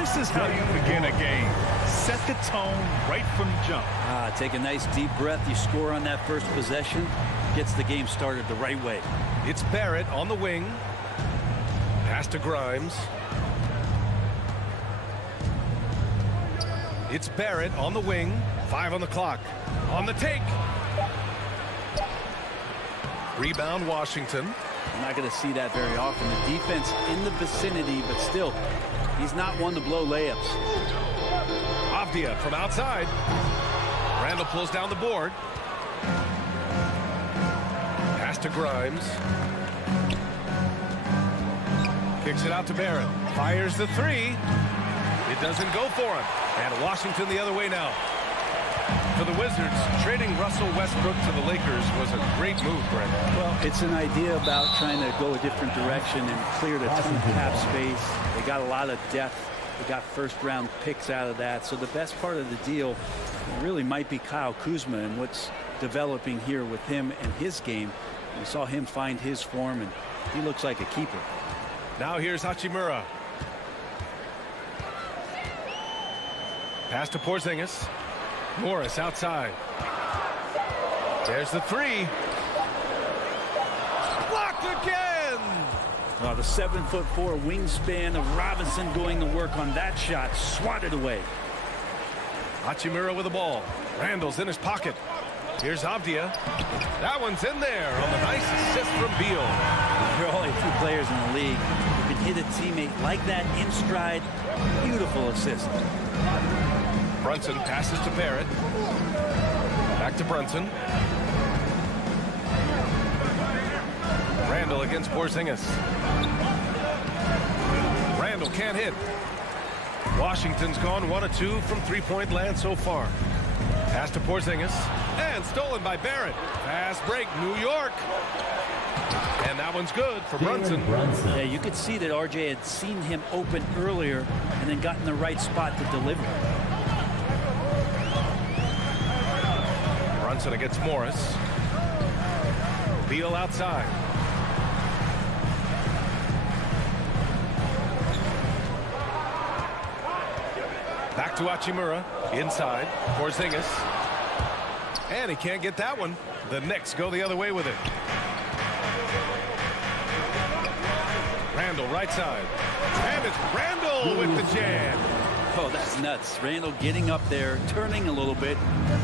This is how you begin a game. Set the tone right from the jump. Take a nice deep breath. You score on that first possession. Gets the game started the right way. It's Barrett on the wing. Pass to Grimes. It's Barrett on the wing. 5 on the clock. On the take. Rebound, Washington. I'm not going to see that very often. The defense in the vicinity, but still, he's not one to blow layups. Avdia from outside. Randall pulls down the board. Pass to Grimes. Kicks it out to Barrett. Fires the three. It doesn't go for him. And Washington the other way now. For the Wizards, trading Russell Westbrook to the Lakers was a great move, Brent. Well, it's an idea about trying to go a different direction and clear the cap space. They got a lot of depth. They got first-round picks out of that. So the best part of the deal really might be Kyle Kuzma and what's developing here with him and his game. We saw him find his form, and he looks like a keeper. Now here's Hachimura. Pass to Porzingis. Morris outside. There's the three. Blocked again! The 7'4" wingspan of Robinson going to work on that shot. Swatted away. Hachimura with the ball. Randall's in his pocket. Here's Avdia. That one's in there on the nice assist from Beal. There are only a few players in the league who can hit a teammate like that in stride. Beautiful assist. Brunson passes to Barrett. Back to Brunson. Randall against Porzingis. Randall can't hit. Washington's gone 1 of 2 from three-point land so far. Pass to Porzingis. And stolen by Barrett. Fast break, New York. And that one's good for Brunson. Yeah, you could see that RJ had seen him open earlier and then got in the right spot to deliver. Brunson against Morris. Beal outside. Back to Hachimura. Inside. Porzingis. And he can't get that one. The Knicks go the other way with it. Randall right side. And it's Randall with the jam. Oh, that's nuts. Randall getting up there, turning a little bit,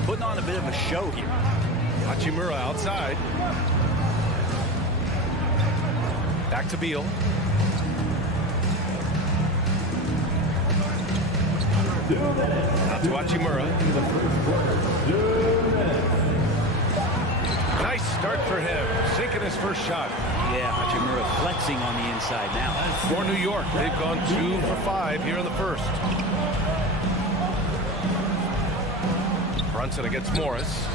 putting on a bit of a show here. Hachimura outside. Back to Beal. Out to Hachimura. Nice start for him, sinking his first shot. Yeah, Hachimura flexing on the inside now. For New York, they've gone 2 for 5 here in the first. Brunson against Morris.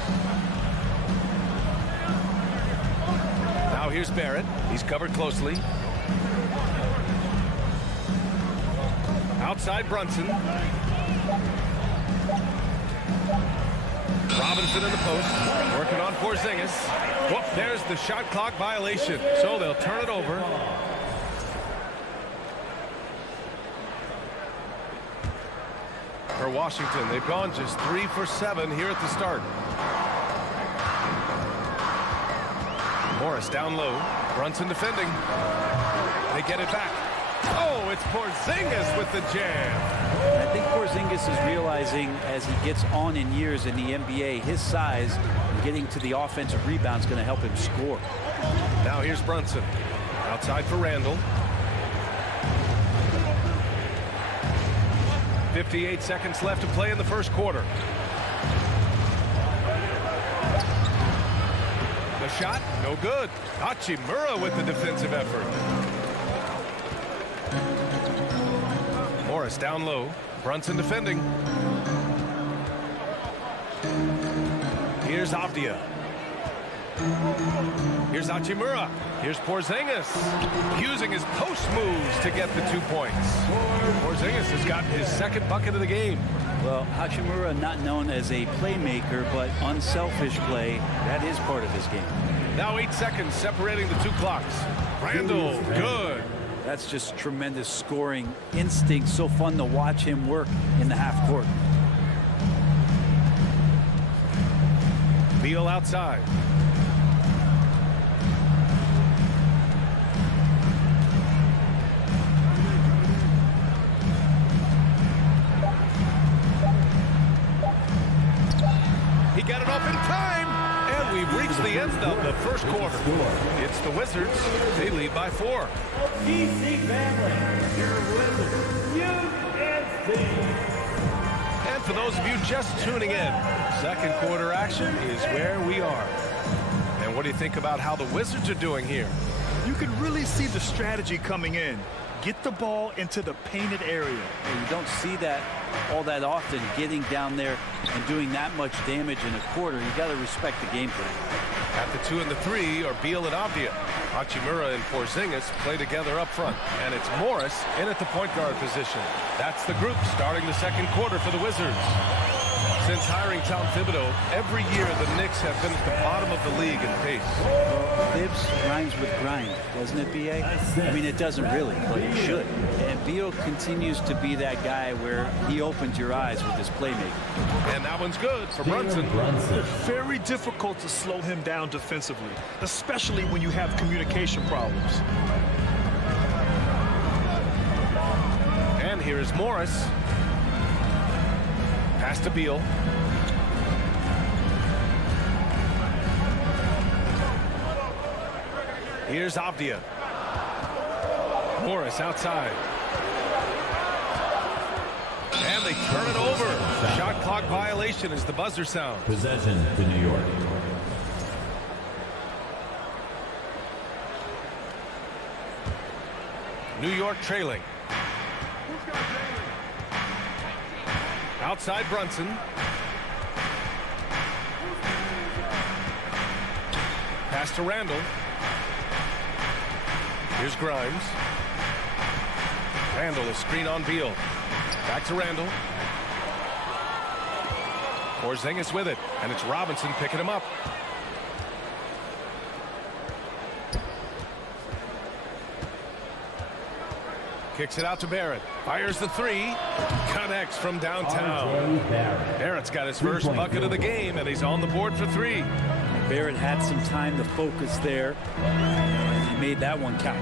Now here's Barrett. He's covered closely. Outside Brunson. Robinson in the post. Working on Porzingis. Whoop, there's the shot clock violation. So they'll turn it over. For Washington, they've gone just 3 for 7 here at the start. Morris down low. Brunson defending. They get it back. Oh, it's Porzingis with the jam. I think Porzingis is realizing as he gets on in years in the NBA, his size and getting to the offensive rebound is going to help him score. Now here's Brunson. Outside for Randall. 58 seconds left to play in the first quarter. The shot, no good. Hachimura with the defensive effort. Morris down low. Brunson defending. Here's Avdia. Here's Hachimura. Here's Porzingis. Using his post moves to get the 2 points. Porzingis has gotten his second bucket of the game. Well, Hachimura not known as a playmaker, but unselfish play. That is part of his game. Now 8 seconds separating the 2 clocks. Randall, good. That's just tremendous scoring instinct. So fun to watch him work in the half court. Beal outside. He got it off in time. And we've reached the end of the first quarter. It's the Wizards. They lead by 4. DC family, your Wizards, And for those of you just tuning in, second quarter action is where we are. And what do you think about how the Wizards are doing here? You can really see the strategy coming in. Get the ball into the painted area. And you don't see that all that often, getting down there and doing that much damage in a quarter. You got to respect the game plan. At the 2 and the 3 are Beal and Avdia. Hachimura and Porzingis play together up front. And it's Morris in at the point guard position. That's the group starting the second quarter for the Wizards. Since hiring Tom Thibodeau, every year the Knicks have been at the bottom of the league in pace. Well, Thibs rhymes with grind, doesn't it, B.A.? I mean, it doesn't really, but it should. And Beal continues to be that guy where he opens your eyes with his playmaking. And that one's good for Brunson. Very difficult to slow him down defensively, especially when you have communication problems. And here is Morris. Pass to Beal. Here's Avdia. Morris outside. And they turn it over. Shot clock violation as the buzzer sounds. Possession to New York. New York trailing. Outside Brunson. Pass to Randall. Here's Grimes. Randall is screen on Beal. Back to Randall. Porzingis with it, and it's Robinson picking him up. Kicks it out to Barrett. Fires the 3. Connects from downtown. Barrett's got his first bucket of the game, and he's on the board for 3. Barrett had some time to focus there, and he made that one count.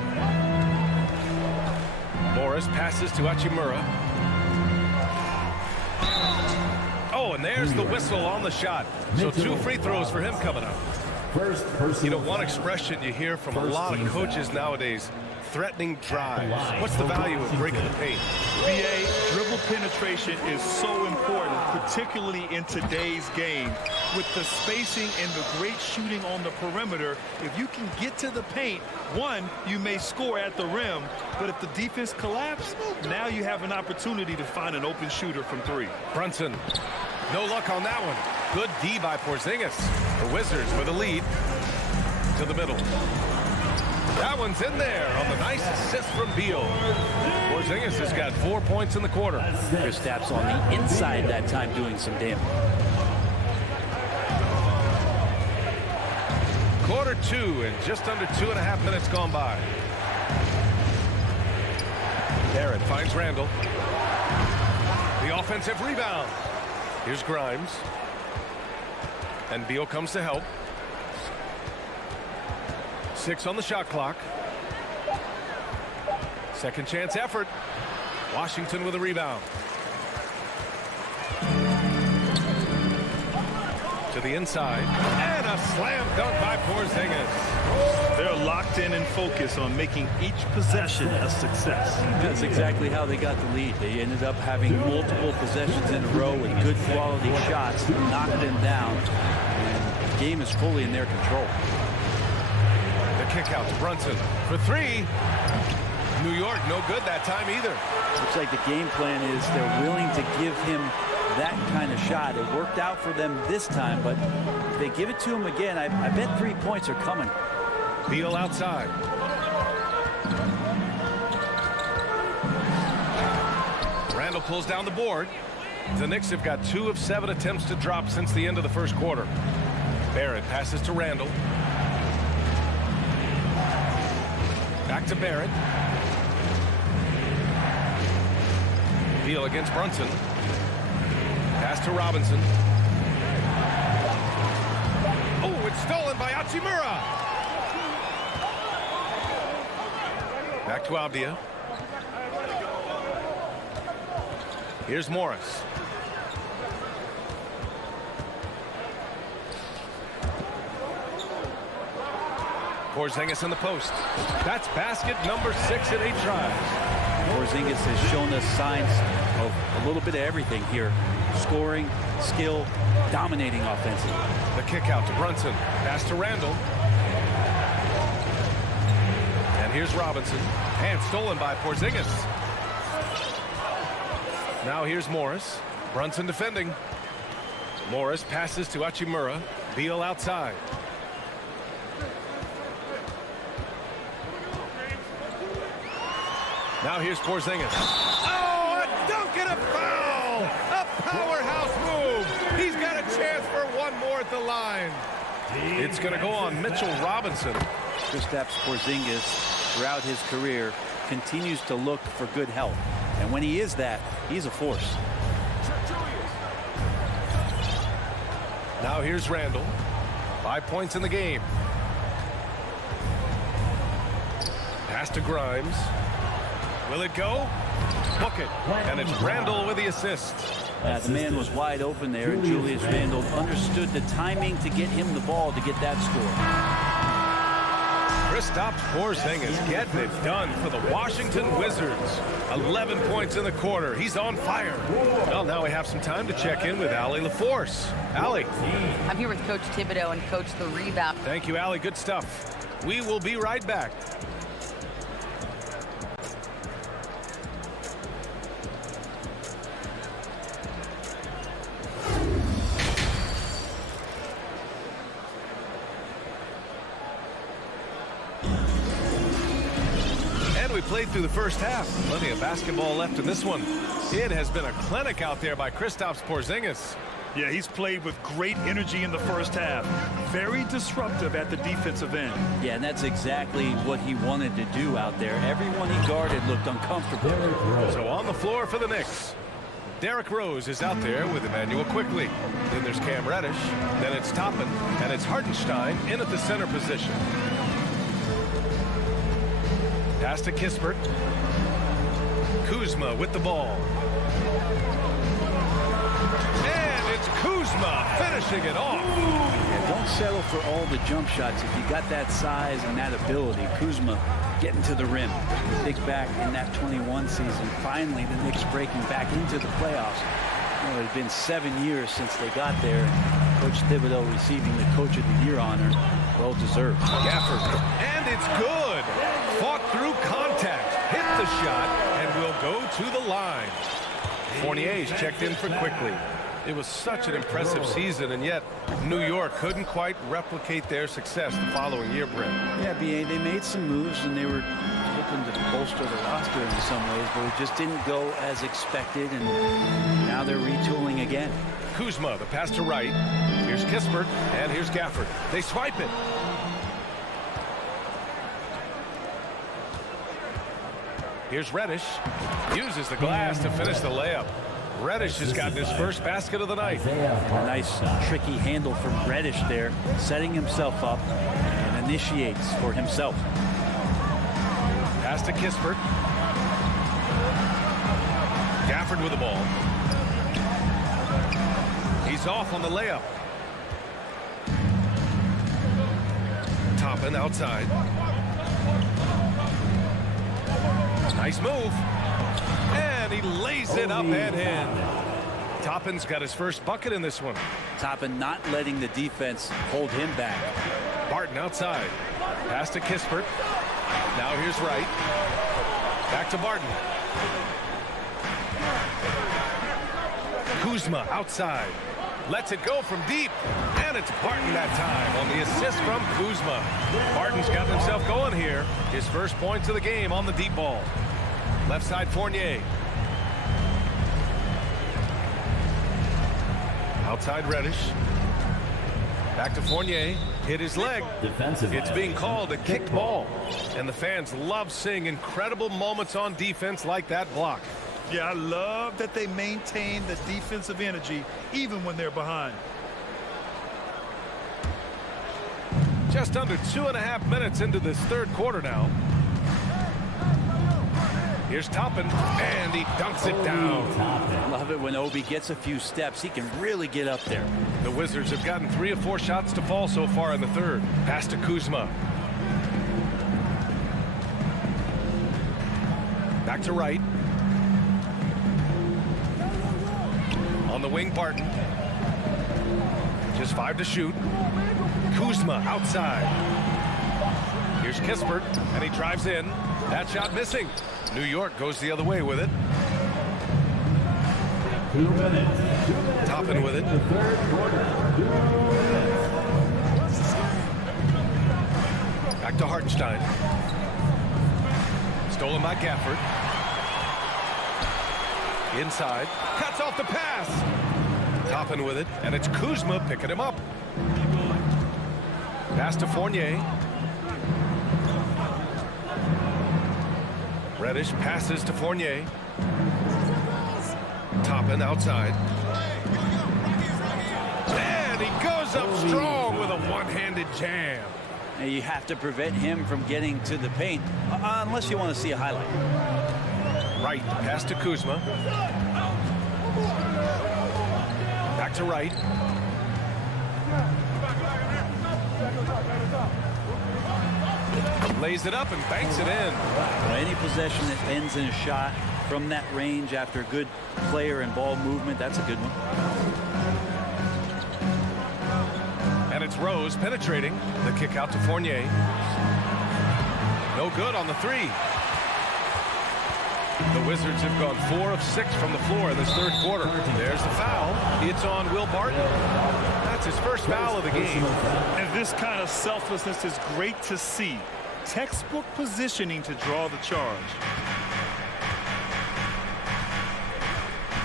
Morris passes to Hachimura. Oh, and there's the whistle on the shot. So 2 free throws for him coming up. First You personal know, one foul. expression you hear from a First lot of team coaches foul. nowadays, threatening drives. Line What's the for value of Washington. breaking the paint? BA, dribble penetration is so important, particularly in today's game. With the spacing and the great shooting on the perimeter, if you can get to the paint, one, you may score at the rim, but if the defense collapses, now you have an opportunity to find an open shooter from three. Brunson, no luck on that one. Good D by Porzingis. The Wizards with a lead to the middle. That one's in there on the nice assist from Beal. Porzingis has got 4 points in the quarter. Kristaps on the inside that time doing some damage. Quarter two and just under 2.5 minutes gone by. Barrett finds Randall. The offensive rebound. Here's Grimes. And Beal comes to help. 6 on the shot clock. Second chance effort. Washington with a rebound. To the inside. And a slam dunk by Porzingis. They're locked in and focused on making each possession a success. That's exactly how they got the lead. They ended up having multiple possessions in a row with good quality shots, knocked them down, and the game is fully in their control. The kick out to Brunson for three. New York no good that time either. Looks like the game plan is they're willing to give him that kind of shot. It worked out for them this time, but if they give it to him again, I bet 3 points are coming. Beal outside. Randall pulls down the board. The Knicks have got 2 of 7 attempts to drop since the end of the first quarter. Barrett passes to Randall. Back to Barrett. Beal against Brunson. Pass to Robinson. Oh, it's stolen by Hachimura. Back to Abdia. Here's Morris. Porzingis in the post. That's basket number 6 in 8 tries. Porzingis has shown us signs of a little bit of everything here. Scoring, skill, dominating offensively. The kick out to Brunson. Pass to Randall. And here's Robinson. And stolen by Porzingis. Now here's Morris. Brunson defending. Morris passes to Hachimura. Beal outside. Now here's Porzingis. Oh, a dunk and a foul! A powerhouse move! He's got a chance for one more at the line. It's going to go on Mitchell Robinson. Kristaps Porzingis, throughout his career, continues to look for good health. And when he is that, he's a force. Now here's Randall. 5 points in the game. Pass to Grimes. Will it go? Book it. And it's Randall with the assist. The man was wide open there, and Julius Randle understood the timing to get him the ball to get that score. Kristaps Porzingis getting it done for the Washington Wizards. 11 points in the quarter. He's on fire. Well, now we have some time to check in with Allie LaForce. Allie. I'm here with Coach Thibodeau and Coach the Rebound. Thank you, Allie. Good stuff. We will be right back. We played through the first half. Plenty of basketball left in this one. It has been a clinic out there by Kristaps Porzingis. Yeah, he's played with great energy in the first half. Very disruptive at the defensive end. Yeah, and that's exactly what he wanted to do out there. Everyone he guarded looked uncomfortable. So on the floor for the Knicks, Derrick Rose is out there with Emmanuel Quickly. Then there's Cam Reddish. Then it's Toppin. And it's Hartenstein in at the center position. Pass to Kispert. Kuzma with the ball. And it's Kuzma finishing it off. Yeah, don't settle for all the jump shots if you got that size and that ability. Kuzma getting to the rim. He thinks back in that 21 season, finally the Knicks breaking back into the playoffs. You know, it had been 7 years since they got there. And Coach Thibodeau receiving the Coach of the Year honor. Well deserved. Gafford, and it's good. Fought through contact, hit the shot, and will go to the line. Fournier's checked in for quickly. It was such an impressive season, and yet New York couldn't quite replicate their success the following year, Brent. Yeah, B.A., they made some moves, and they were hoping to bolster the roster in some ways, but it just didn't go as expected, and now they're retooling again. Kuzma, the pass to right. Here's Kispert, and here's Gafford. They swipe it. Here's Reddish. Uses the glass to finish the layup. Reddish has gotten his first basket of the night. A nice tricky handle from Reddish there, setting himself up and initiates for himself. Pass to Kispert. Gafford with the ball. He's off on the layup. Toppin outside. Nice move. And he lays it up and in. Toppin's got his first bucket in this one. Toppin not letting the defense hold him back. Barton outside. Pass to Kispert. Now here's Wright. Back to Barton. Kuzma outside. Lets it go from deep. And it's Barton that time on the assist from Kuzma. Barton's got himself going here. His first points of the game on the deep ball. Left side Fournier. Outside Reddish. Back to Fournier. Hit his leg. It's being called a kicked ball. And the fans love seeing incredible moments on defense like that block. Yeah, I love that they maintain the defensive energy even when they're behind. Just under 2.5 minutes into this third quarter now. Here's Toppin, and he dunks it down. Love it when Obi gets a few steps. He can really get up there. The Wizards have gotten 3 or 4 shots to fall so far in the third. Pass to Kuzma. Back to Wright. On the wing, Barton. Just 5 to shoot. Kuzma outside. Here's Kispert, and he drives in. That shot missing. New York goes the other way with it. 2 minutes. Toppin with it. The third quarter. 2 minutes. Back to Hartenstein. Stolen by Gafford. Inside. Cuts off the pass. Toppin with it, and it's Kuzma picking him up. Pass to Fournier. Reddish passes to Fournier. Toppin outside. And he goes up strong with a one-handed jam. And you have to prevent him from getting to the paint, unless you want to see a highlight. Wright, pass to Kuzma. Back to Wright. Lays it up and banks it in. Well, any possession that ends in a shot from that range after good player and ball movement, that's a good one. And it's Rose penetrating. The kick out to Fournier. No good on the 3. The Wizards have gone 4 of 6 from the floor in this third quarter. There's the foul. It's on Will Barton. That's his first foul of the game. And this kind of selflessness is great to see. Textbook positioning to draw the charge.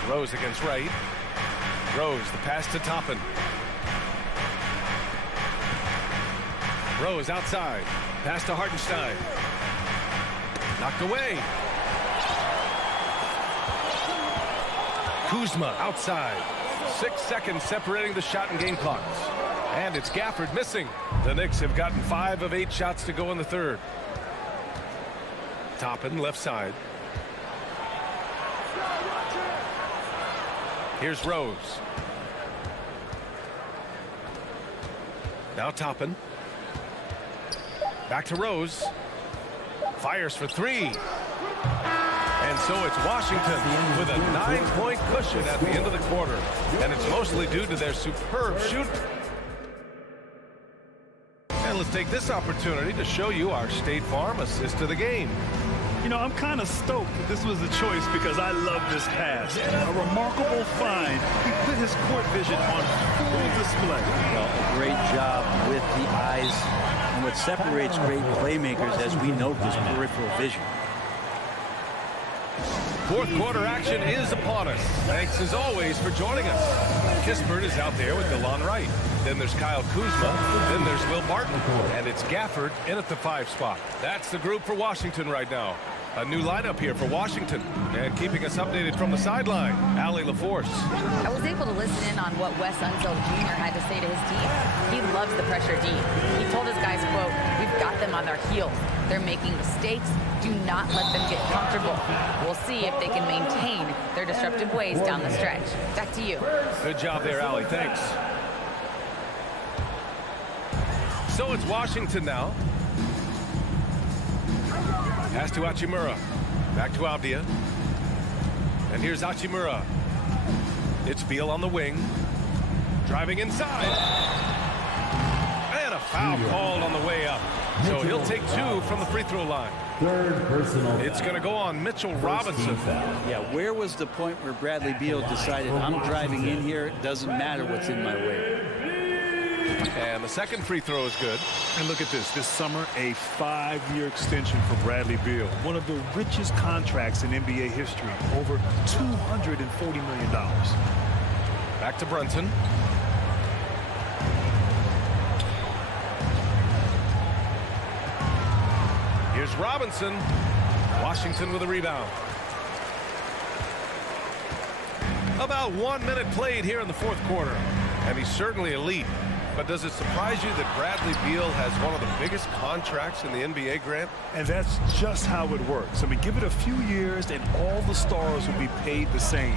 Rose against Wright. Rose, the pass to Toppin. Rose outside. Pass to Hartenstein. Knocked away. Kuzma outside. 6 seconds separating the shot and game clocks. And it's Gafford missing. The Knicks have gotten 5 of 8 shots to go in the third. Toppin left side. Here's Rose. Now Toppin. Back to Rose. Fires for three. And so it's Washington with a 9-point cushion at the end of the quarter. And it's mostly due to their superb shoot. And let's take this opportunity to show you our State Farm assist of the game. You know, I'm kind of stoked that this was a choice because I love this pass. A remarkable find. He put his court vision on full display. Well, a great job with the eyes. And what separates great playmakers, as we note, is peripheral vision. Fourth quarter action is upon us. Thanks as always for joining us. Kispert is out there with DeLon Wright. Then there's Kyle Kuzma. Then there's Will Barton. And it's Gafford in at the 5 spot. That's the group for Washington right now. A new lineup here for Washington. And keeping us updated from the sideline, Allie LaForce. I was able to listen in on what Wes Unseld Jr. had to say to his team. He loves the pressure D. He told his guys, quote, "We've got them on their heels. They're making mistakes. Do not let them get comfortable. We'll see if they can maintain their disruptive ways down the stretch." Back to you. Good job there, Allie. Thanks. So it's Washington now. Pass to Hachimura. Back to Avdia. And here's Hachimura. It's Beal on the wing. Driving inside. And a foul called on the way up. So he'll take 2 from the free throw line. Third personal. It's going to go on Mitchell Robinson. Yeah, where was the point where Bradley Beal decided, I'm driving in here, it doesn't matter what's in my way? And the second free throw is good. And look at this summer, a 5-year extension for Bradley Beal. One of the richest contracts in NBA history, over $240 million. Back to Brunson. Here's Robinson. Washington with a rebound. About 1 minute played here in the fourth quarter. And he's certainly elite. But does it surprise you that Bradley Beal has one of the biggest contracts in the NBA, Grant? And that's just how it works. I mean, give it a few years and all the stars will be paid the same.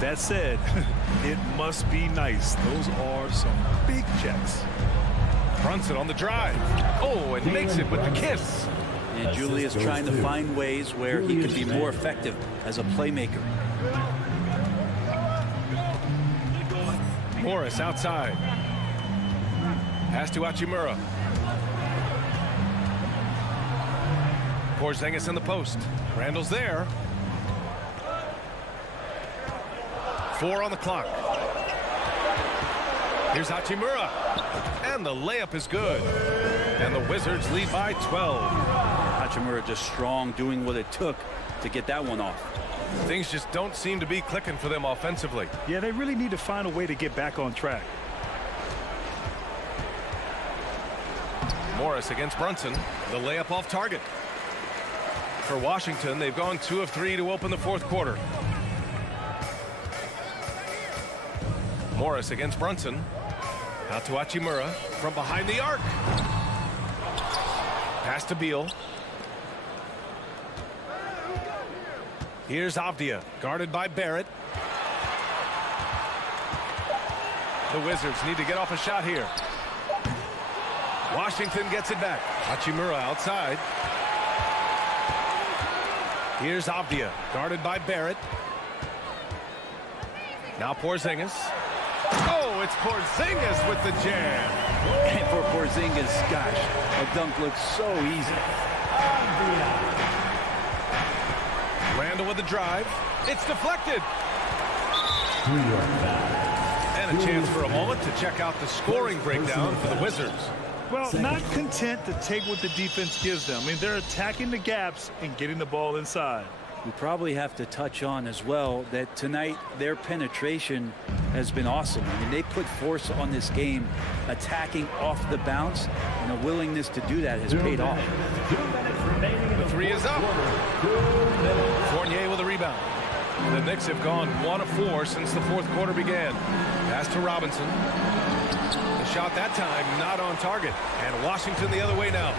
That said, it must be nice. Those are some big checks. Brunson on the drive. Oh, and makes it with the kiss. And Julius trying to find ways where he can be more effective as a playmaker. Morris outside. Pass to Hachimura. Porzingis in the post. Randall's there. 4 on the clock. Here's Hachimura. And the layup is good. And the Wizards lead by 12. Hachimura just strong, doing what it took to get that one off. Things just don't seem to be clicking for them offensively. Yeah, they really need to find a way to get back on track. Morris against Brunson. The layup off target. For Washington, they've gone 2 of 3 to open the fourth quarter. Morris against Brunson. Out to Hachimura from behind the arc. Pass to Beal. Here's Avdia, guarded by Barrett. The Wizards need to get off a shot here. Washington gets it back. Hachimura outside. Here's Avdia, guarded by Barrett. Now Porzingis. Oh, it's Porzingis with the jam. And for Porzingis, gosh, a dunk looks so easy. Randall with the drive. It's deflected. And a chance for a moment to check out the scoring breakdown for the Wizards. Well, not content to take what the defense gives them. I mean, they're attacking the gaps and getting the ball inside. We probably have to touch on as well that tonight their penetration has been awesome. I mean, they put force on this game, attacking off the bounce, and a willingness to do that has paid off. The 3 is up. Fournier with a rebound. The Knicks have gone 1 of 4 since the fourth quarter began. Pass to Robinson. The shot that time not on target. And Washington the other way now.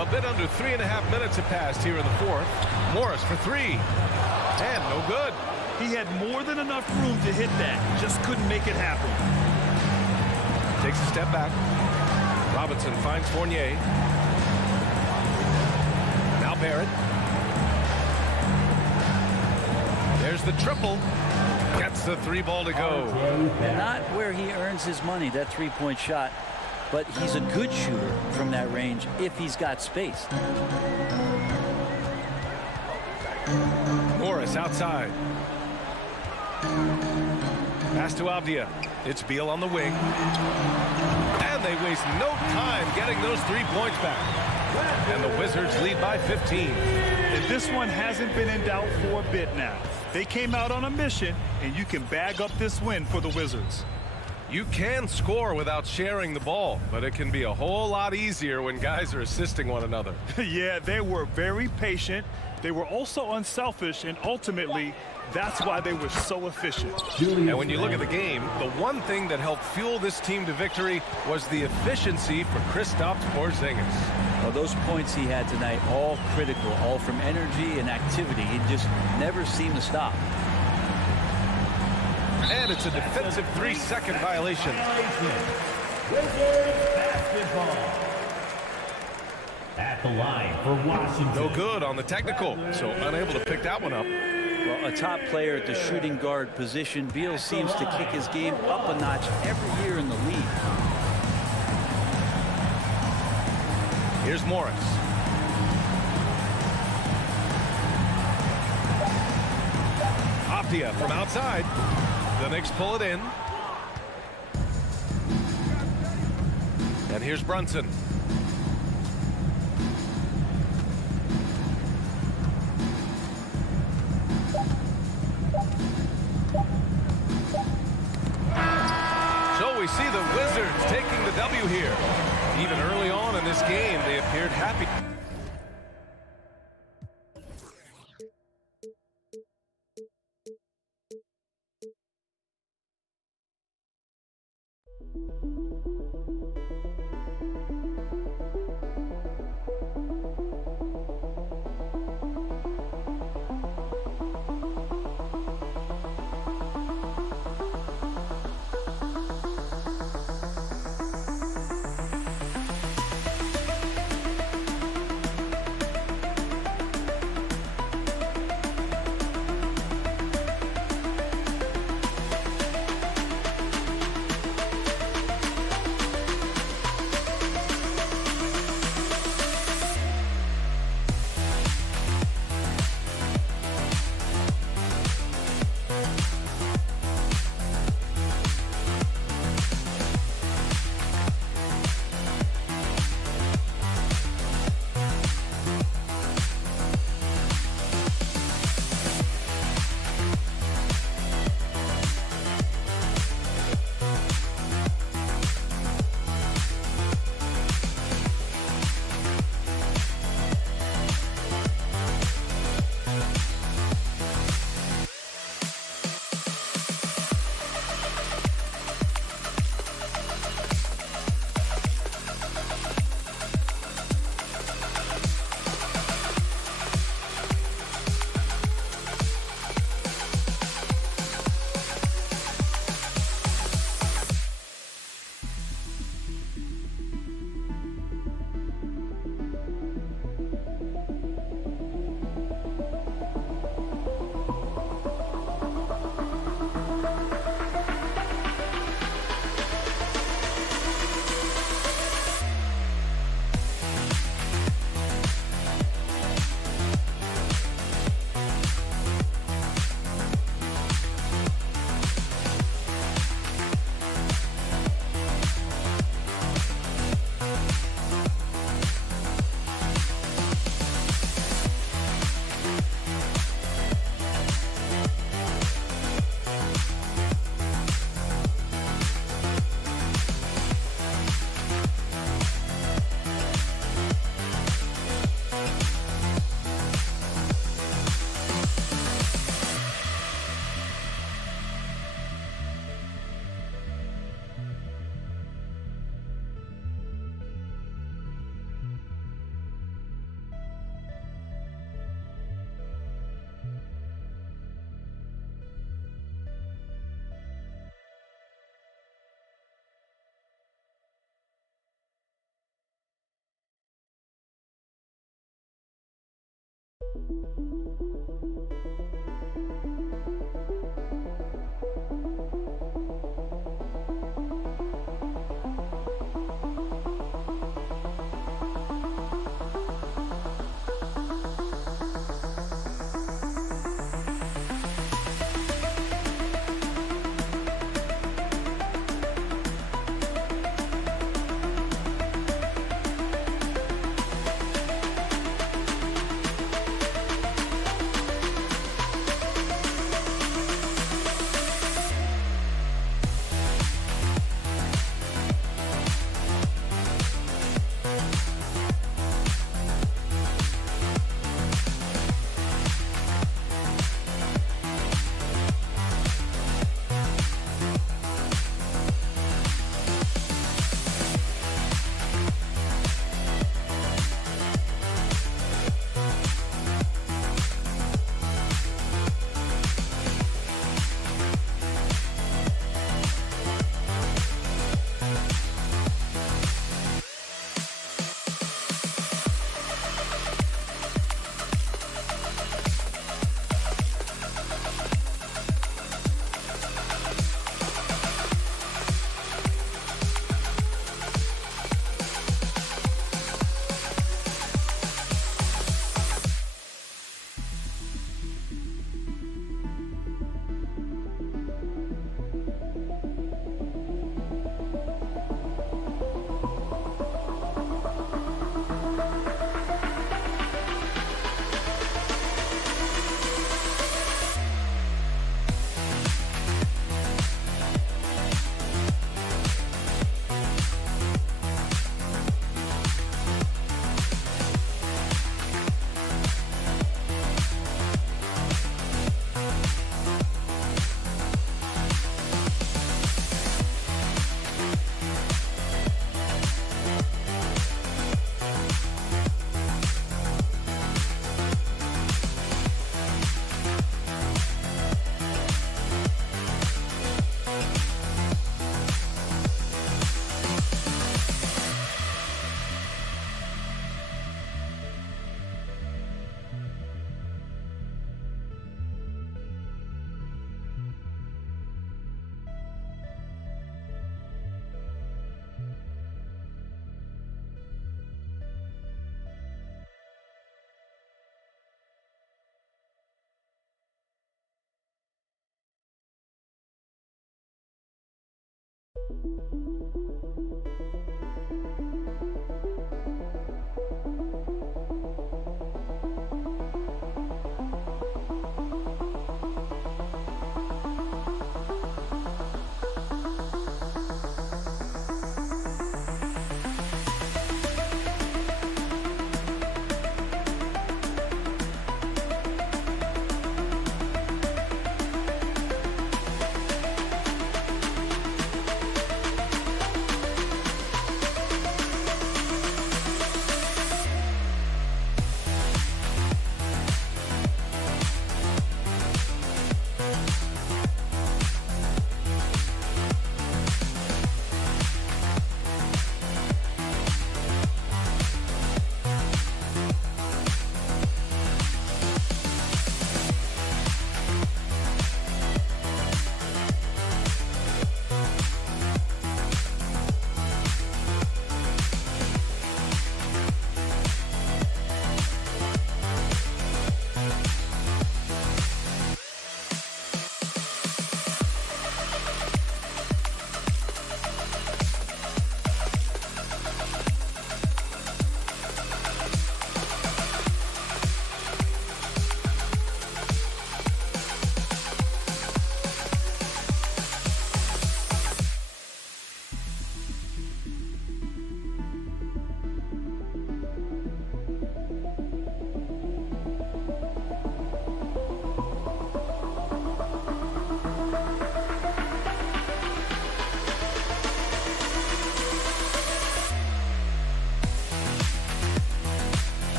A bit under 3.5 minutes have passed here in the fourth. Morris for 3. And no good. He had more than enough room to hit that. Just couldn't make it happen. Takes a step back. Robinson finds Fournier. Now Barrett. There's the triple. Gets the 3 ball to go. Not where he earns his money, that 3-point shot, but he's a good shooter from that range if he's got space. Morris outside. Pass to Avdia. It's Beal on the wing. And they waste no time getting those 3 points back. And the Wizards lead by 15. And this one hasn't been in doubt for a bit now. They came out on a mission, and you can bag up this win for the Wizards. You can score without sharing the ball, but it can be a whole lot easier when guys are assisting one another. Yeah, they were very patient. They were also unselfish, and ultimately, that's why they were so efficient. And when you look at the game, the one thing that helped fuel this team to victory was the efficiency for Kristaps Porzingis. Well, those points he had tonight, all critical, all from energy and activity. He just never seemed to stop. And it's a defensive 3-second violation. Wizards basketball. At the line for Washington. No good on the technical, so unable to pick that one up. Well, a top player at the shooting guard position, Beal seems to kick his game up a notch every year in the league. Here's Morris. Avdia from outside. The Knicks pull it in. And here's Brunson. So we see the Wizards taking the W here. Even early on in this game, they appeared happy.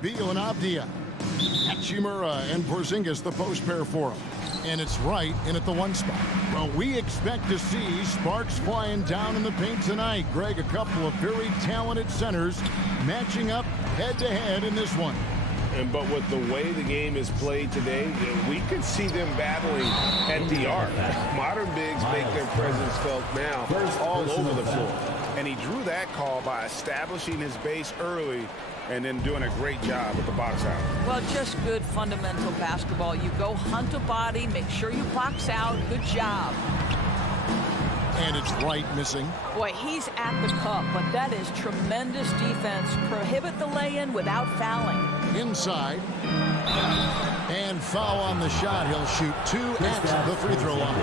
Beal and Avdia. Hachimura and Porzingis, the post pair for him. And it's right in at the one spot. Well, we expect to see sparks flying down in the paint tonight. Greg, a couple of very talented centers matching up head-to-head in this one. But with the way the game is played today, we could see them battling at the arc. Modern bigs make their presence felt now all over the floor. And he drew that call by establishing his base early and then doing a great job at the box out. Well, just good fundamental basketball. You go hunt a body, make sure you box out. Good job. And it's right missing. Boy, he's at the cup, but that is tremendous defense. Prohibit the lay-in without fouling. Inside. And foul on the shot. He'll shoot two at the free throw line.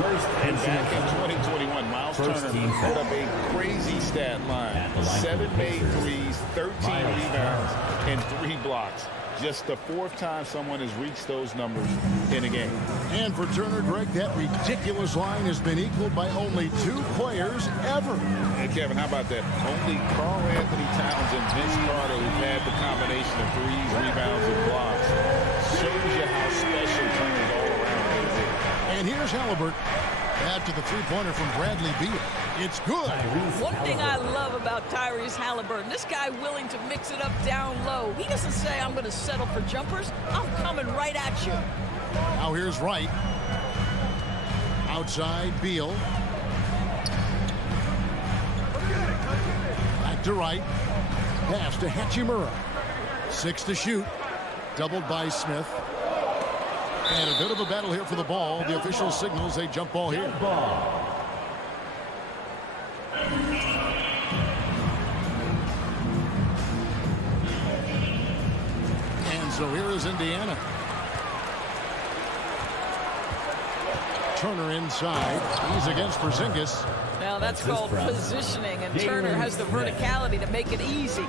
And back in 2021, Miles Turner put up a crazy stat line. 7 made threes, 13 rebounds, and 3 blocks. Just the 4th time someone has reached those numbers in a game. And for Turner, Greg, that ridiculous line has been equaled by only 2 players ever. And Kevin, how about that? Only Karl Anthony Towns and Vince Carter who've had the combination of threes, rebounds, and blocks. Shows you how special Turner's all around is. And here's Halliburton after the three-pointer from Bradley Beal. It's good. One thing I love about Tyrese Halliburton, this guy willing to mix it up down low. He doesn't say, I'm going to settle for jumpers. I'm coming right at you. Now here's Wright. Outside, Beal. Back to Wright. Pass to Hachimura. 6 to shoot. Doubled by Smith. And a bit of a battle here for the ball. The official signals a jump ball here. And so here is Indiana. Turner inside. He's against Porzingis. Now that's called positioning, and Turner has the verticality to make it easy.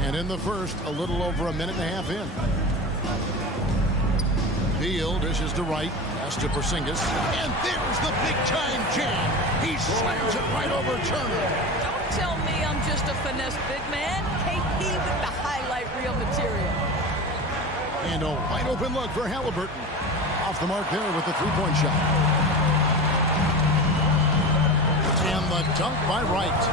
And in the first, a little over a minute and a half in. Beal dishes to Wright, pass to Porzingis, and there's the big-time jam. He slams it right over Turner. Don't tell me I'm just a finesse big man. KP with the highlight reel material. And a wide-open look for Halliburton. Off the mark there with the three-point shot. And the dunk by Wright.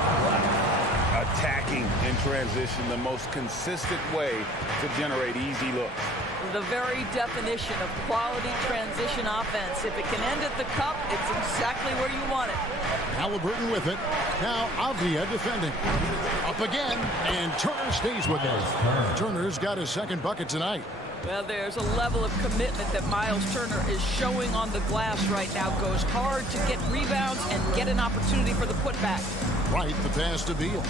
Attacking in transition, the most consistent way to generate easy looks. The very definition of quality transition offense. If it can end at the cup, it's exactly where you want it. Halliburton with it. Now Avdia defending. Up again, and Turner stays with it. Turner's got his second bucket tonight. Well, there's a level of commitment that Miles Turner is showing on the glass right now. Goes hard to get rebounds and get an opportunity for the putback. Right, the pass to Beal.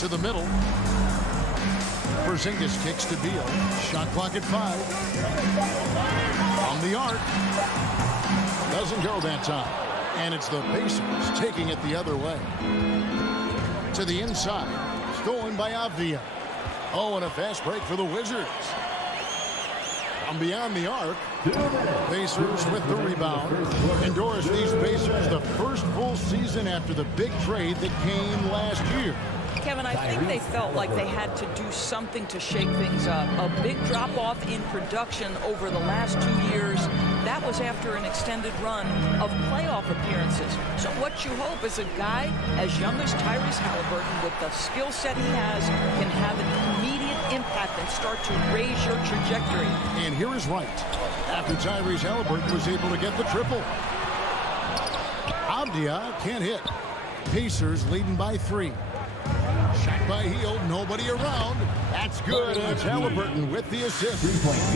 To the middle. Porzingis kicks to Beal. Shot clock at 5. On the arc. Doesn't go that time. And it's the Pacers taking it the other way. To the inside. Stolen by Avdia. Oh, and a fast break for the Wizards. From beyond the arc. Pacers with the rebound. Endorse these Pacers the first full season after the big trade that came last year. Kevin, I think they felt like they had to do something to shake things up. A big drop-off in production over the last 2 years. That was after an extended run of playoff appearances. So what you hope is a guy as young as Tyrese Halliburton, with the skill set he has, can have an immediate impact and start to raise your trajectory. And here is Wright. After Tyrese Halliburton was able to get the triple. Avdia can't hit. Pacers leading by 3. Shot by Hield, nobody around. That's good. It's Halliburton with the assist.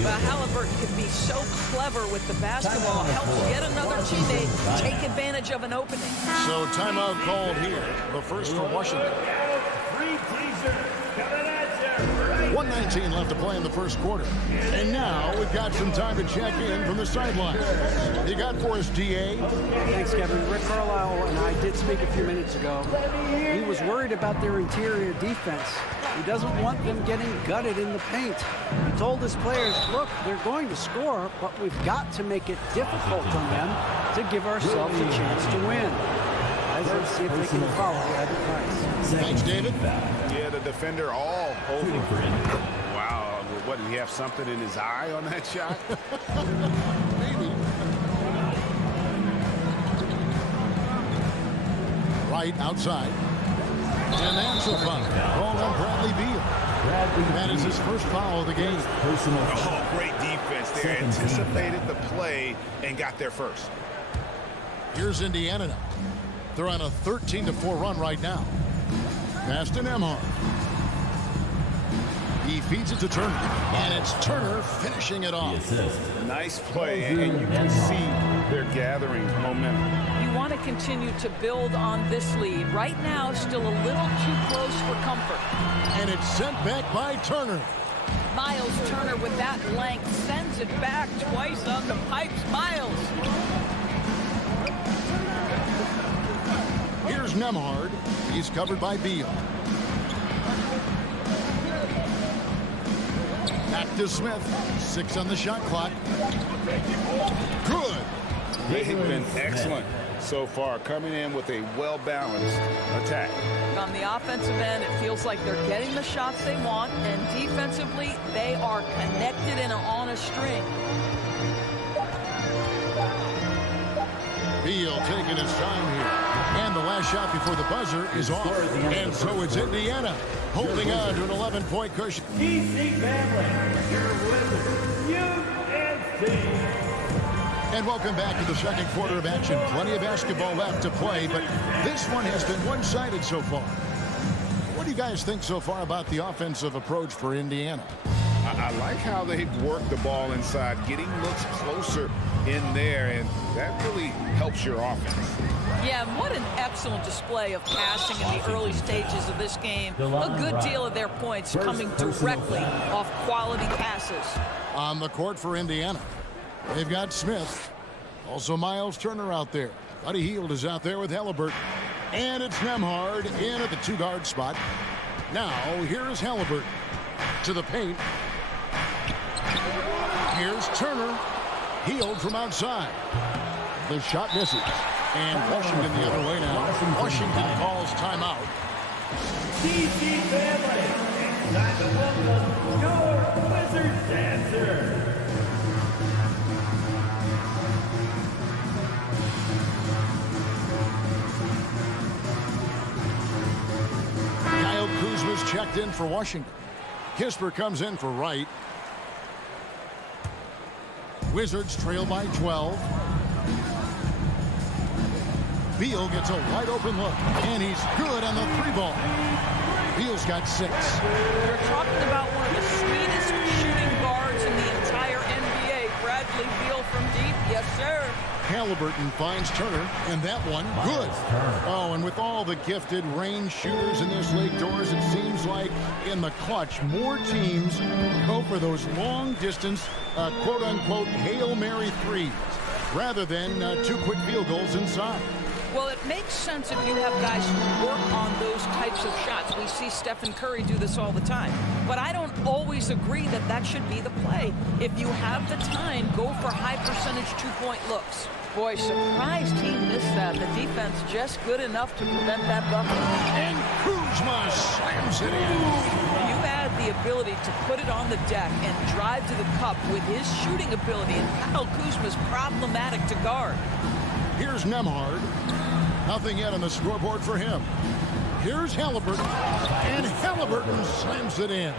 Well, Halliburton can be so clever with the basketball. Helps yet another teammate take advantage of an opening. So timeout called here. The first for Washington. 1:19 left to play in the first quarter. And now we've got some time to check in from the sideline. You got for us, DA? Thanks, Kevin. Rick Carlisle and I did speak a few minutes ago. He was worried about their interior defense. He doesn't want them getting gutted in the paint. He told his players, look, they're going to score, but we've got to make it difficult on them to give ourselves a chance to win. Let's see if they can follow the advice. Thanks, David. Yeah, the defender all over. Wow, what, did he have something in his eye on that shot? Maybe. Right outside. And that's a foul. Called on Bradley Beal. That is his first foul of the game. Oh, great defense there. Anticipated the play and got there first. Here's Indiana now. They're on a 13-4 run right now. Pass to Nembhard. He feeds it to Turner. And it's Turner finishing it off. Nice play, and you can see they're gathering momentum. You want to continue to build on this lead. Right now, still a little too close for comfort. And it's sent back by Turner. Miles Turner with that length sends it back twice on the pipes. Miles. Here's Nembhard. He's covered by Beal. Back to Smith. 6 on the shot clock. Good. They have been excellent so far, coming in with a well-balanced attack. On the offensive end, it feels like they're getting the shots they want, and defensively, they are connected and on a string. Beal taking his time here. And the last shot before the buzzer is off. And so it's Indiana holding on to an 11-point cushion. DC family, your winners, UNC. And welcome back to the second quarter of action. Plenty of basketball left to play, but this one has been one-sided so far. What do you guys think so far about the offensive approach for Indiana? I like how they've worked the ball inside, getting looks closer in there, and that really helps your offense. Yeah, what an excellent display of passing in the early stages of this game. A good deal of their points coming directly off quality passes. On the court for Indiana, they've got Smith. Also Miles Turner out there. Buddy Hield is out there with Halliburton. And it's Nembhard in at the 2-guard spot. Now, here is Halliburton to the paint. Here's Turner. Hield from outside. The shot misses. And Washington the other way now. Washington calls timeout. DC family, it's time to welcome your Wizard dancer. Kyle Kuzma's checked in for Washington. Kisper comes in for Wright. Wizards trail by 12. Beal gets a wide open look, and he's good on the 3-ball. Beal's got 6. You're talking about one of the sweetest shooting guards in the entire NBA. Bradley Beal from deep, yes sir. Halliburton finds Turner, and that one, good. Oh, and with all the gifted range shooters in this league, Doors, it seems like in the clutch, more teams go for those long-distance, quote-unquote, Hail Mary threes, rather than 2 quick field goals inside. Well, it makes sense if you have guys who work on those types of shots. We see Stephen Curry do this all the time. But I don't always agree that that should be the play. If you have the time, go for high-percentage 2-point looks. Boy, surprised he missed that. The defense just good enough to prevent that bucket. And Kuzma slams it in. You add the ability to put it on the deck and drive to the cup with his shooting ability, and Kyle Kuzma's problematic to guard. Here's Nembhard. Nothing yet on the scoreboard for him. Here's Halliburton, and Halliburton slams it in.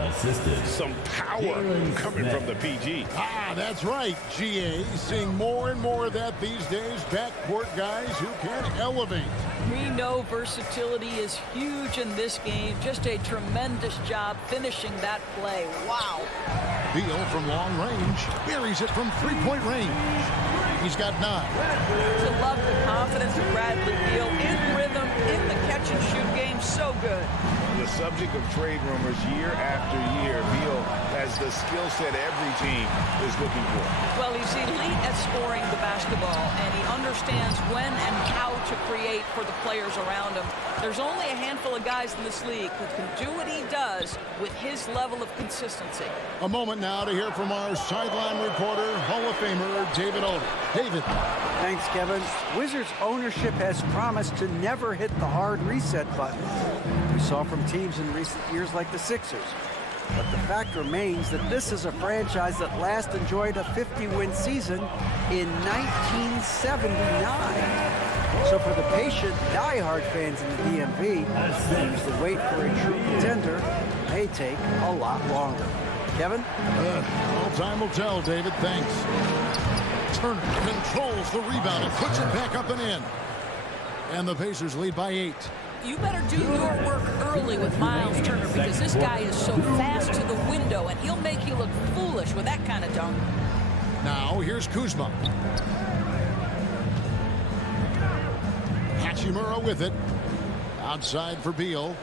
Some power coming from the PG. Ah, that's right, GA. Seeing more and more of that these days. Backcourt guys who can elevate. We know versatility is huge in this game. Just a tremendous job finishing that play. Wow. Beal from long range buries it from 3-point range. He's got 9. To love the confidence of Bradley Beal in rhythm, in the catch-and-shoot game, so good. The subject of trade rumors year after year, Beal has the skill set every team is looking for. Well, he's elite at scoring the basketball, and he understands when and how to create for the players around him. There's only a handful of guys in this league who can do what he does with his level of consistency. A moment now to hear from our sideline reporter, Hall of Famer David Older. David. Thanks, Kevin. Wizards ownership has promised to never hit the hard reset button we saw from teams in recent years like the Sixers. But the fact remains that this is a franchise that last enjoyed a 50-win season in 1979. So for the patient, die-hard fans in the DMV, the wait for a true contender may take a lot longer. Kevin? Well, time will tell, David. Thanks. Turner controls the rebound and puts it back up and in. And the Pacers lead by 8. You better do your work early with Miles Turner, because this guy is so fast to the window, and he'll make you look foolish with that kind of dunk. Now, here's Kuzma. Hachimura with it. Outside for Beal.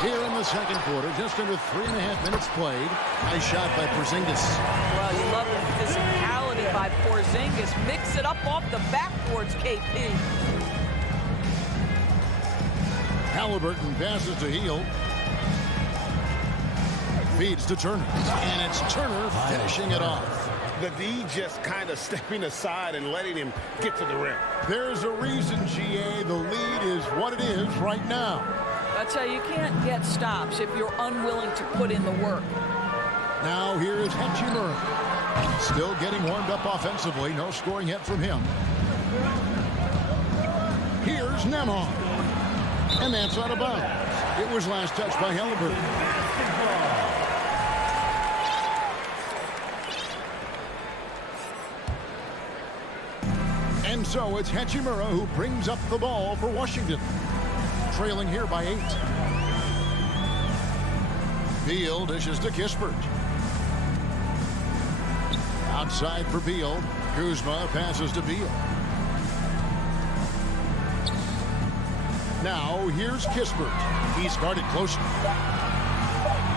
Here in the second quarter, just under 3.5 minutes played. Nice shot by Porzingis. Well, you love the physicality by Porzingis. Mix it up off the backboards, KP. Halliburton passes to Hield. Feeds to Turner. And it's Turner finishing it off. The D just kind of stepping aside and letting him get to the rim. There's a reason, GA. The lead is what it is right now. That's how you can't get stops if you're unwilling to put in the work. Now here is Hachimura. Still getting warmed up offensively. No scoring yet from him. Here's Nembhard. And that's out of bounds. It was last touched by Halliburton. And so it's Hachimura who brings up the ball for Washington. Trailing here by 8. Beal dishes to Kispert. Outside for Beal. Kuzma passes to Beal. Now here's Kispert. He's guarded closely.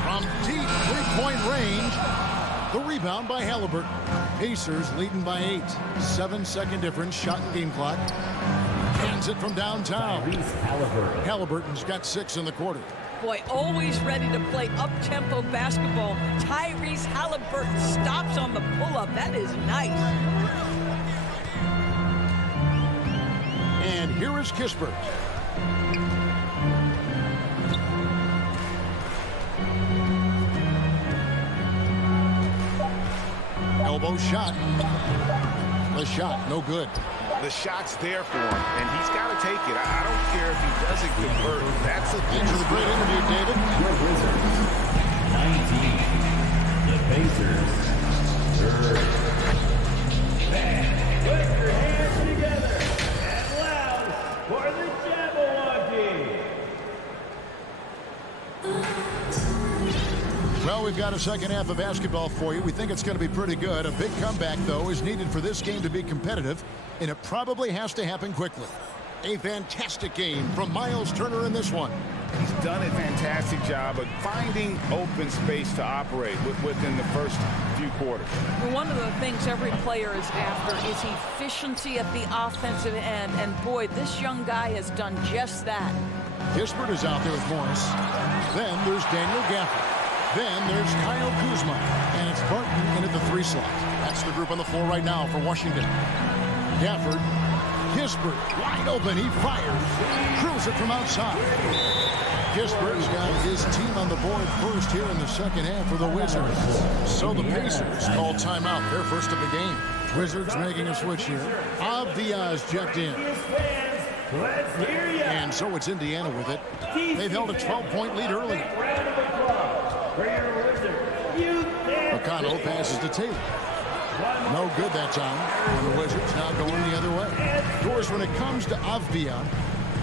From deep 3-point range. The rebound by Halliburton. Pacers leading by 8. 7-second difference. Shot and game clock. Hands it from downtown. Halliburton's got 6 in the quarter. Boy, always ready to play up-tempo basketball. Tyrese Halliburton stops on the pull-up. That is nice. And here is Kispert. Elbow shot. The shot, no good. The shot's there for him, and he's got to take it. I don't care if he doesn't convert. That's a Thanks for the great interview, David. Your Wizards, 19. The Pacers, 3rd. got a second half of basketball for you. We think it's going to be pretty good. A big comeback, though, is needed for this game to be competitive, and it probably has to happen quickly. A fantastic game from Miles Turner in this one. He's done a fantastic job of finding open space to operate within the first few quarters. Well, one of the things every player is after is efficiency at the offensive end. And boy, this young guy has done just that. Kispert is out there with Morris. Then there's Daniel Gafford. Then there's Kyle Kuzma. And it's Barton in at the 3 slot. That's the group on the floor right now for Washington. Gafford. Kispert wide open. He fires. Drills it from outside. Kispert's got his team on the board first here in the second half for the Wizards. So the Pacers call timeout. Their first of the game. Wizards making a switch here. Avdia's checked in. And so it's Indiana with it. They've held a 12-point lead early. McConnell passes to Taylor. No good that time. And the Wizards now going the other way. Of course, when it comes to Avdia,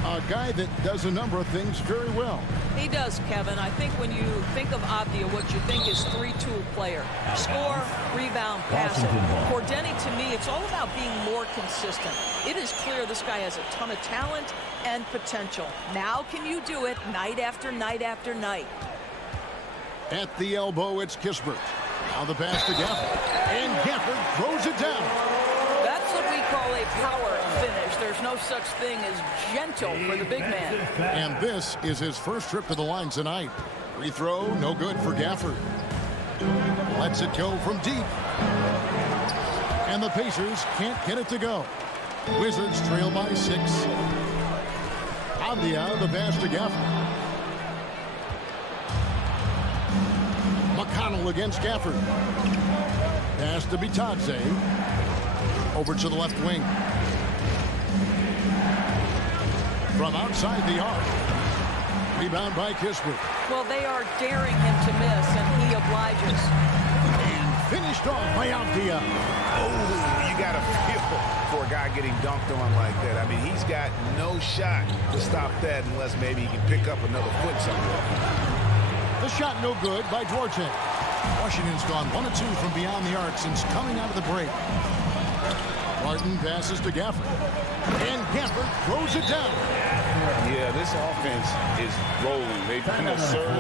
a guy that does a number of things very well. He does, Kevin. I think when you think of Avdia, what you think is 3-tool player. Score, rebound, pass it. For Denny, to me, it's all about being more consistent. It is clear this guy has a ton of talent and potential. Now can you do it night after night after night? At the elbow, it's Kispert. Now the pass to Gafford. And Gafford throws it down. That's what we call a power finish. There's no such thing as gentle for the big man. And this is his first trip to the line tonight. Free throw, no good for Gafford. Lets it go from deep. And the Pacers can't get it to go. Wizards trail by 6. Avdia, the pass to Gafford. McConnell against Gafford. Pass to Bitadze. Over to the left wing. From outside the arc. Rebound by Kispert. Well, they are daring him to miss, and he obliges. And finished off by Avdia. Oh, you got to feel for a guy getting dunked on like that. I mean, he's got no shot to stop that unless maybe he can pick up another foot somewhere. The shot no good by Duarte. Washington's gone 1 of 2 from beyond the arc since coming out of the break. Martin passes to Gafford. And Gafford throws it down. Yeah, this offense is rolling. They serve,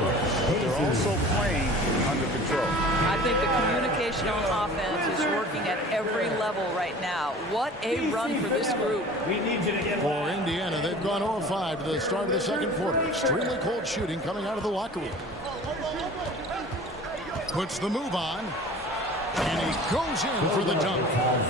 but they're also playing under control. I think the communication on offense is working at every level right now. What a run for this group. For Indiana, they've gone 0-5 to the start of the second quarter. Extremely cold shooting coming out of the locker room. Puts the move on. And he goes in for the dunk.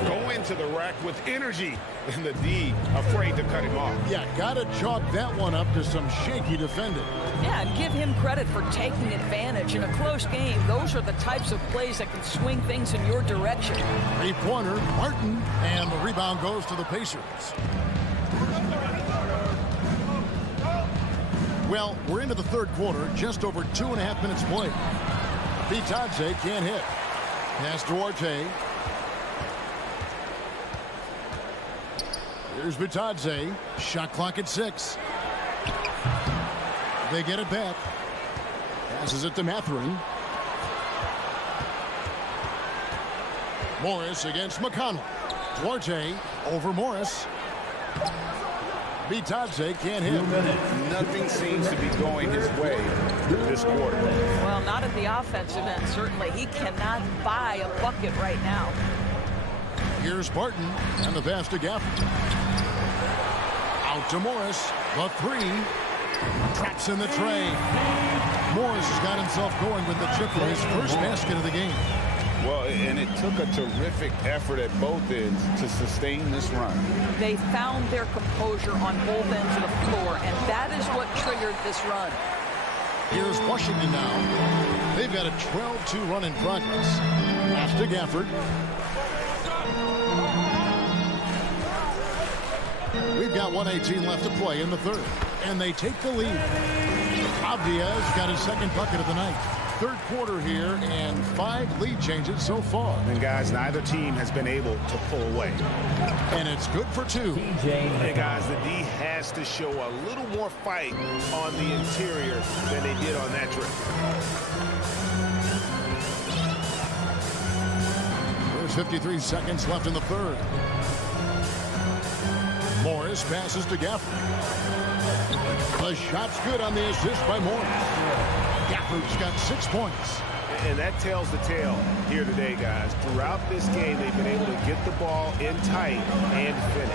Go into the rack with energy. And the D afraid to cut him off. Yeah, got to chalk that one up to some shaky defending. Yeah, and give him credit for taking advantage. In a close game, those are the types of plays that can swing things in your direction. 3-pointer, Martin, and the rebound goes to the Pacers. Well, we're into the third quarter, just over 2.5 minutes played. Bitadze can't hit. Pass to Duarte. Here's Bitadze. Shot clock at 6. They get it back. Passes it to Mathurin. Morris against McConnell. Duarte over Morris. Bitadze can't hit. Nothing seems to be going his way this quarter. Well, not at the offensive end, certainly. He cannot buy a bucket right now. Here's Barton and the pass to Gafford. Out to Morris. The 3. Traps in the tray. Morris has got himself going with the chip for his first basket of the game. Well, and it took a terrific effort at both ends to sustain this run. They found their composure on both ends of the floor, and that is what triggered this run. Here's Washington now. They've got a 12-2 run in progress. Pass to Gafford. We've got 1:18 left to play in the third, and they take the lead. Avdia's got his second bucket of the night. Third quarter here, and 5 lead changes so far. And guys, neither team has been able to pull away. And it's good for 2. Hey guys, the D has to show a little more fight on the interior than they did on that trip. 53 seconds left in the third. Morris passes to Gafford. The shot's good on the assist by Morris. Gafford's got 6 points. And that tells the tale here today, guys. Throughout this game, they've been able to get the ball in tight and finish.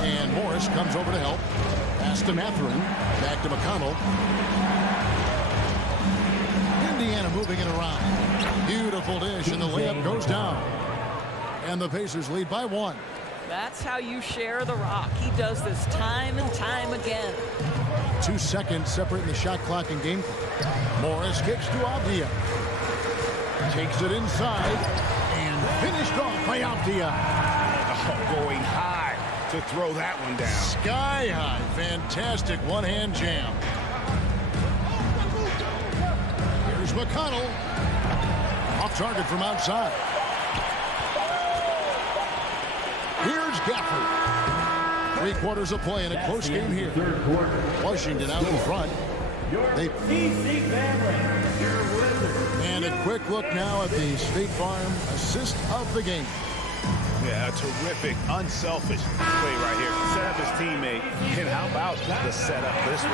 And Morris comes over to help. Pass to Mathurin. Back to McConnell. Indiana moving it around. Beautiful dish, and the layup goes down. And the Pacers lead by 1. That's how you share the rock. He does this time and time again. 2 seconds separating the shot clock and game clock. Morris kicks to Avdia. Takes it inside and finished off by Avdia. Oh, going high to throw that one down. Sky high. Fantastic one-hand jam. Here's McConnell. Off target from outside. Here's Gafford. 3 quarters of play in a close game here. Washington out in front. And a quick look now at the State Farm assist of the game. Yeah, a terrific, unselfish play right here. Set up his teammate. And how about the setup this one?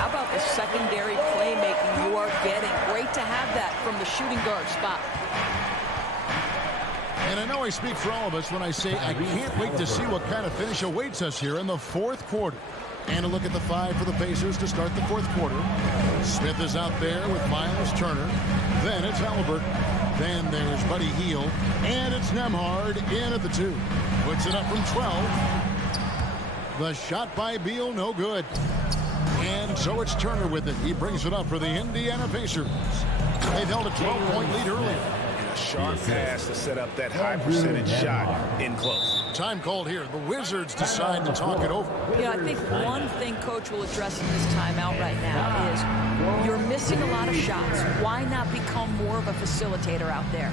How about the secondary playmaking you are getting? Great to have that from the shooting guard spot. And I know I speak for all of us when I say I can't wait to see what kind of finish awaits us here in the 4th quarter. And a look at the 5 for the Pacers to start the 4th quarter. Smith is out there with Miles Turner. Then it's Halliburton. Then there's Buddy Hield. And it's Nembhard in at the 2. Puts it up from 12. The shot by Beal, no good. And so it's Turner with it. He brings it up for the Indiana Pacers. They've held a 12-point lead earlier. Sharp pass to set up that high percentage shot in close. Time called here. The Wizards decide to talk it over. Yeah, I think one thing Coach will address in this timeout right now is you're missing a lot of shots. Why not become more of a facilitator out there?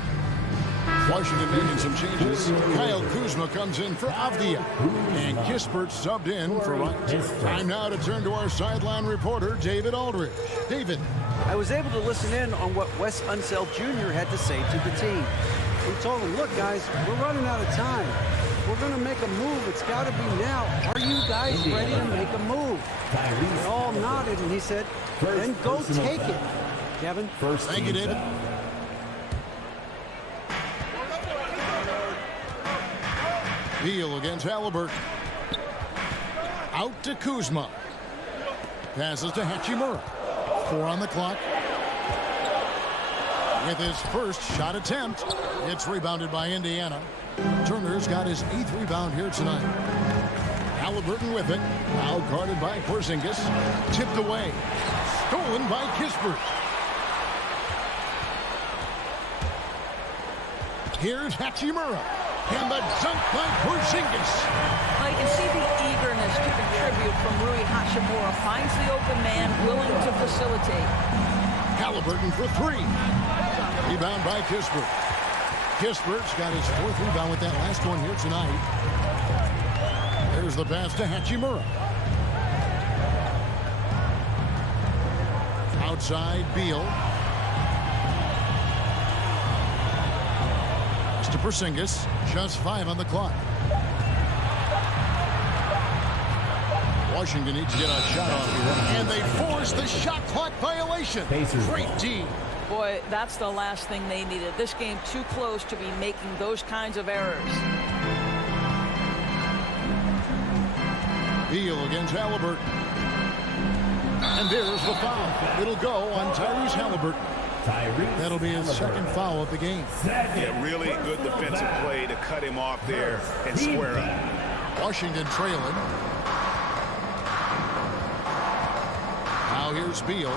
Washington making some changes. Kyle Kuzma comes in for Avdia. And Kispert subbed in for Wright. Time now to turn to our sideline reporter, David Aldridge. David. I was able to listen in on what Wes Unseld Jr. had to say to the team. He told them, look, guys, we're running out of time. If we're going to make a move, it's got to be now. Are you guys ready to make a move? They all nodded, and he said, then go take it. Kevin? Thank you, David. Beal against Halliburton. Out to Kuzma. Passes to Hachimura. 4 on the clock. With his first shot attempt, it's rebounded by Indiana. Turner's got his 8th rebound here tonight. Halliburton with it. Now guarded by Porzingis. Tipped away. Stolen by Kispert. Here's Hachimura. And the dunk by Porzingis. Well, you can see the eagerness to contribute from Rui Hachimura. Finds the open man, willing to facilitate. Halliburton for 3. Rebound by Kispert. Kispert's got his 4th rebound with that last one here tonight. There's the pass to Hachimura. Outside, Beal. To Porzingis, just 5 on the clock. Washington needs to get a shot off here, and they force the shot clock violation. Great D. Boy, that's the last thing they needed. This game too close to be making those kinds of errors. Beal against Halliburton. And there's the foul. It'll go on Tyrese Halliburton. That'll be his 2nd foul of the game. Yeah, really good defensive play to cut him off there and square up. Washington trailing. Now here's Beal.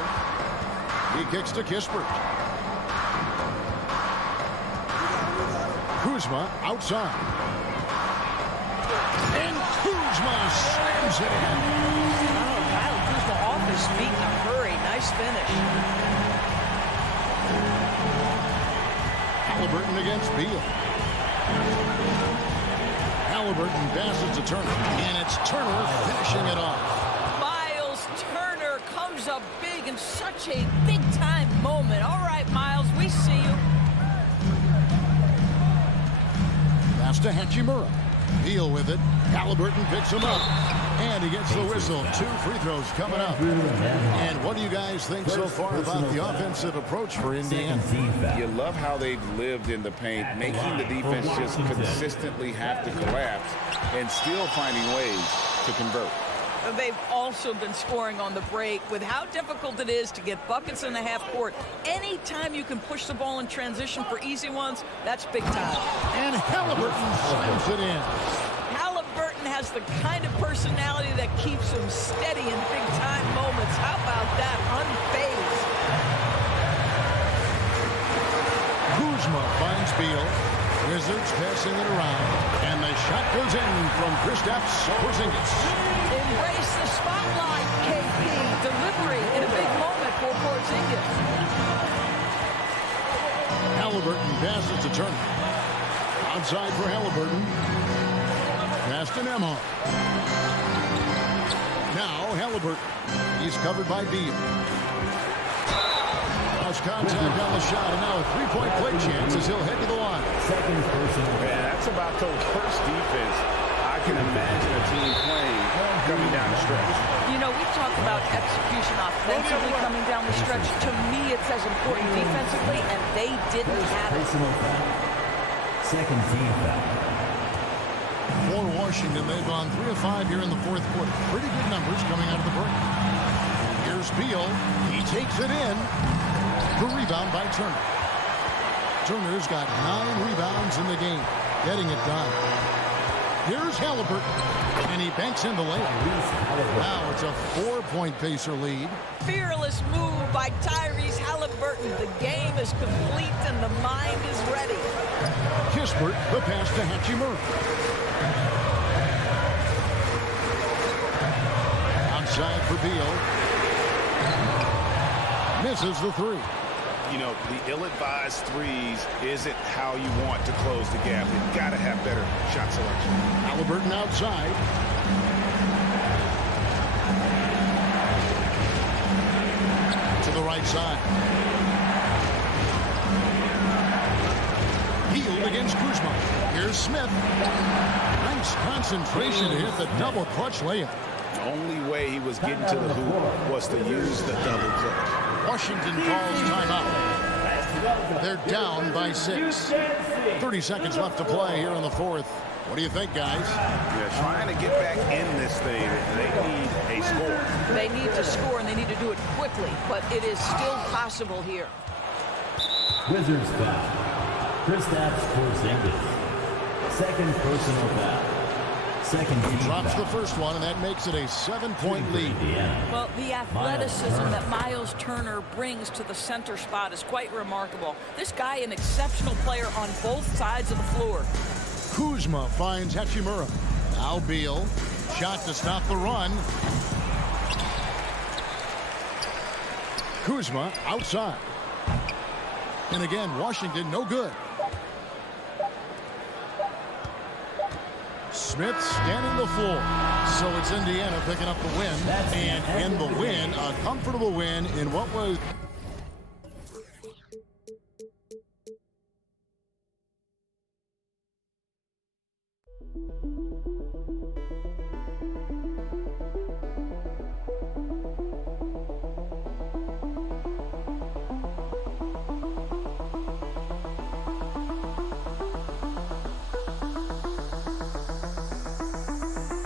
He kicks to Kispert. Kuzma outside. And Kuzma slams it in. Kyle Kuzma off his feet in a hurry. Nice finish. Halliburton against Beal. Halliburton passes to Turner, and it's Turner finishing it off. Miles Turner comes up big in such a big-time moment. All right, Miles, we see you. to Hachimura. Beal with it. Halliburton picks him up. And he gets the whistle. 2 free throws coming up. And what do you guys think so far about the offensive approach for Indiana? You love how they've lived in the paint, making the defense just consistently have to collapse and still finding ways to convert. They've also been scoring on the break. With how difficult it is to get buckets in the half court, anytime you can push the ball in transition for easy ones, that's big time. And Halliburton slams it in. Halliburton has the kind of personality that keeps him steady in big-time moments. How about that? Unfazed. Kuzma finds Beal. Wizards passing it around. And the shot goes in from Kristaps Porzingis. Embrace the spotlight, KP. Delivery in a big moment for Porzingis. Halliburton passes to Turner. Outside for Halliburton. Pass to Nembhard. Now Halliburton. He's covered by Beal. Lost contact on the shot, and now a three-point play chance as he'll head to the line. Man, that's about the worst defense I can imagine a team playing coming down the stretch. You know, we talked about execution offensively coming down the stretch. To me, it's as important defensively, and they didn't have it. Second team foul. For Washington, they've gone 3 of 5 here in the fourth quarter. Pretty good numbers coming out of the break. Here's Beal. He takes it in. The rebound by Turner. Turner's got 9 rebounds in the game, getting it done. Here's Halliburton, and he banks in the layup. Now it's a 4-point Pacer lead. Fearless move by Tyrese Halliburton. The game is complete and the mind is ready. Kispert, the pass to Hachimura. Outside for Beal. Misses the 3. You know, the ill-advised threes isn't how you want to close the gap. You've got to have better shot selection. Halliburton outside. To the right side. Healed against Kuzma. Here's Smith. Nice concentration to hit the double clutch layup. The only way he was getting to the hoop was to use the double clutch. Washington calls timeout. They're down by 6. 30 seconds left to play here in the fourth. What do you think, guys? Yeah, trying to get back in this thing, they need a score. They need to score, and they need to do it quickly, but it is still possible here. Wizards foul. Kristaps Porzingis. Second personal foul. He drops the first one, and that makes it a 7-point lead. Well, the athleticism that Miles Turner brings to the center spot is quite remarkable. This guy, an exceptional player on both sides of the floor. Kuzma finds Hachimura. Now Beal. Shot to stop the run. Kuzma outside. And again, Washington no good. Smith scanning the floor. So it's Indiana picking up the win. And in the win, a comfortable win in what was